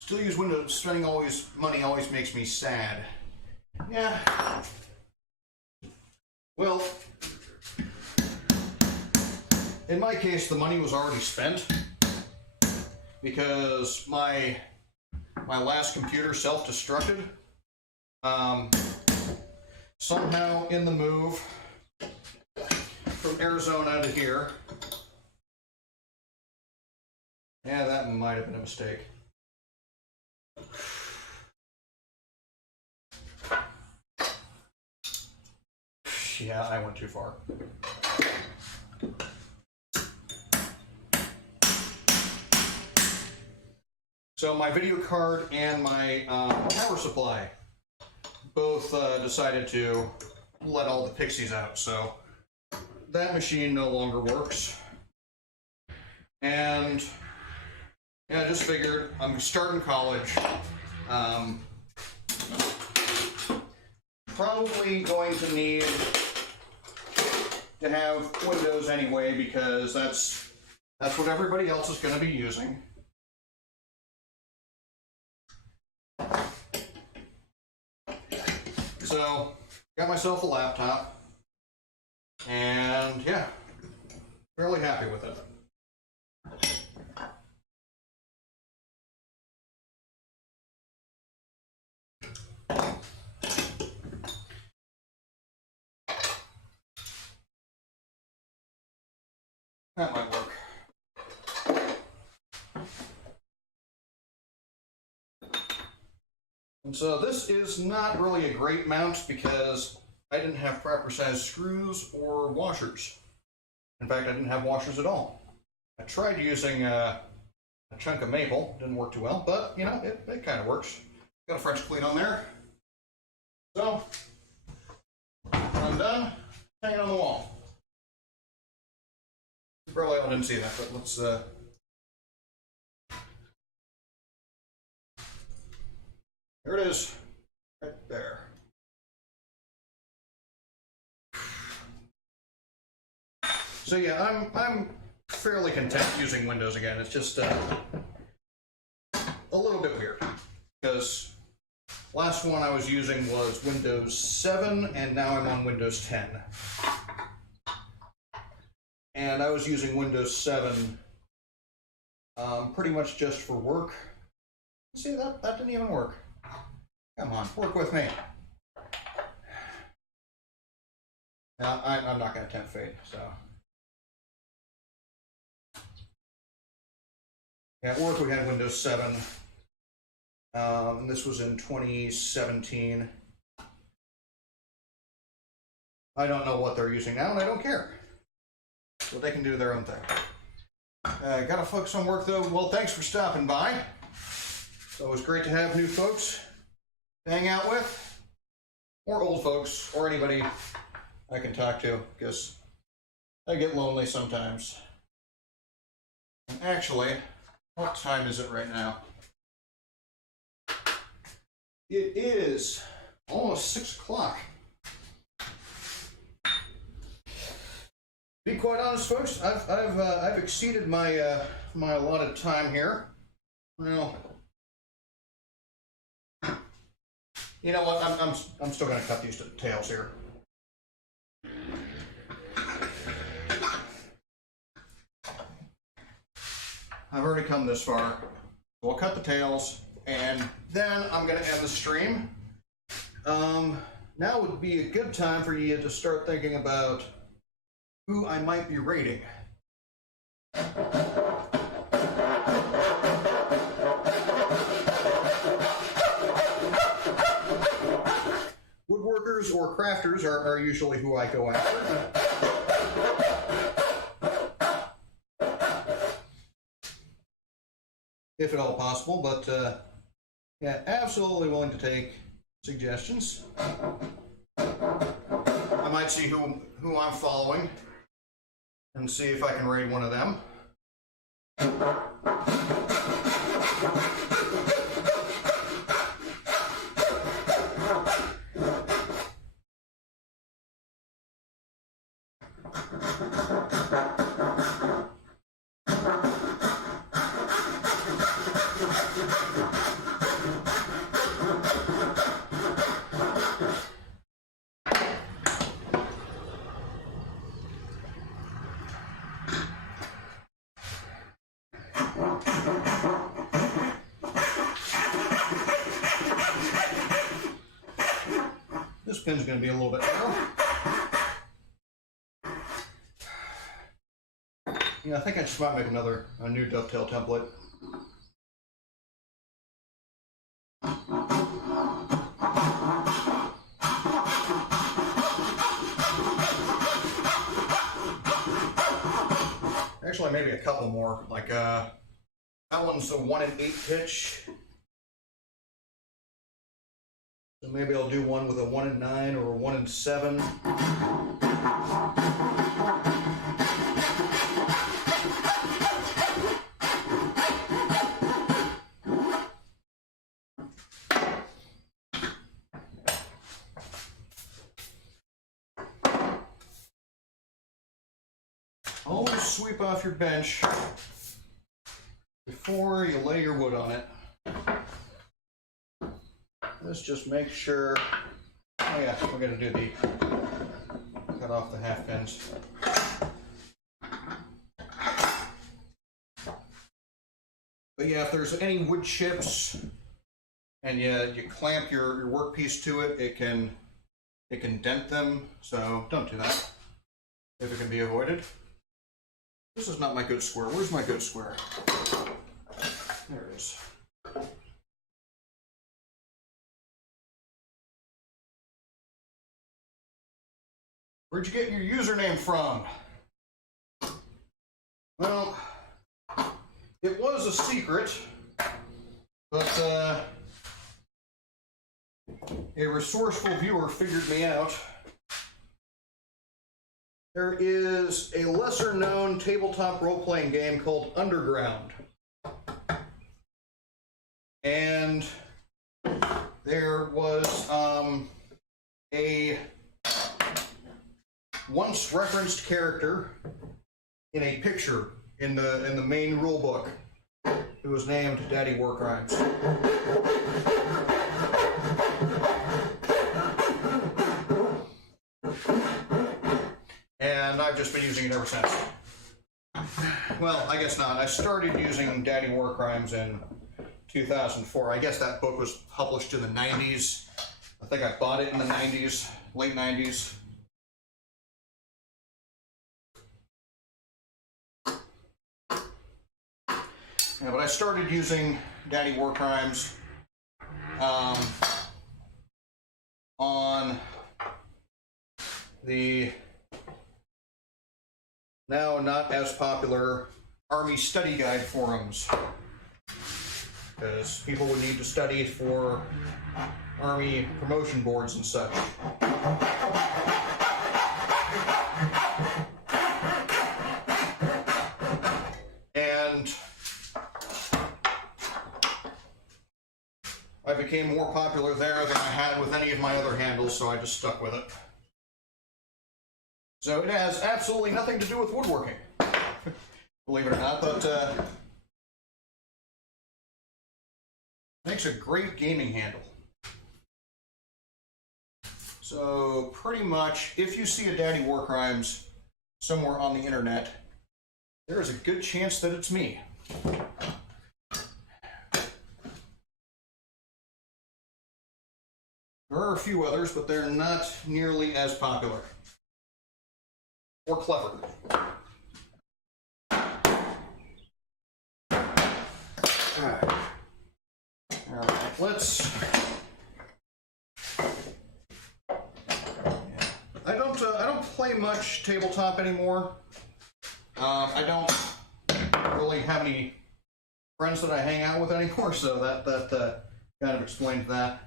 Still use Windows, spending money always makes me sad. Yeah. Well, in my case, the money was already spent because my last computer self-destructed. Somehow in the move from Arizona to here. Yeah, that might have been a mistake. Yeah, I went too far. So my video card and my power supply both decided to let all the pixies out, so that machine no longer works. And yeah, I just figured I'm starting college. Probably going to need to have Windows anyway because that's what everybody else is going to be using. So, got myself a laptop, and yeah, fairly happy with it. That might work. And so this is not really a great mount because I didn't have proper size screws or washers. In fact, I didn't have washers at all. I tried using a chunk of maple, didn't work too well, but you know, it kind of works. Got a French clean on there. So, I'm done, hang it on the wall. probably all didn't see that, but let's there it is, right there. So yeah, I'm fairly content using Windows again. It's just a little bit weird because last one I was using was Windows 7, and now I'm on Windows 10. And I was using Windows 7 pretty much just for work. See, that didn't even work. Come on, work with me. Now, I'm not going to tempt fate, so. Yeah, at work we had Windows 7. And this was in 2017. I don't know what they're using now, and I don't care. So they can do their own thing. Gotta focus on work, though. Well, thanks for stopping by. So it was great to have new folks to hang out with, or old folks, or anybody I can talk to, because I get lonely sometimes. And actually, what time is it right now? It is almost 6 o'clock. Be quite honest, folks, I've exceeded my my allotted time here. Well, you know what? I'm still going to cut these tails here. I've already come this far. We'll cut the tails, and then I'm going to end the stream. Now would be a good time for you to start thinking about who I might be raiding. Woodworkers or crafters are usually who I go after. If at all possible, but yeah, absolutely willing to take suggestions. I might see who I'm following and see if I can raid one of them. This pin's going to be a little bit narrow. Yeah, I think I just might make a new dovetail template. Actually, maybe a couple more. Like that one's a 1 in 8 pitch. So maybe I'll do one with a 1 in 9 or a 1 in 7. Always sweep off your bench before you lay your wood on it. Let's just make sure. Oh yeah, we're going to do cut off the half pins. But yeah, if there's any wood chips and you clamp your workpiece to it, it can dent them. So don't do that if it can be avoided. This is not my good square. Where's my good square? There it is. Where'd you get your username from? Well, it was a secret, but a resourceful viewer figured me out. there is a lesser-known tabletop role-playing game called Underground. And there was a once referenced character in a picture in the main rule book who was named Daddy Warcrimes. And I've just been using it ever since. Well, I guess not. I started using Daddy Warcrimes in 2004. I guess that book was published in the 90s. I think I bought it in the 90s, late 90s. Yeah, but I started using Daddy Warcrimes on the now not as popular Army Study Guide forums, because people would need to study for Army promotion boards and such. And I became more popular there than I had with any of my other handles, so I just stuck with it. So it has absolutely nothing to do with woodworking, believe it or not, but makes a great gaming handle. So pretty much, if you see a Daddy Warcrimes somewhere on the internet, there is a good chance that it's me. There are a few others, but they're not nearly as popular or clever. All right, let's. I don't play much tabletop anymore. I don't really have any friends that I hang out with anymore, so that kind of explains that.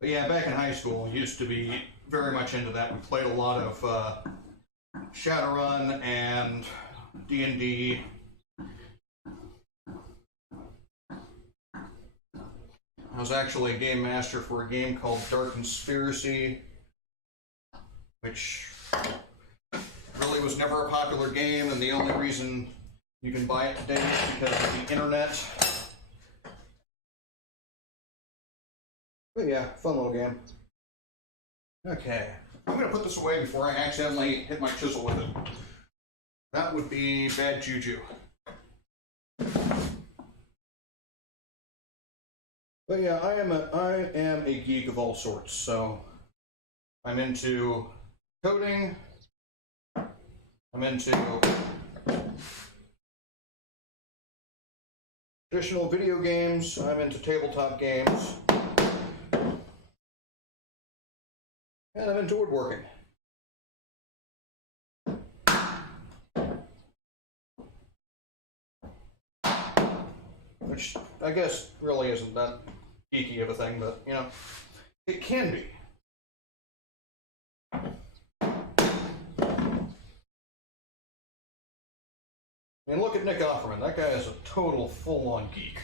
But yeah, back in high school, I used to be very much into that. We played a lot of Shadowrun and D&D. I was actually a game master for a game called Dark Conspiracy, which really was never a popular game, and the only reason you can buy it today is because of the internet. But yeah, fun little game. Okay, I'm going to put this away before I accidentally hit my chisel with it. That would be bad juju. But yeah, I am a geek of all sorts, so I'm into coding, I'm into traditional video games, I'm into tabletop games, and I'm into woodworking. Which I guess really isn't that geeky of a thing, but you know, it can be. I mean, look at Nick Offerman. That guy is a total full-on geek.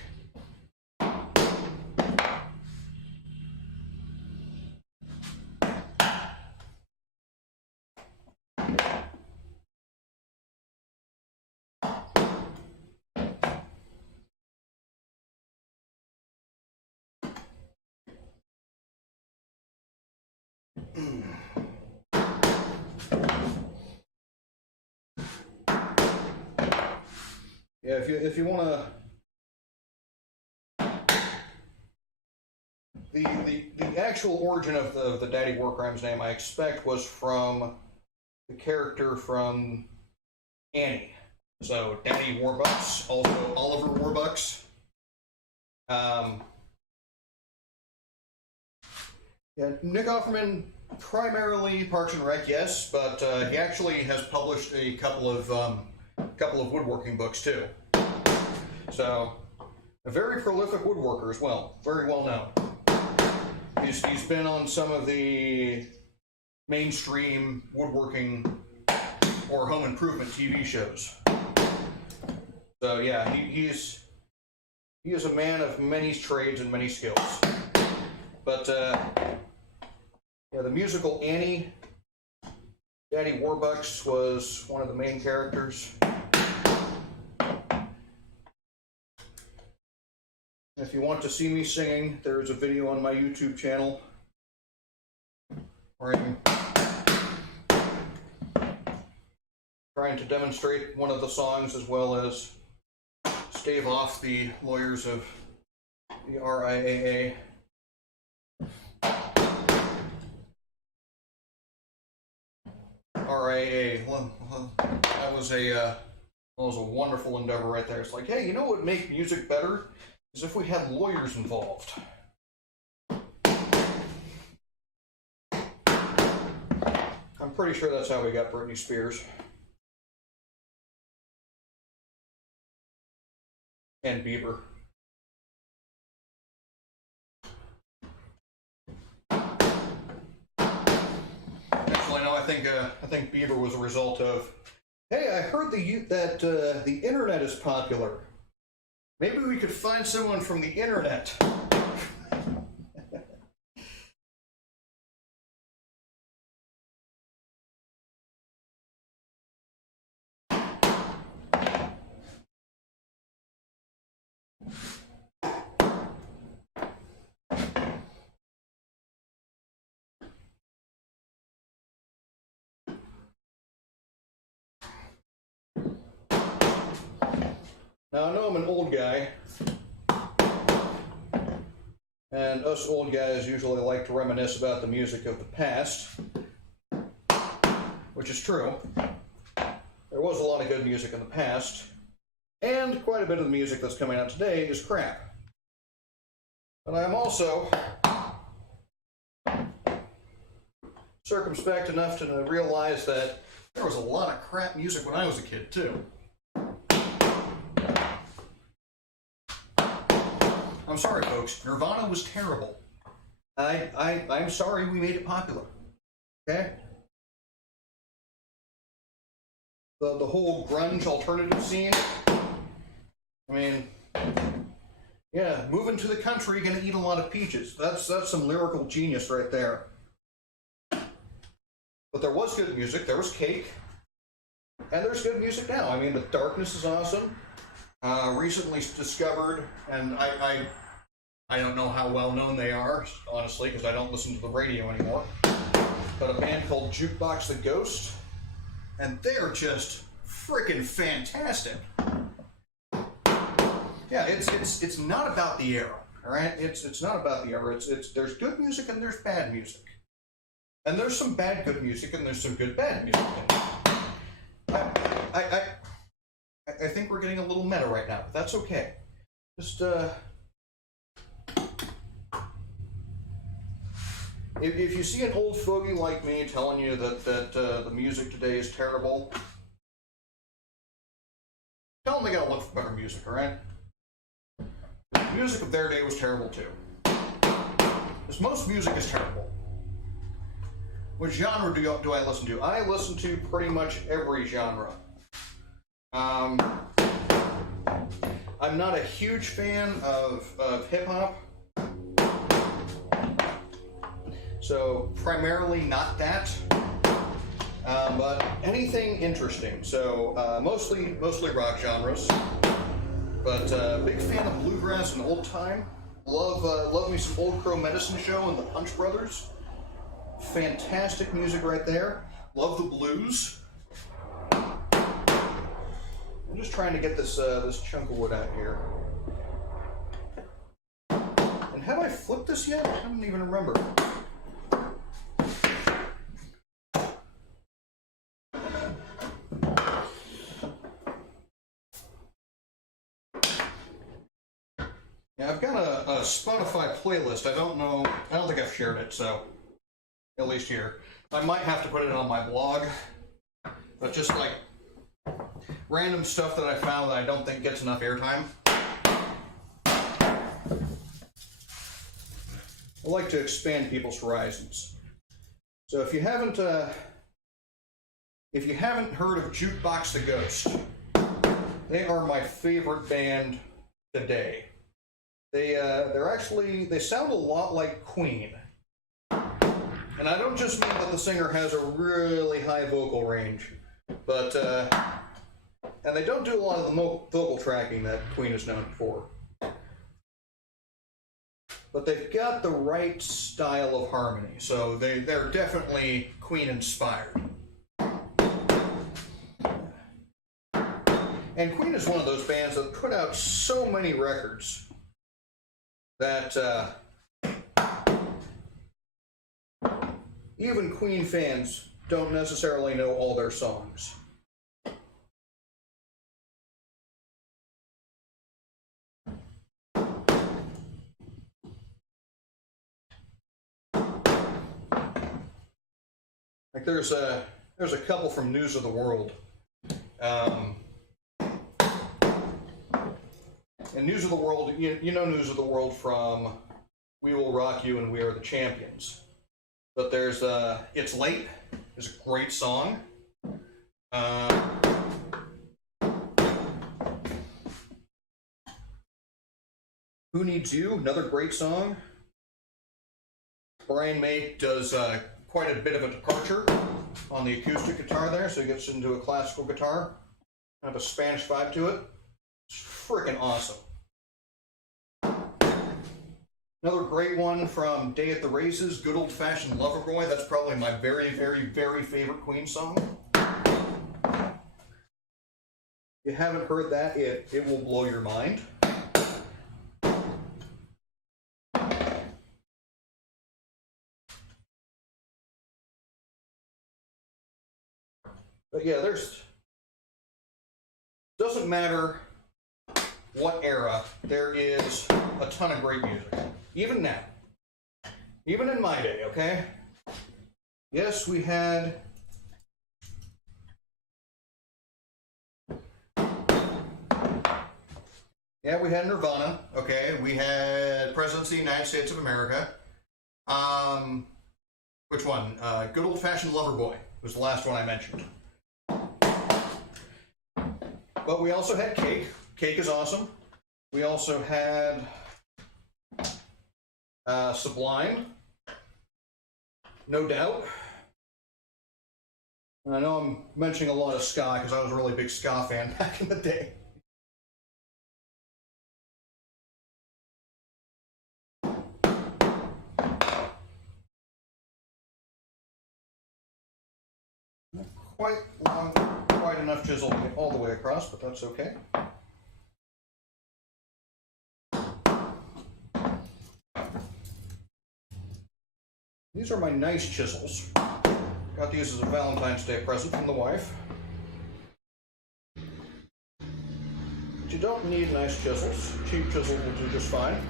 Yeah, if you want to, the actual origin of the Daddy Warcrimes name, I expect, was from the character from Annie. So Daddy Warbucks, also Oliver Warbucks. Yeah, Nick Offerman, primarily Parks and Rec, yes, but he actually has published a couple of woodworking books too. So A very prolific woodworker as well, very well known. He's been on some of the mainstream woodworking or home improvement TV shows. So yeah, he is a man of many trades and many skills. But yeah, the musical Annie, Daddy Warbucks was one of the main characters. If you want to see me singing, there is a video on my YouTube channel where I'm trying to demonstrate one of the songs as well as stave off the lawyers of the RIAA. RIAA, that was a wonderful endeavor right there. It's like, hey, you know what would make music better? Is if we had lawyers involved. I'm pretty sure that's how we got Britney Spears. And Bieber. Actually, no, I think Bieber was a result of, hey, I heard that the internet is popular. Maybe we could find someone from the internet. Now, I know I'm an old guy, and us old guys usually like to reminisce about the music of the past, which is true. There was a lot of good music in the past, and quite a bit of the music that's coming out today is crap. But I'm also circumspect enough to realize that there was a lot of crap music when I was a kid, too. I'm sorry, folks. Nirvana was terrible. I'm sorry we made it popular. Okay? The whole grunge alternative scene. I mean, yeah, moving to the country, gonna eat a lot of peaches. That's some lyrical genius right there. But there was good music. There was Cake. And there's good music now. I mean, The Darkness is awesome. Recently discovered, and I don't know how well known they are, honestly, because I don't listen to the radio anymore, but a band called Jukebox the Ghost, and they're just freaking fantastic. Yeah, it's not about the era, all right? It's not about the era. There's good music and there's bad music, and there's some bad good music and there's some good bad music. I think we're getting a little meta right now, but that's okay. Just if you see an old fogey like me telling you that the music today is terrible, tell them they gotta look for better music, all right? The music of their day was terrible too. Because most music is terrible. What genre do I listen to? I listen to pretty much every genre. I'm not a huge fan of hip-hop, so primarily not that, but anything interesting. So mostly rock genres, but big fan of bluegrass and old time. Love me some Old Crow Medicine Show and the Punch Brothers. Fantastic music right there. Love the blues. I'm just trying to get this chunk of wood out here. And have I flipped this yet? I don't even remember. Yeah, I've got a Spotify playlist. I don't think I've shared it, so at least here. I might have to put it on my blog, but just like random stuff that I found that I don't think gets enough airtime. I like to expand people's horizons. So if you haven't heard of Jukebox the Ghost, they are my favorite band today. They sound a lot like Queen. And I don't just mean that the singer has a really high vocal range, but and they don't do a lot of the vocal tracking that Queen is known for. But they've got the right style of harmony, so they're definitely Queen inspired. And Queen is one of those bands that put out so many records that even Queen fans don't necessarily know all their songs. Like there's a couple from News of the World. And News of the World, you know News of the World from We Will Rock You and We Are the Champions. But there's It's Late is a great song. Who Needs You, another great song. Brian May does quite a bit of a departure on the acoustic guitar there, so he gets into a classical guitar, kind of a Spanish vibe to it. It's freaking awesome. Another great one from Day at the Races, Good Old Fashioned Lover Boy. That's probably my very, very, very favorite Queen song. If you haven't heard that, it will blow your mind. But yeah, doesn't matter what era, there is a ton of great music. Even now. Even in my day, okay? Yes, we had Nirvana, okay? We had Presidents of the United States of America. Which one? Good Old Fashioned Lover Boy was the last one I mentioned. But we also had Cake. Cake is awesome. We also had Sublime, No Doubt. And I know I'm mentioning a lot of ska because I was a really big ska fan back in the day. Not quite long, quite enough chisel to get all the way across, but that's okay. These are my nice chisels. Got these as a Valentine's Day present from the wife. But you don't need nice chisels. Cheap chisels will do just fine.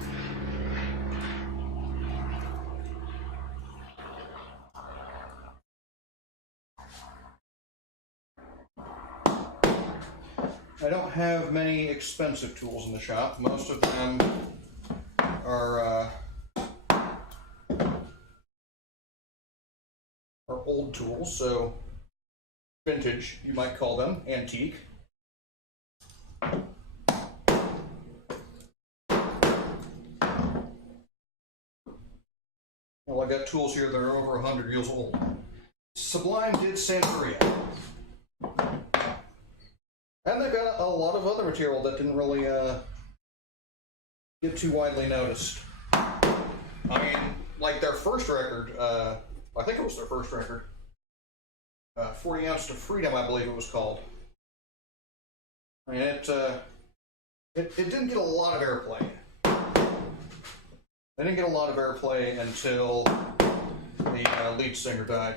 I don't have many expensive tools in the shop. Most of them are old tools, so vintage, you might call them, antique. Well, I got tools here that are over 100 years old. Sublime did Santeria. And they've got a lot of other material that didn't really get too widely noticed. I mean, like their first record, I think it was their first record, 40 Ounce to Freedom, I believe it was called. I mean, it didn't get a lot of airplay. They didn't get a lot of airplay until the lead singer died.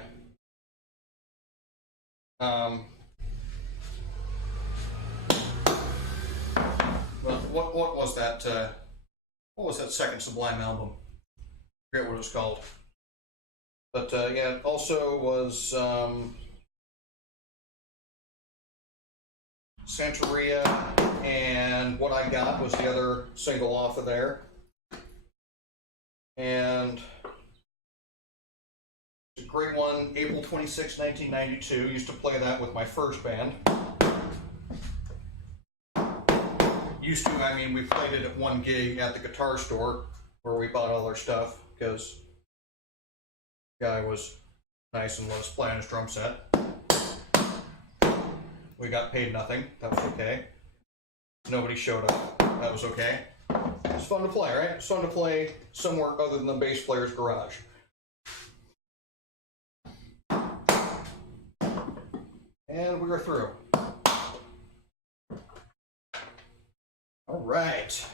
Well, what was that? What was that second Sublime album? I forget what it was called. But yeah, it also was Santeria, and What I Got was the other single off of there. And it's a great one, April 26, 1992. Used to play that with my first band. Used to, I mean, we played it at one gig at the guitar store where we bought all our stuff because the guy was nice and let us play on his drum set. We got paid nothing. That was okay. Nobody showed up. That was okay. It's fun to play, right? It's fun to play somewhere other than the bass player's garage. And we are through. All right.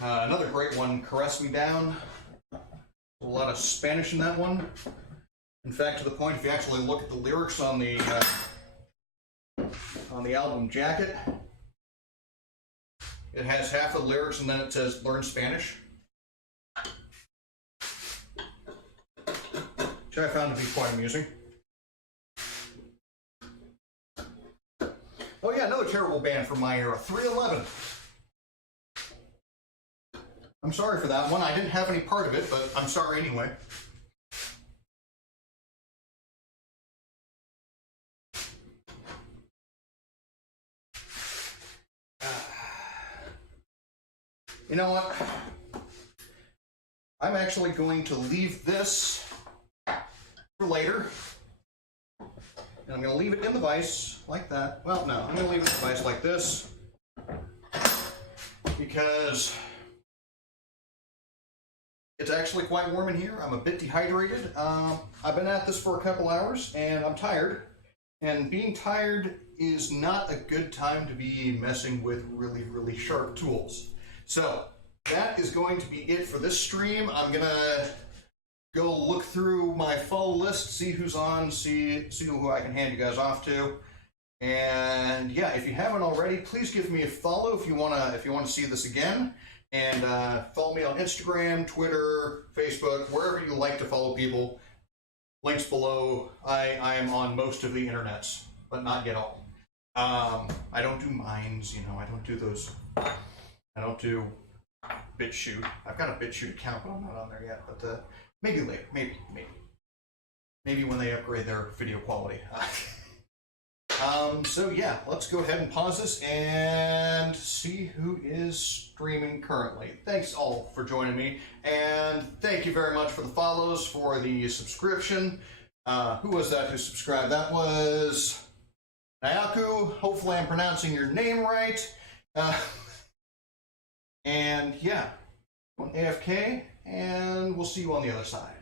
Another great one, Caress Me Down. A lot of Spanish in that one. In fact, to the point, if you actually look at the lyrics on the album jacket, it has half the lyrics and then it says "Learn Spanish," which I found to be quite amusing. Oh yeah, another terrible band from my era, 311. I'm sorry for that one. I didn't have any part of it, but I'm sorry anyway. You know what? I'm actually going to leave this for later. And I'm going to leave it in the vise like that. Well, no, I'm going to leave it in the vise like this because it's actually quite warm in here. I'm a bit dehydrated. I've been at this for a couple hours and I'm tired. And being tired is not a good time to be messing with really, really sharp tools. So that is going to be it for this stream. I'm gonna go look through my follow list, see who's on, see who I can hand you guys off to. And yeah, if you haven't already, please give me a follow if you wanna see this again. And follow me on Instagram, Twitter, Facebook, wherever you like to follow people. Links below. I am on most of the internets, but not yet all. I don't do mines, you know, I don't do those. I don't do BitChute. I've got a BitChute account, but I'm not on there yet. But maybe later. Maybe when they upgrade their video quality. So yeah, let's go ahead and pause this and see who is streaming currently. Thanks all for joining me, and thank you very much for the follows, for the subscription. Who was that who subscribed? That was Nayaku. Hopefully I'm pronouncing your name right. And yeah, on AFK, and we'll see you on the other side.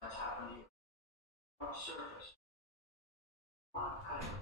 that's happened here. On the surface. On kind of